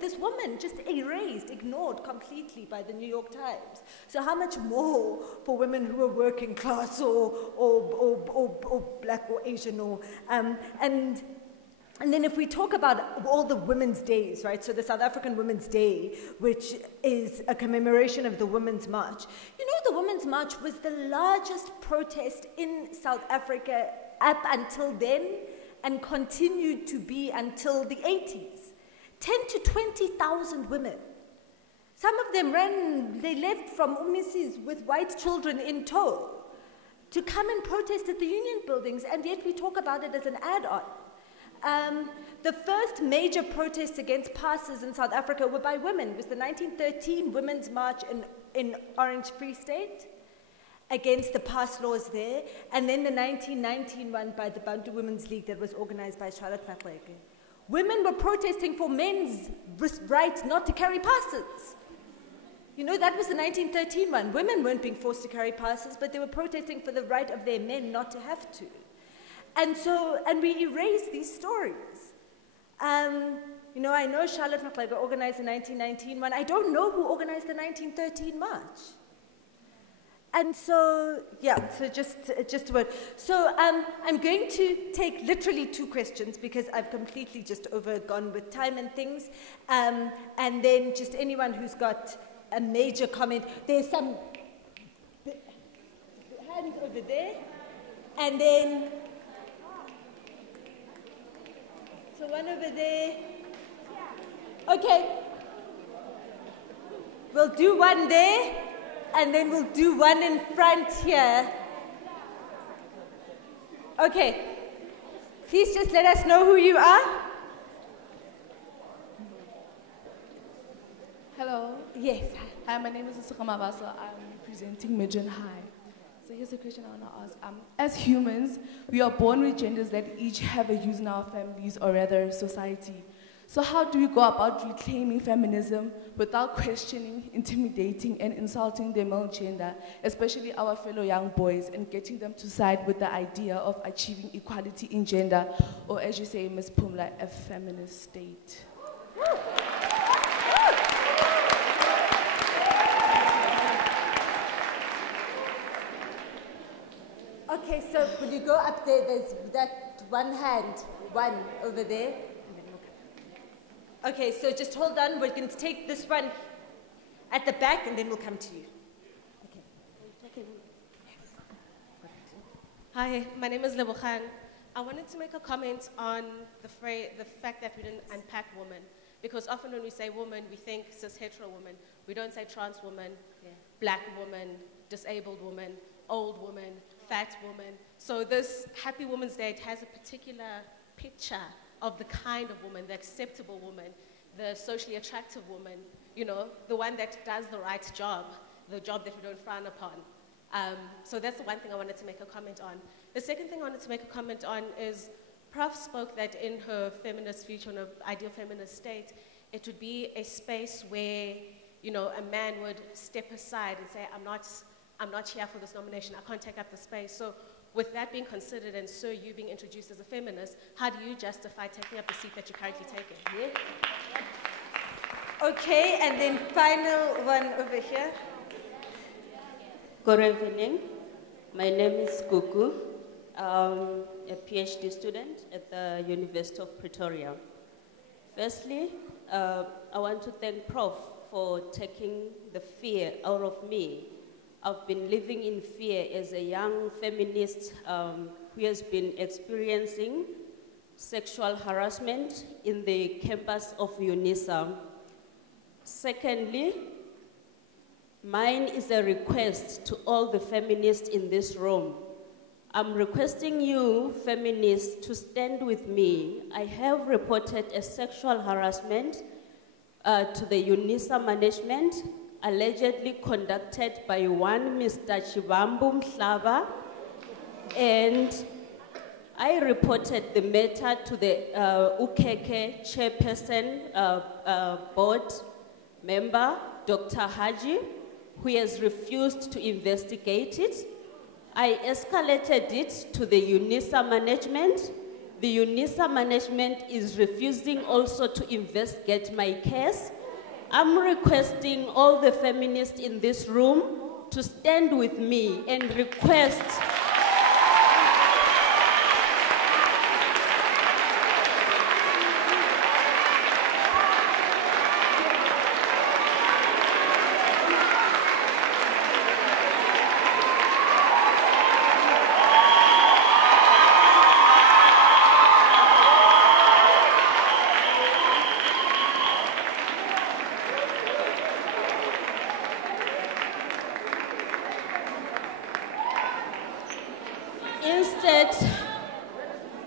this woman just erased, ignored completely by the New York Times. So how much more for women who are working class or black or Asian and then if we talk about all the Women's Days, right, so the South African Women's Day, which is a commemoration of the Women's March. The Women's March was the largest protest in South Africa up until then and continued to be until the 80s. 10 to 20,000 women. Some of them they left from Umisis with white children in tow to come and protest at the union buildings, and yet we talk about it as an add-on. The first major protests against passes in South Africa were by women. It was the 1913 Women's March in Orange Free State against the pass laws there, and then the 1919 one by the Bantu Women's League that was organized by Charlotte McFadden. Women were protesting for men's right not to carry passes. That was the 1913 one. Women weren't being forced to carry passes, but they were protesting for the right of their men not to have to. And we erase these stories. I know Charlotte McFadden organized the 1919 one. I don't know who organized the 1913 march. And so, so just a word. So I'm going to take literally 2 questions because I've completely just overgone with time and things. And then just anyone who's got a major comment. There's some hands over there. And then, so one over there. Okay. We'll do one there. And then we'll do one in front here. Okay. Please just let us know who you are. Hello. Yes. Hi, my name is Siphamandla. I'm representing Midrand High. So here's a question I want to ask. As humans, we are born with genders that each have a use in our families or rather society. So how do we go about reclaiming feminism without questioning, intimidating, and insulting the male gender, especially our fellow young boys, and getting them to side with the idea of achieving equality in gender, or as you say, Ms. Pumla, a feminist state? Woo. Okay, so will you go up there? There's that one hand, one over there. Okay, so just hold on. We're going to take this one at the back, and then we'll come to you. Okay. Hi, my name is Lebogang. I wanted to make a comment on the fact that we didn't unpack woman, because often when we say woman, we think cis-hetero woman. We don't say trans woman, black woman, disabled woman, old woman, fat woman. So this Happy Women's Day, it has a particular picture of the kind of woman, the acceptable woman, the socially attractive woman, you know, the one that does the right job, the job that we don't frown upon. So that's the one thing I wanted to make a comment on. The second thing I wanted to make a comment on is Prof spoke that in her feminist future, in her ideal feminist state, it would be a space where, you know, a man would step aside and say, I'm not here for this nomination, I can't take up the space. So with that being considered, and so you being introduced as a feminist, how do you justify taking up the seat that you're currently taking? Yeah? Okay, and then final one over here. Good evening. My name is Gugu. I'm a PhD student at the University of Pretoria. Firstly, I want to thank Prof for taking the fear out of me. I've been living in fear as a young feminist who has been experiencing sexual harassment in the campus of UNISA. Secondly, mine is a request to all the feminists in this room. I'm requesting you, feminists, to stand with me. I have reported a sexual harassment to the UNISA management, allegedly conducted by one Mr. Chibambu Mhlaba, and I reported the matter to the UKK Chairperson board member, Dr. Haji, who has refused to investigate it. I escalated it to the UNISA management. The UNISA management is refusing also to investigate my case. I'm requesting all the feminists in this room to stand with me and request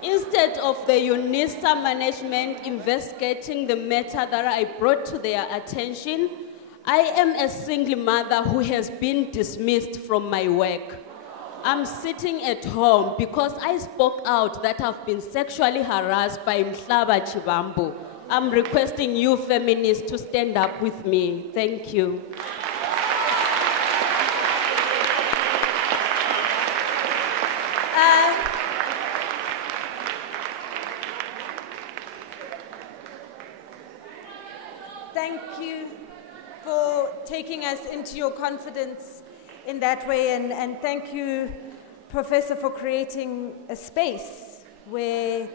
instead of the UNISA management investigating the matter that I brought to their attention, I am a single mother who has been dismissed from my work. I'm sitting at home because I spoke out that I've been sexually harassed by Mhlaba Chibambu. I'm requesting you feminists to stand up with me. Thank you. Thank you for taking us into your confidence in that way, and thank you, Professor, for creating a space where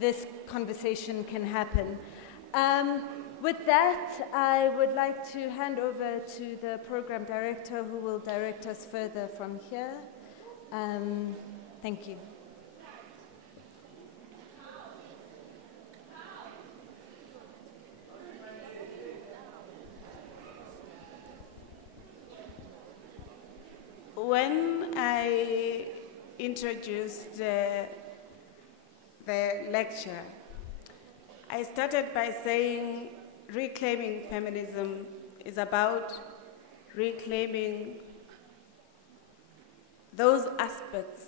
this conversation can happen. With that, I would like to hand over to the program director who will direct us further from here. Thank you. When I introduced the lecture, I started by saying reclaiming feminism is about reclaiming those aspects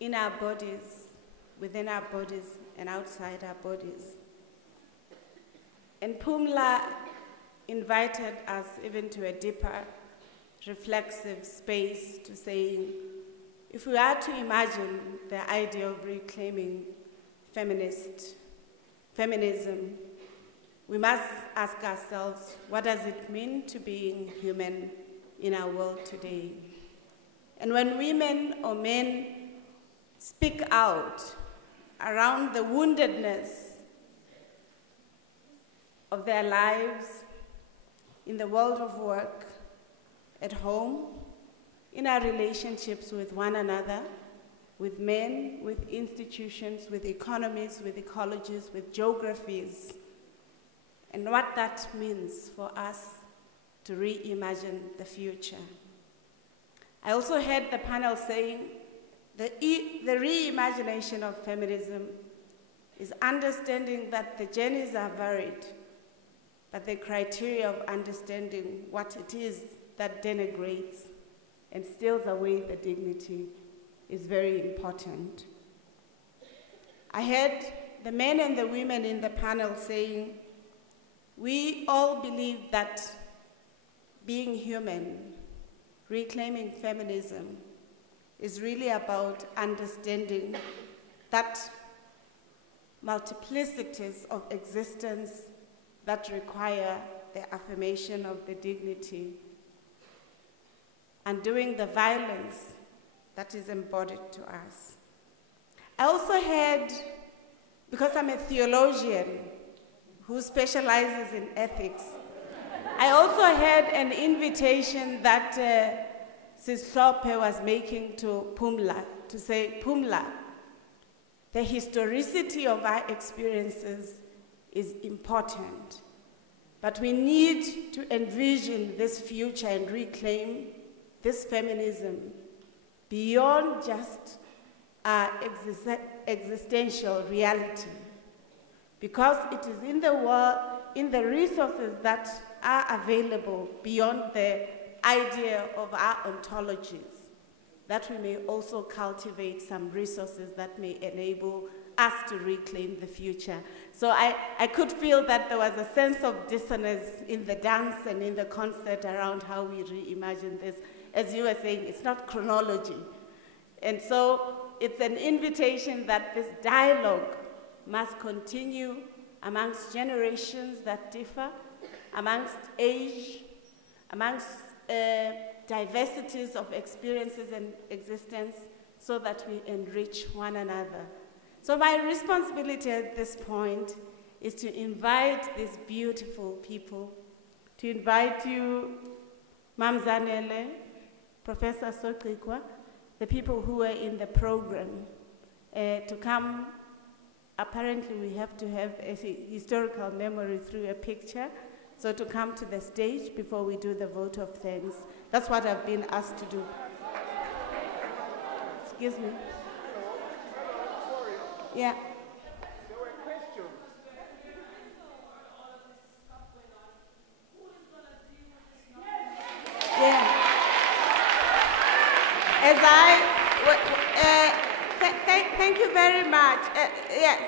in our bodies, within our bodies, and outside our bodies. And Pumla invited us even to a deeper reflexive space to saying, if we are to imagine the idea of reclaiming feminism, we must ask ourselves, what does it mean to being human in our world today? And when women or men speak out around the woundedness of their lives in the world of work, at home, in our relationships with one another, with men, with institutions, with economies, with ecologies, with geographies, and what that means for us to reimagine the future. I also heard the panel saying the reimagination of feminism is understanding that the journeys are varied, but the criteria of understanding what it is that denigrates and steals away the dignity is very important. I heard the men and the women in the panel saying, we all believe that being human, reclaiming feminism, is really about understanding that multiplicities of existence that require the affirmation of the dignity, undoing the violence that is embodied to us. I also heard, because I'm a theologian who specializes in ethics, I also heard an invitation that Siphamandla was making to Pumla, to say, Pumla, the historicity of our experiences is important, but we need to envision this future and reclaim this feminism beyond just our existential reality, because it is in the world, in the resources that are available beyond the idea of our ontologies, that we may also cultivate some resources that may enable us to reclaim the future. So I could feel that there was a sense of dissonance in the dance and in the concert around how we reimagine this. As you were saying, it's not chronology. And so it's an invitation that this dialogue must continue amongst generations that differ, amongst age, amongst diversities of experiences and existence, so that we enrich one another. So my responsibility at this point is to invite these beautiful people, to invite you, Mamzanele, Professor Soqikwa, the people who are in the program, to come. Apparently we have to have a historical memory through a picture, so to come to the stage before we do the vote of thanks. That's what I've been asked to do. Excuse me. Yeah. There were questions. Yeah. Thank you very much. Yes.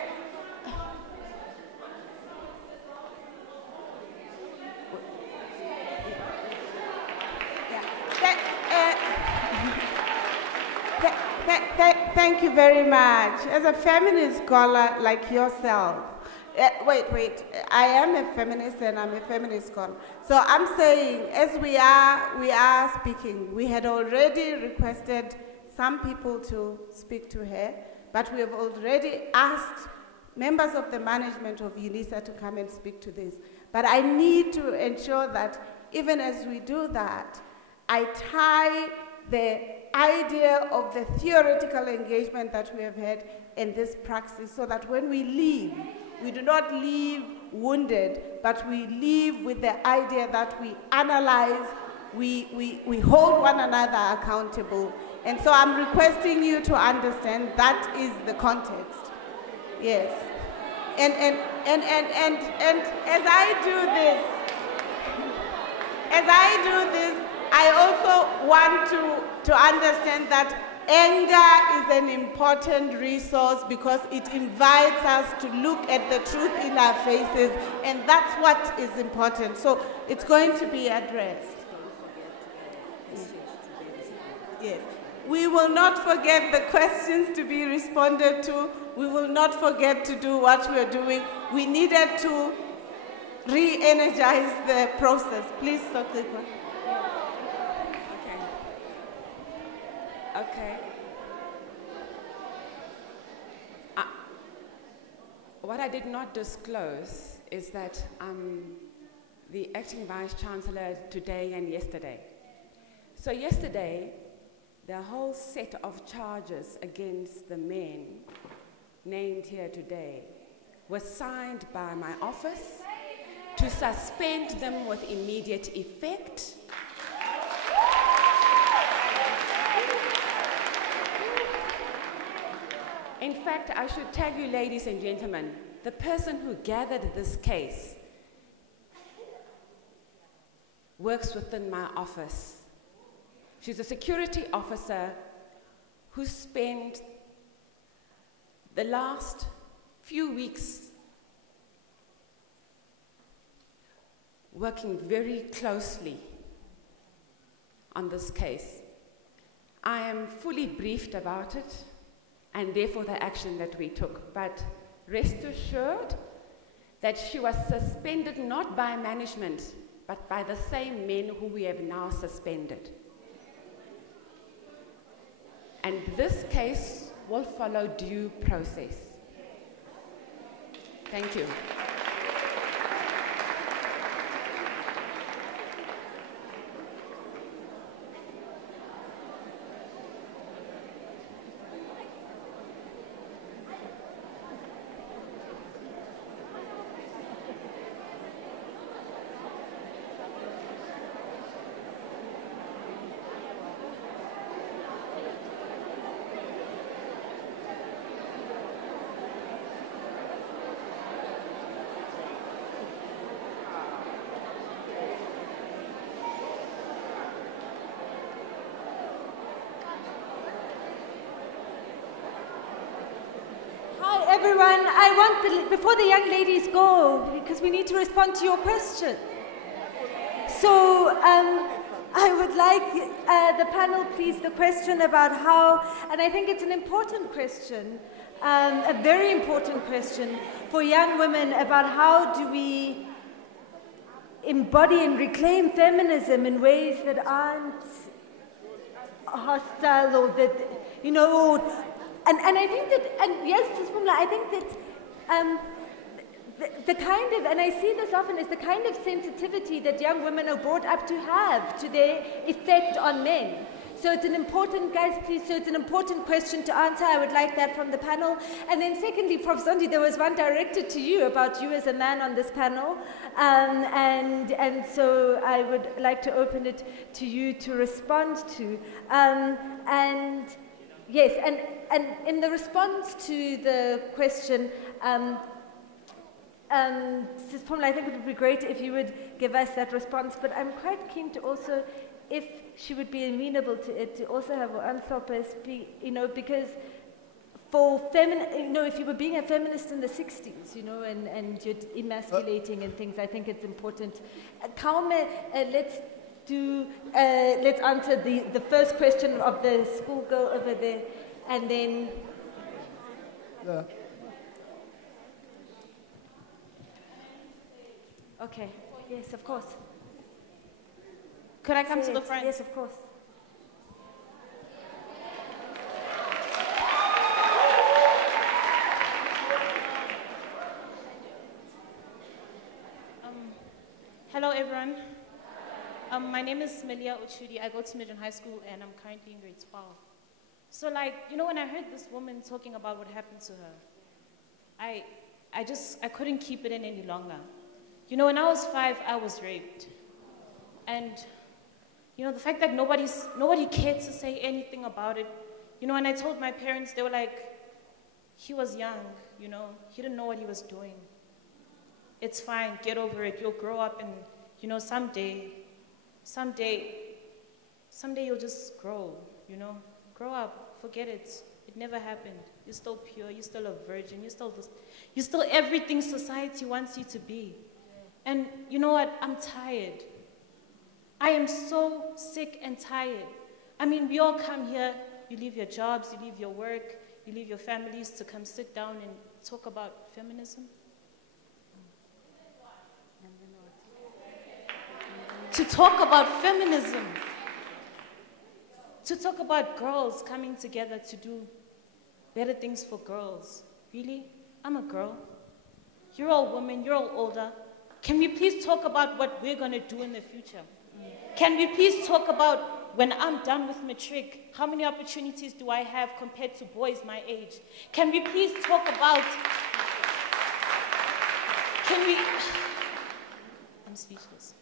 Thank you very much. As a feminist scholar like yourself, wait, I am a feminist and I'm a feminist scholar. So I'm saying, as we are speaking, we had already requested some people to speak to her, but we have already asked members of the management of UNISA to come and speak to this. But I need to ensure that even as we do that, I tie the idea of the theoretical engagement that we have had in this praxis, so that when we leave, we do not leave wounded, but we leave with the idea that we analyze, we hold one another accountable. And so I'm requesting you to understand that is the context. Yes. And as I do this, I also want to understand that anger is an important resource, because it invites us to look at the truth in our faces, and that's what is important. So it's going to be addressed. Yes. We will not forget the questions to be responded to. We will not forget to do what we are doing. We needed to re-energize the process. Please, Dr. Okay. What I did not disclose is that I'm the acting Vice Chancellor today and yesterday. So yesterday, the whole set of charges against the men named here today was signed by my office to suspend them with immediate effect. In fact, I should tell you, ladies and gentlemen, the person who gathered this case works within my office. She's a security officer who spent the last few weeks working very closely on this case. I am fully briefed about it, and therefore the action that we took. But rest assured that she was suspended not by management, but by the same men who we have now suspended. And this case will follow due process. Thank you. Everyone, before the young ladies go, because we need to respond to your question. So I would like the panel, please, the question about how, and I think it's an important question, a very important question for young women about how do we embody and reclaim feminism in ways that aren't hostile or that, you know, and I think that, and yes, Pumla, I think that the kind of, and I see this often, is the kind of sensitivity that young women are brought up to have to their effect on men. So it's an important, guys, please, so it's an important question to answer. I would like that from the panel. And then secondly, Prof. Zondi, there was one directed to you about you as a man on this panel. And so I would like to open it to you to respond to. And yes, and in the response to the question, Sis Pumla, I think it would be great if you would give us that response, but I'm quite keen to also, if she would be amenable to it, to also have anthropos be, you know, because for you know, if you were being a feminist in the 60s, you know, and you're emasculating and things, I think it's important. Kaume, let's answer the first question of the schoolgirl over there, and then... Yeah. Okay, yes, of course. Could I come to the front? Yes, of course. Hello, everyone. My name is Cecilia. I go to Midrand High School, and I'm currently in grade 12. So, like, you know, when I heard this woman talking about what happened to her, I couldn't keep it in any longer. You know, when I was 5, I was raped. And, you know, the fact that nobody cared to say anything about it, you know, when I told my parents, they were like, he was young, you know, he didn't know what he was doing. It's fine, get over it, you'll grow up and, you know, someday you'll just grow, you know, grow up, forget it. It never happened. You're still pure, you're still a virgin, you're still everything society wants you to be. And you know what? I'm tired. I am so sick and tired. I mean, we all come here, you leave your jobs, you leave your work, you leave your families to come sit down and talk about feminism. To talk about feminism. to talk about girls coming together to do better things for girls. Really? I'm a girl. You're all women, you're all older. Can we please talk about what we're going to do in the future? Can we please talk about when I'm done with matric, how many opportunities do I have compared to boys my age? Can we please talk about, I'm speechless.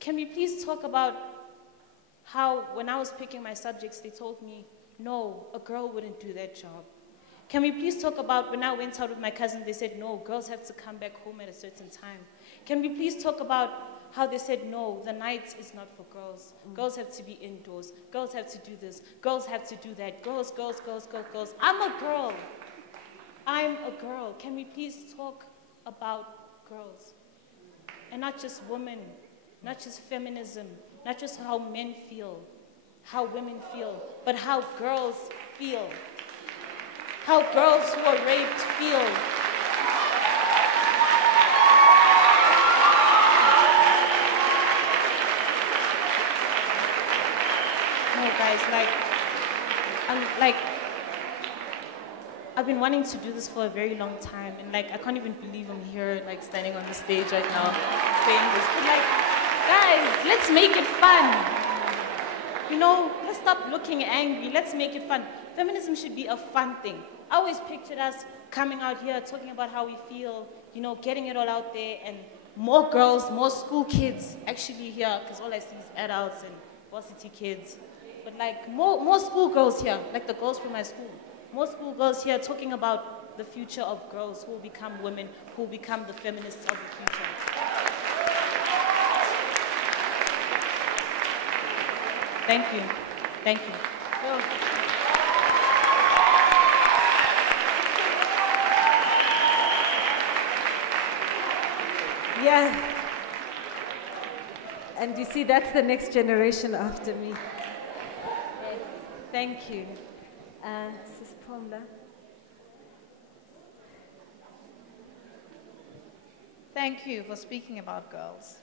Can we please talk about how when I was picking my subjects, they told me, no, a girl wouldn't do that job. Can we please talk about when I went out with my cousin, they said, no, girls have to come back home at a certain time. Can we please talk about how they said, no, the night is not for girls. Girls have to be indoors. Girls have to do this. Girls have to do that. Girls, girls, girls, girls, girls. I'm a girl. I'm a girl. Can we please talk about girls? And not just women, not just feminism, not just how men feel, how women feel, but how girls feel. How girls who are raped feel. No, guys, I've been wanting to do this for a very long time, and I can't even believe I'm here, standing on the stage right now, saying this. But guys, let's make it fun. Let's stop looking angry. Let's make it fun. Feminism should be a fun thing. I always pictured us coming out here, talking about how we feel, getting it all out there, and more girls, more school kids actually here, because all I see is adults and varsity kids. But more school girls here, like the girls from my school. More school girls here talking about the future of girls who will become women, who will become the feminists of the future. Thank you. Thank you. Yeah. And you see, that's the next generation after me. Yes. Thank you. Sis Pumla. Thank you for speaking about girls.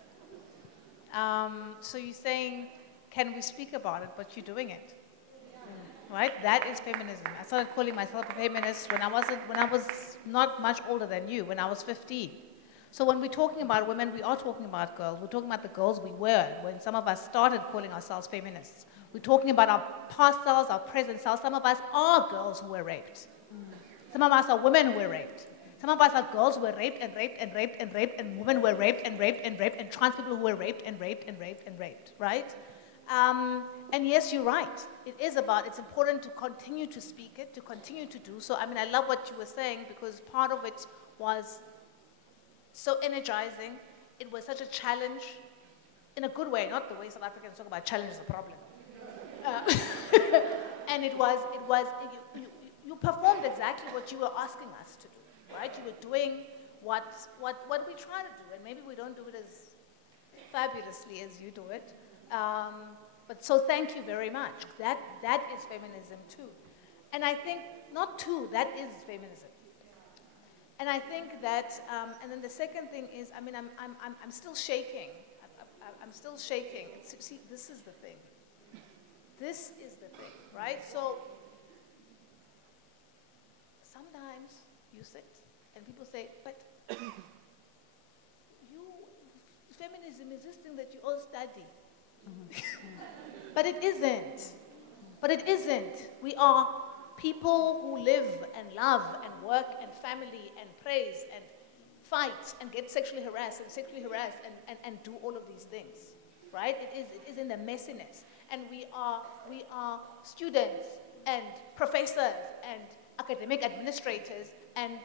So you're saying, can we speak about it, but you're doing it. Right? That is feminism. I started calling myself a feminist when I was not much older than you, when I was 15. So when we're talking about women, we are talking about girls. We're talking about the girls we were when some of us started calling ourselves feminists. We're talking about our past selves, our present selves. Some of us are girls who were raped. Some of us are women who were raped. Some of us are girls who were raped and raped and raped and raped, and women who were raped and raped and raped, and trans people who were raped and raped and raped and raped, right? And yes, you're right. It's important to continue to speak it, to continue to do so. I love what you were saying, because part of it was so energizing. It was such a challenge, in a good way, not the way South Africans talk about challenge is the problem. And you performed exactly what you were asking us to do, right? You were doing what we try to do, and maybe we don't do it as fabulously as you do it. But so thank you very much. That is feminism too. And I think, not too, that is feminism. And I think that, and then the second thing is, I'm still shaking. I'm still shaking. See, this is the thing. This is the thing, right? So sometimes you sit and people say, but feminism is this thing that you all study. But it isn't. But it isn't. We are people who live and love and work and family and praise and fight and get sexually harassed and do all of these things, right? It is in the messiness. And we are students and professors and academic administrators, and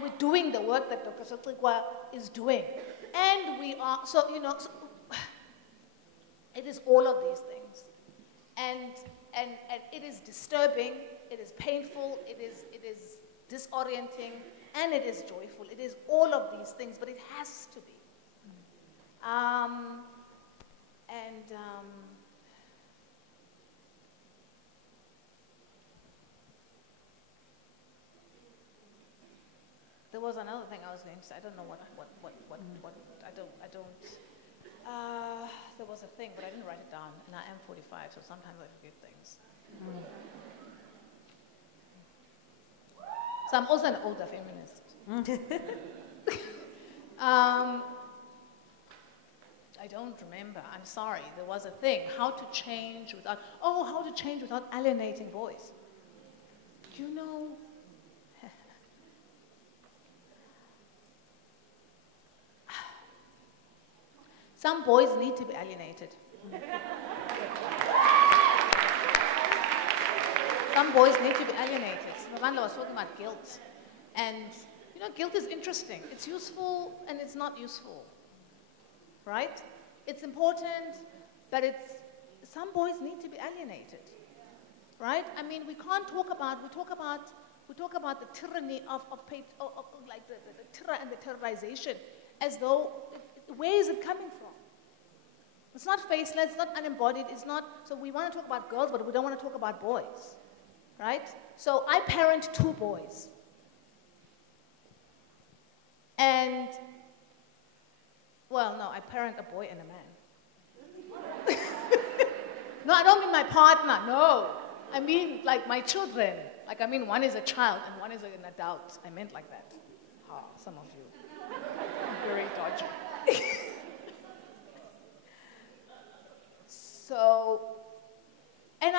we're doing the work that Dr. Sotlikwa is doing. And we are, it is all of these things. And it is disturbing, it is painful, it is disorienting, and it is joyful. It is all of these things, but it has to be. There was another thing I was going to say. I don't know what I don't. there was a thing, but I didn't write it down, and I am 45, so sometimes I forget things. So I'm also an older feminist. I don't remember. I'm sorry. There was a thing. How to change without alienating boys. You know, some boys need to be alienated. Some boys need to be alienated. Siphamandla was talking about guilt. And, you know, guilt is interesting. It's useful and it's not useful. Right? It's important, but some boys need to be alienated. Right? I mean, we talk about the tyranny of like the terror and the terrorization as though, where is it coming from? It's not faceless, it's not unembodied, it's not, so we want to talk about girls, but we don't want to talk about boys. Right? So I parent 2 boys. And, well, no, I parent a boy and a man. No, I don't mean my partner, no. I mean, like, my children. Like, I mean, one is a child and one is an adult. I meant like that. Oh, some of you. Very dodgy. So, and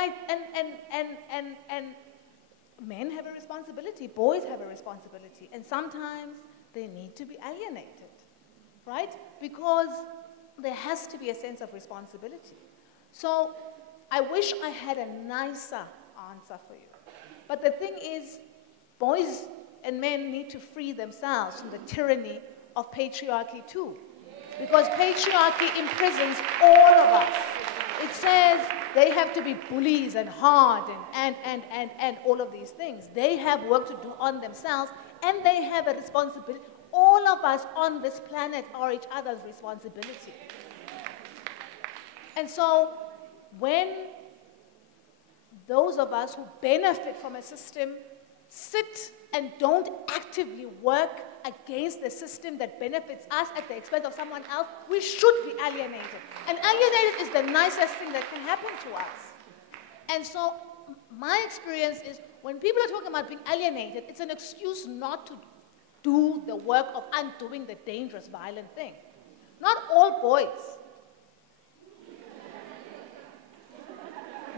men have a responsibility, boys have a responsibility, and sometimes they need to be alienated, right? Because there has to be a sense of responsibility. So I wish I had a nicer answer for you. But the thing is, boys and men need to free themselves from the tyranny of patriarchy too. Because patriarchy imprisons all of us. It says they have to be bullies and hard and all of these things. They have work to do on themselves, and they have a responsibility. All of us on this planet are each other's responsibility. And so when those of us who benefit from a system sit and don't actively work against the system that benefits us at the expense of someone else, we should be alienated. And alienated is the nicest thing that can happen to us. And so my experience is when people are talking about being alienated, it's an excuse not to do the work of undoing the dangerous, violent thing. Not all boys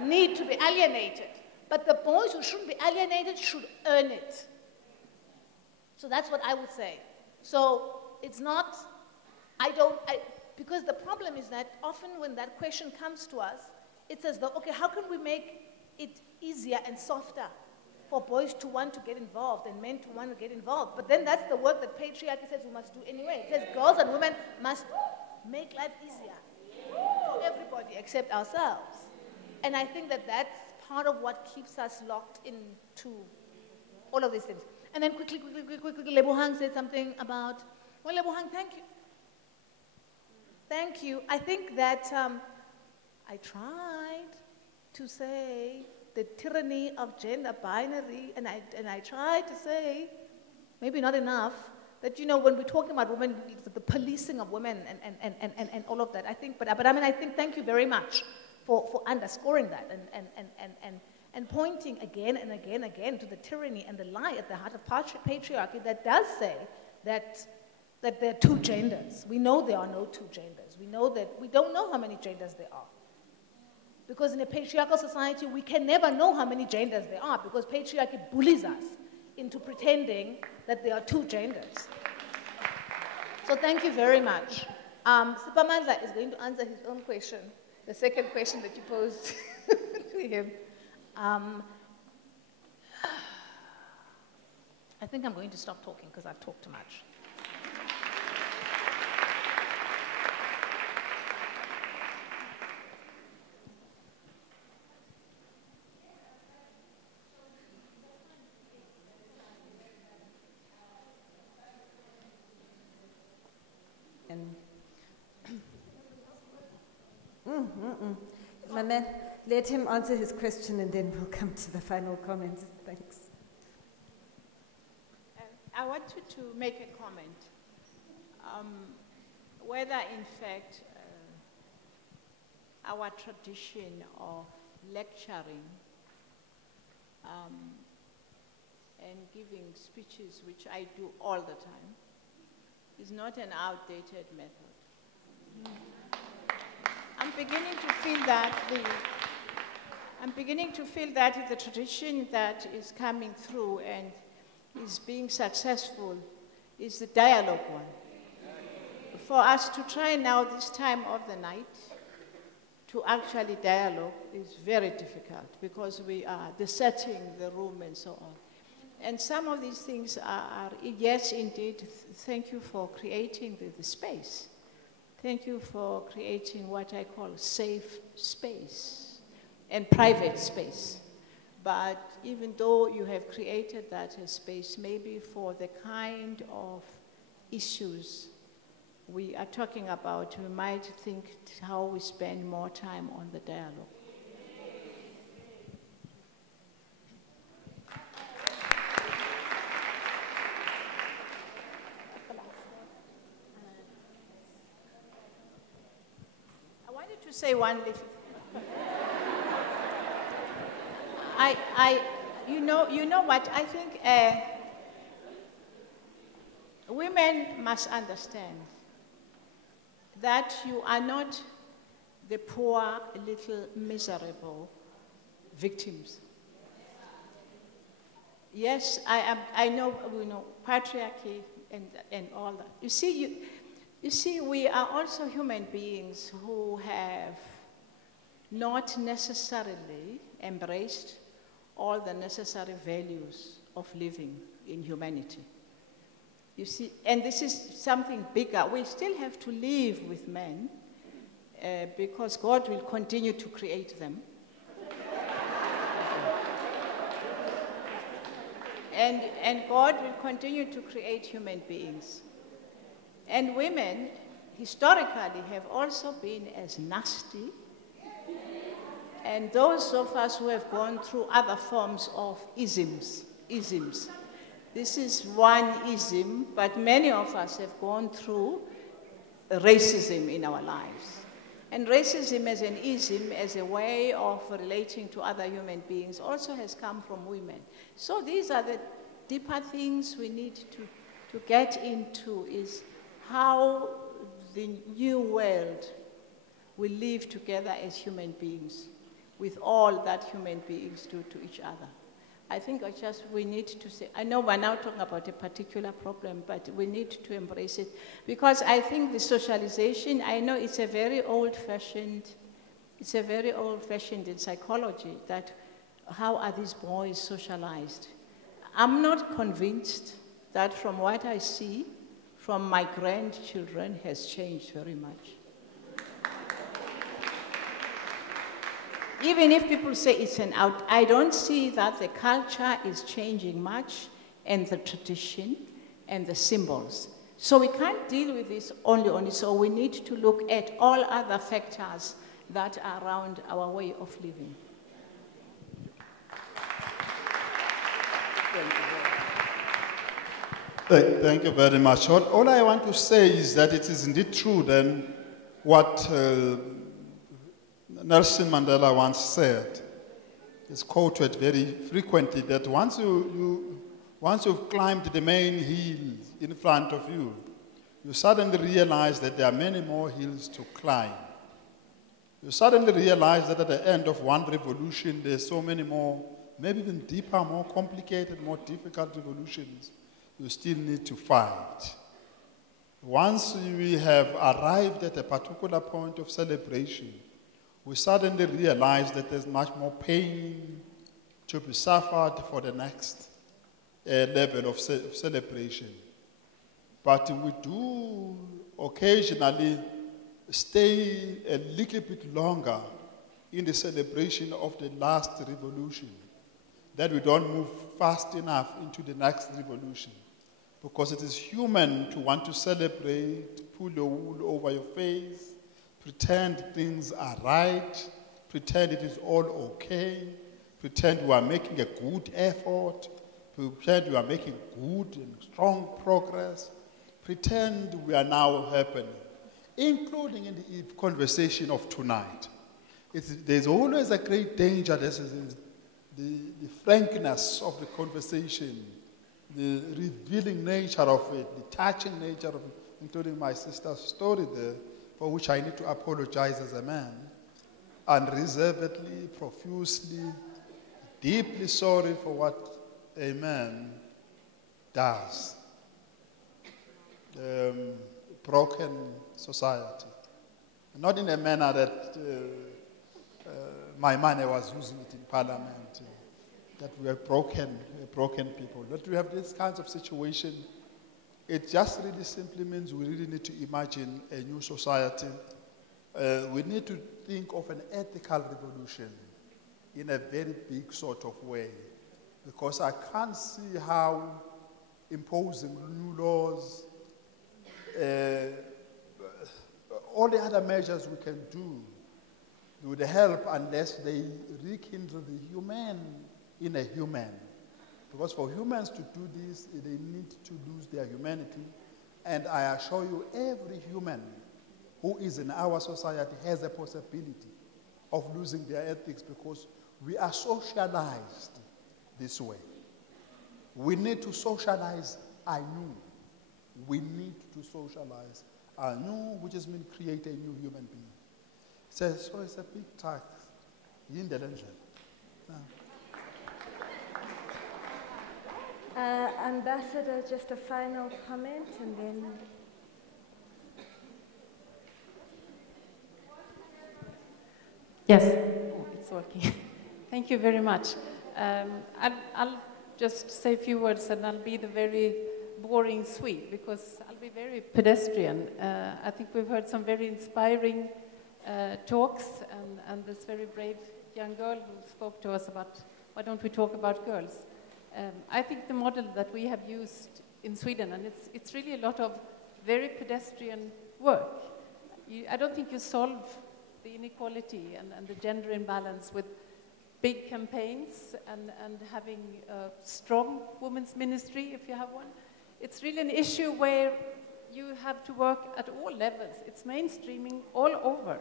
need to be alienated, but the boys who shouldn't be alienated should earn it. So that's what I would say. So it's not, because the problem is that often when that question comes to us, it's as though, okay, how can we make it easier and softer for boys to want to get involved and men to want to get involved? But then that's the work that patriarchy says we must do anyway. It says girls and women must make life easier for everybody except ourselves. And I think that that's part of what keeps us locked into all of these things. And then quickly, Lebohang said something about, well, Lebohang, thank you. Thank you. I think that I tried to say the tyranny of gender binary, and I tried to say, maybe not enough, that, you know, when we're talking about women, the policing of women and all of that, I think, but I mean, I think thank you very much for underscoring that and pointing again and again to the tyranny and the lie at the heart of patriarchy that does say that there are 2 genders. We know there are no 2 genders. We know that we don't know how many genders there are. Because in a patriarchal society, we can never know how many genders there are because patriarchy bullies us into pretending that there are 2 genders. So thank you very much. Siphamandla is going to answer his own question, the second question that you posed to him. I think I'm going to stop talking because I've talked too much. Mama, let him answer his question and then we'll come to the final comments. Thanks. I wanted to make a comment. Whether, in fact, our tradition of lecturing and giving speeches, which I do all the time, is not an outdated method. I'm beginning to feel that the tradition that is coming through and is being successful is the dialogue one. For us to try now this time of the night to actually dialogue is very difficult because we are the setting, the room, and so on. And some of these things are yes, indeed, thank you for creating the space. Thank you for creating what I call safe space and private space. But even though you have created that space, maybe for the kind of issues we are talking about, we might think how we spend more time on the dialogue. I wanted to say one little you know what, I think women must understand that you are not the poor, little, miserable victims. Yes, I know, patriarchy and all that. You see, we are also human beings who have not necessarily embraced all the necessary values of living in humanity. You see, and this is something bigger. We still have to live with men because God will continue to create them. and God will continue to create human beings. And women, historically, have also been as nasty. And those of us who have gone through other forms of isms. This is one ism, but many of us have gone through racism in our lives. And racism as an ism, as a way of relating to other human beings, also has come from women. So these are the deeper things we need to get into, is how the new world will live together as human beings, with all that human beings do to each other. I think we need to say, I know we're now talking about a particular problem, but we need to embrace it. Because I think the socialization, I know it's a very old-fashioned in psychology, that how are these boys socialized? I'm not convinced that from what I see from my grandchildren has changed very much. Even if people say it's an out, I don't see that the culture is changing much, and the tradition and the symbols. So we can't deal with this only, so we need to look at all other factors that are around our way of living. Thank you very much. All I want to say is that it is indeed true then what Nelson Mandela once said. It's quoted very frequently that once you've climbed the main hill in front of you, you suddenly realize that there are many more hills to climb. You suddenly realize that at the end of one revolution, there's so many more, maybe even deeper, more complicated, more difficult revolutions you still need to fight. Once we have arrived at a particular point of celebration, we suddenly realize that there's much more pain to be suffered for the next level of celebration. But we do occasionally stay a little bit longer in the celebration of the last revolution, that we don't move fast enough into the next revolution. Because it is human to want to celebrate, pull the wool over your face, pretend things are right, pretend it is all okay, pretend we are making a good effort, pretend we are making good and strong progress, pretend we are now happening, including in the conversation of tonight. there's always a great danger. This is the frankness of the conversation, the revealing nature of it, the touching nature of it, including my sister's story there, for which I need to apologize as a man, unreservedly, profusely, deeply sorry for what a man does. Broken society. Not in a manner that my money was using it in parliament, that we are broken people. That we have this kinds of situation, it just really simply means we really need to imagine a new society. We need to think of an ethical revolution in a very big sort of way, because I can't see how imposing new laws, all the other measures we can do would help unless they rekindle the human in a human. Because for humans to do this, they need to lose their humanity. And I assure you, every human who is in our society has a possibility of losing their ethics, because we are socialized this way. We need to socialize anew. We need to socialize anew, which is mean create a new human being. So it's a big task. Ambassador, just a final comment and then... Yes, it's working. Thank you very much. I'll just say a few words and I'll be the very boring Swede, because I'll be very pedestrian. I think we've heard some very inspiring talks, and this very brave young girl who spoke to us about why don't we talk about girls. I think the model that we have used in Sweden, and it's really a lot of very pedestrian work. I don't think you solve the inequality and the gender imbalance with big campaigns and having a strong women's ministry, if you have one. It's really an issue where you have to work at all levels. It's mainstreaming all over,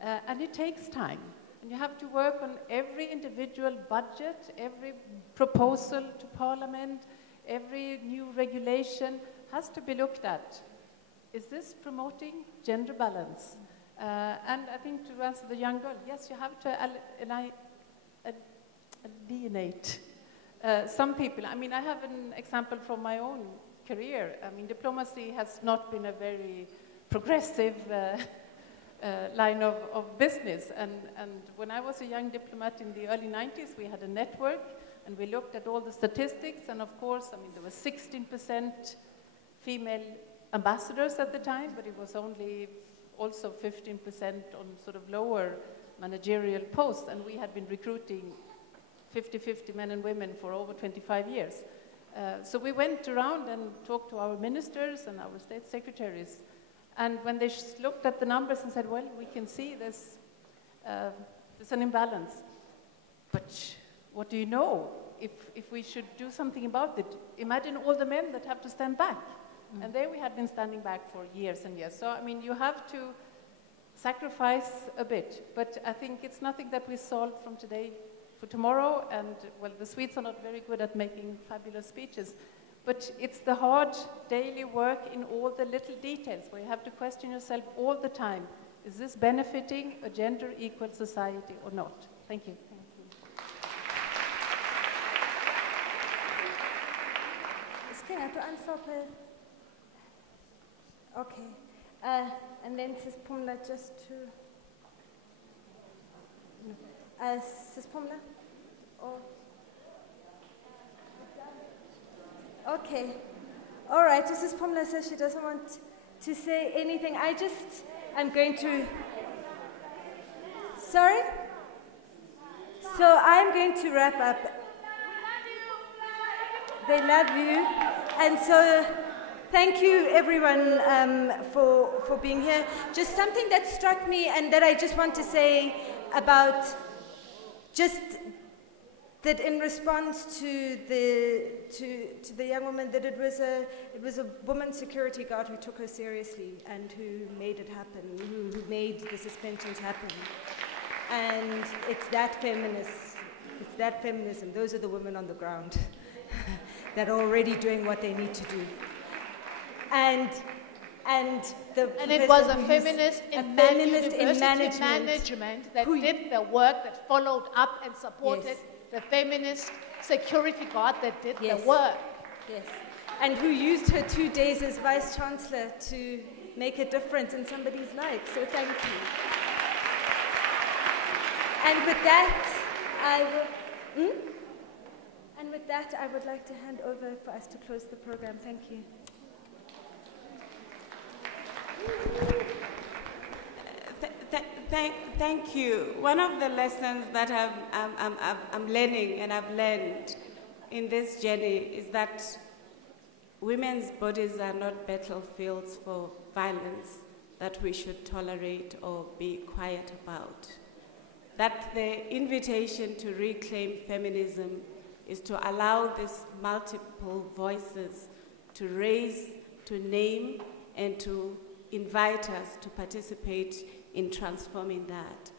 and it takes time. And you have to work on every individual budget, every proposal to Parliament, every new regulation has to be looked at. Is this promoting gender balance? And I think to answer the young girl, yes, you have to alienate some people. I mean, I have an example from my own career. I mean, diplomacy has not been a very progressive line of business. And when I was a young diplomat in the early 90s, we had a network, and we looked at all the statistics. And of course, I mean, there was 16% female ambassadors at the time, but it was only also 15% on sort of lower managerial posts. And we had been recruiting 50-50 men and women for over 25 years. So we went around and talked to our ministers and our state secretaries. And when they looked at the numbers and said, well, we can see there's an imbalance. But what do you know if we should do something about it? Imagine all the men that have to stand back. Mm. And there we had been standing back for years and years. So, I mean, you have to sacrifice a bit. But I think it's nothing that we solve from today for tomorrow. And, well, the Swedes are not very good at making fabulous speeches. But it's the hard daily work in all the little details where you have to question yourself all the time. Is this benefiting a gender-equal society or not? Thank you. Okay. And then Sis Pumla, just to... Sis Pumla? Or... Okay. All right. Sis Pumla says she doesn't want to say anything. I'm going to... Sorry? So I'm going to wrap up. They love you. And so thank you, everyone, for being here. Just something that struck me and that I just want to say about just that in response to the young woman, that it was a woman security guard who took her seriously and who made it happen, who made the suspensions happen. And it's that feminism. Those are the women on the ground that are already doing what they need to do. And it was a feminist in management that did the work, that followed up and supported the feminist security guard that did the work. Yes. And who used her 2 days as Vice Chancellor to make a difference in somebody's life. So thank you. And with that, I would like to hand over for us to close the program. Thank you. Thank you. One of the lessons that I'm learning and I've learned in this journey is that women's bodies are not battlefields for violence that we should tolerate or be quiet about. That the invitation to reclaim feminism is to allow these multiple voices to raise, to name, and to invite us to participate in transforming that.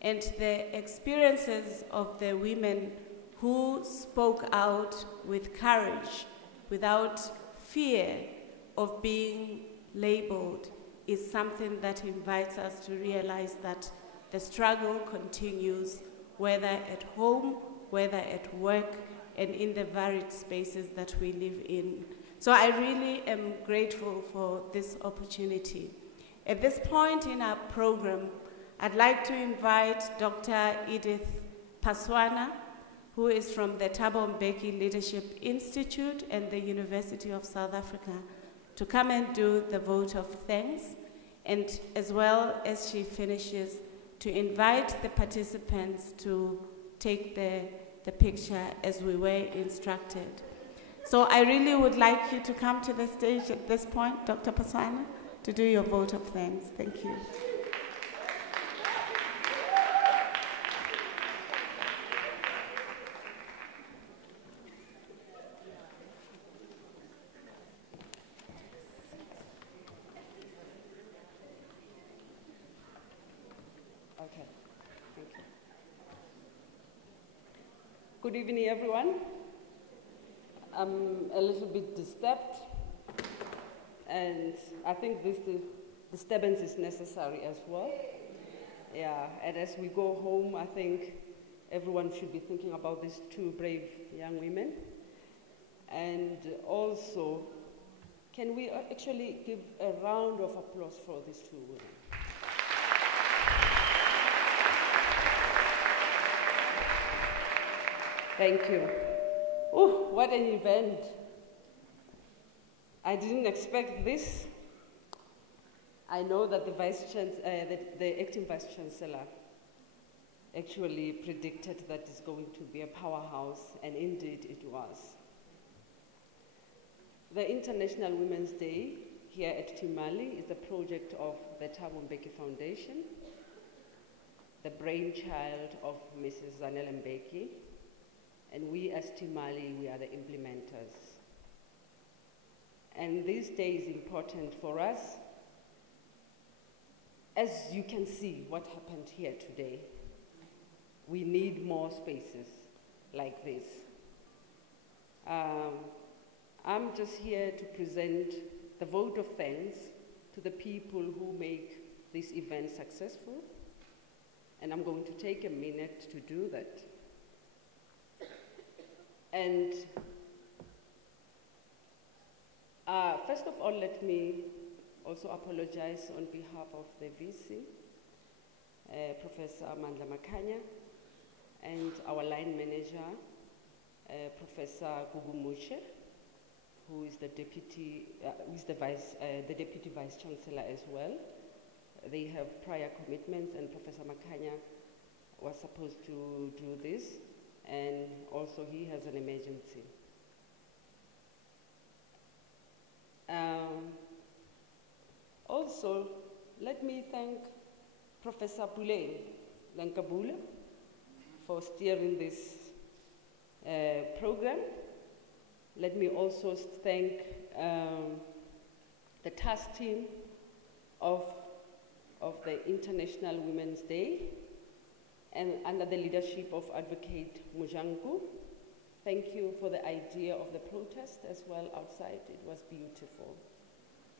And the experiences of the women who spoke out with courage, without fear of being labeled, is something that invites us to realize that the struggle continues, whether at home, whether at work, and in the varied spaces that we live in. So I really am grateful for this opportunity. At this point in our program, I'd like to invite Dr. Edith Paswana, who is from the Thabo Mbeki Leadership Institute and the University of South Africa, to come and do the vote of thanks, and as well as she finishes, to invite the participants to take the picture as we were instructed. So I really would like you to come to the stage at this point, Dr. Paswana, to do your vote of thanks. Thank you. Okay, thank you. Good evening, everyone. I'm a little bit disturbed, and I think this disturbance is necessary as well. Yeah, and as we go home, I think everyone should be thinking about these two brave young women. And also, can we actually give a round of applause for these two women? Thank you. Oh, what an event. I didn't expect this. I know that the acting Vice Chancellor actually predicted that it's going to be a powerhouse, and indeed it was. The International Women's Day here at Timali is a project of the Thabo Mbeki Foundation, the brainchild of Mrs. Zanele Mbeki, and we as Timali, we are the implementers. And this day is important for us. As you can see what happened here today, we need more spaces like this. I'm just here to present the vote of thanks to the people who make this event successful, and I'm going to take a minute to do that. And first of all, let me also apologize on behalf of the VC, Professor Amandla Makanya, and our line manager, Professor Gugumushe, who is the deputy, the deputy vice chancellor as well. They have prior commitments, and Professor Makanya was supposed to do this, and also he has an emergency. Also, let me thank Professor Pule Lankabula for steering this program. Let me also thank the task team of the International Women's Day, and under the leadership of Advocate Mujanku. Thank you for the idea of the protest as well outside. It was beautiful.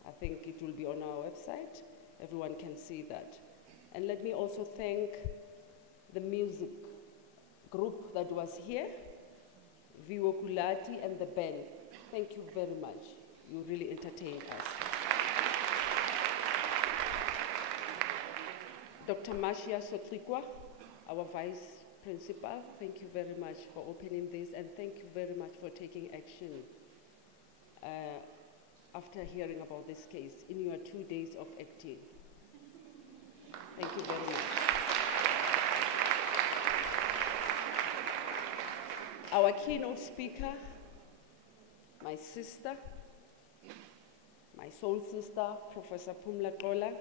I think it will be on our website. Everyone can see that. And let me also thank the music group that was here, Viwo Kulati and the band. Thank you very much. You really entertained us. Dr. Mashia Sotrikwa, our Vice Principal, thank you very much for opening this, and thank you very much for taking action after hearing about this case in your 2 days of acting. Thank you very much. Our keynote speaker, my sister, my soul sister, Professor Pumla Gqola,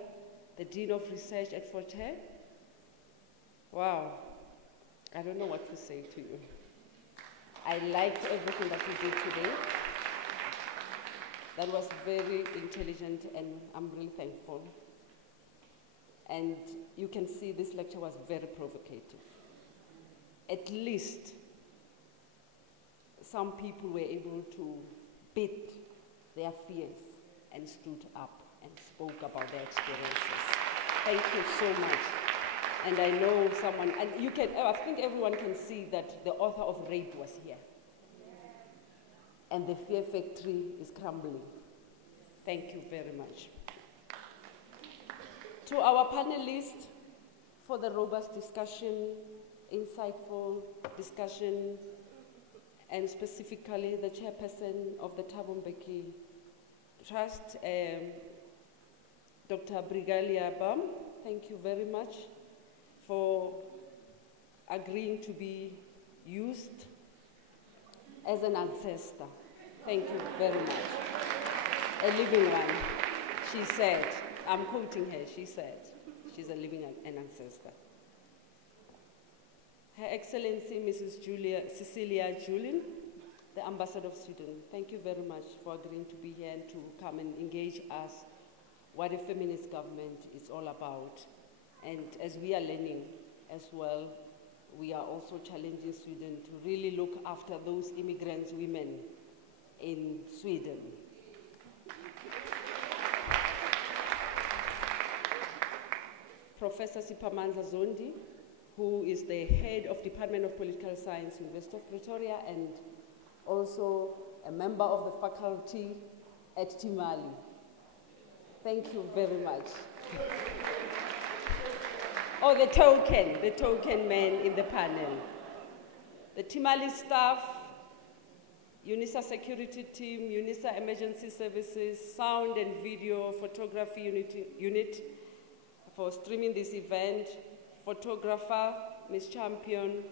the Dean of Research at Hare. Wow, I don't know what to say to you. I liked everything that you did today. That was very intelligent, and I'm really thankful. And you can see this lecture was very provocative. At least some people were able to beat their fears and stood up and spoke about their experiences. Thank you so much. And I know someone, and you can, I think everyone can see that the author of Rape was here. And the fear factory is crumbling. Thank you very much. To our panelists for the robust discussion, insightful discussion, and specifically the chairperson of the Thabo Mbeki Trust, Dr. Brigalia, thank you very much for agreeing to be used as an ancestor. Thank you very much. A living one, she said. I'm quoting her, she said. She's a living an ancestor. Her Excellency, Mrs. Cecilia Julin, the Ambassador of Sweden, thank you very much for agreeing to be here and to come and engage us what a feminist government is all about. And as we are learning as well, we are also challenging Sweden to really look after those immigrant women in Sweden. Professor Siphamandla Zondi, who is the head of Department of Political Science, University of Pretoria, and also a member of the faculty at Timali. Thank you very much. Oh, the token man in the panel. The Timali staff, UNISA security team, UNISA emergency services, sound and video photography unit for streaming this event, photographer, Ms. Champion,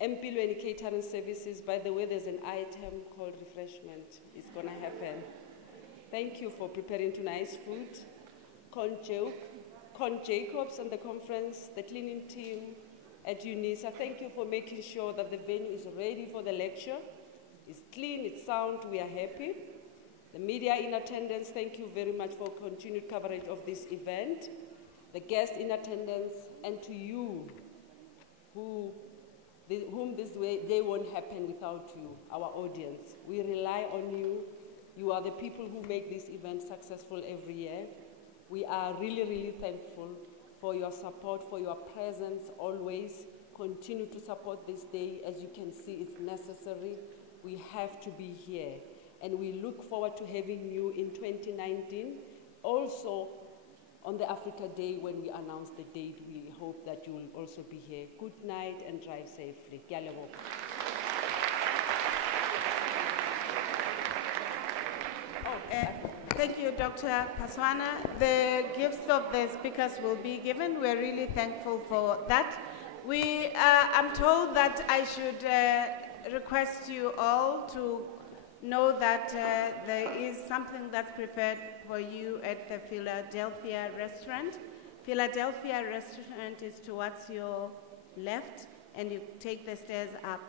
Mpilweni catering services. By the way, there's an item called refreshment. It's gonna happen. Thank you for preparing tonight's food. Con Jacobs and the conference, the cleaning team at UNISA, thank you for making sure that the venue is ready for the lecture. It's clean, it's sound, we are happy. The media in attendance, thank you very much for continued coverage of this event. The guests in attendance, and to you, whom this day won't happen without you, our audience. We rely on you. You are the people who make this event successful every year. We are really, really thankful for your support, for your presence always. Continue to support this day. As you can see, it's necessary. We have to be here. And we look forward to having you in 2019. Also, on the Africa Day, when we announce the date, we hope that you will also be here. Good night and drive safely. Thank you, Dr. Paswana. The gifts of the speakers will be given. We're really thankful for that. I'm told that I should request you all to know that there is something that's prepared for you at the Philadelphia restaurant. Philadelphia restaurant is towards your left, and you take the stairs up.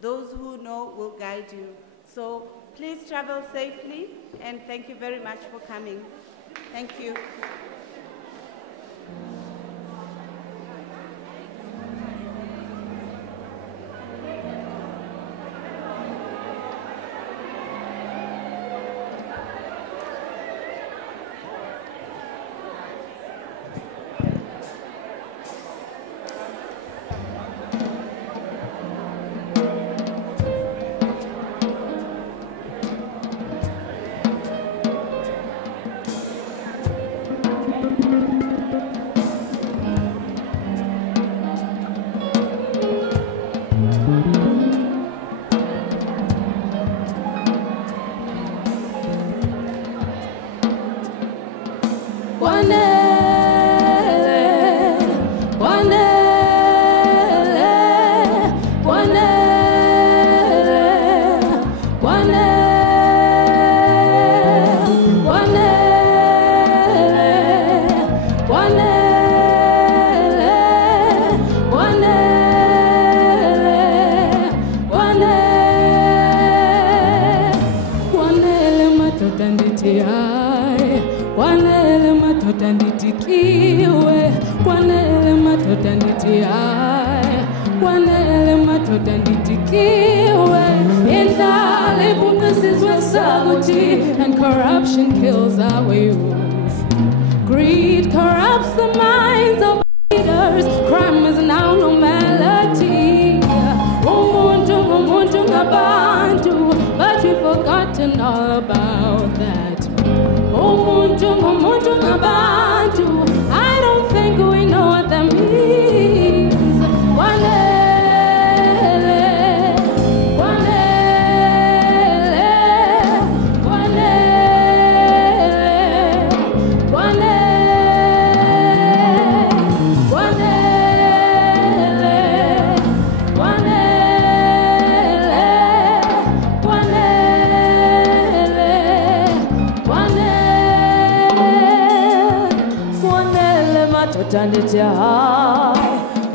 Those who know will guide you. So please travel safely, and thank you very much for coming. Thank you. kiwe kwanele madoda ndithi hayi kwanele madoda ndithi kiwe indlala ibhuqa isizwe sakuthi and corruption kills our youth. Greed corrupts the minds of leaders. Crime is now normality. Umuntu ngabantu, but we've forgotten all about that. Umuntu ngabantu, I don't think we know what that means.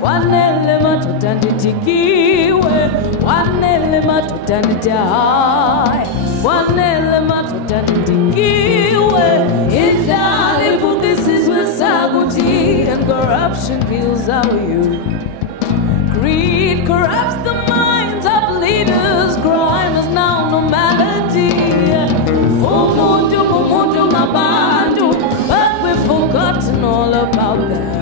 Wanele madoda ndithi kiwe wanele madoda ndithi hayi wanele madoda ndithi kiwe indlala ibhuqa isizwe sakuthi and corruption kills our youth. Greed corrupts the minds of leaders. Crime is now normality. Umuntu ngabantu, but we've forgotten all about that.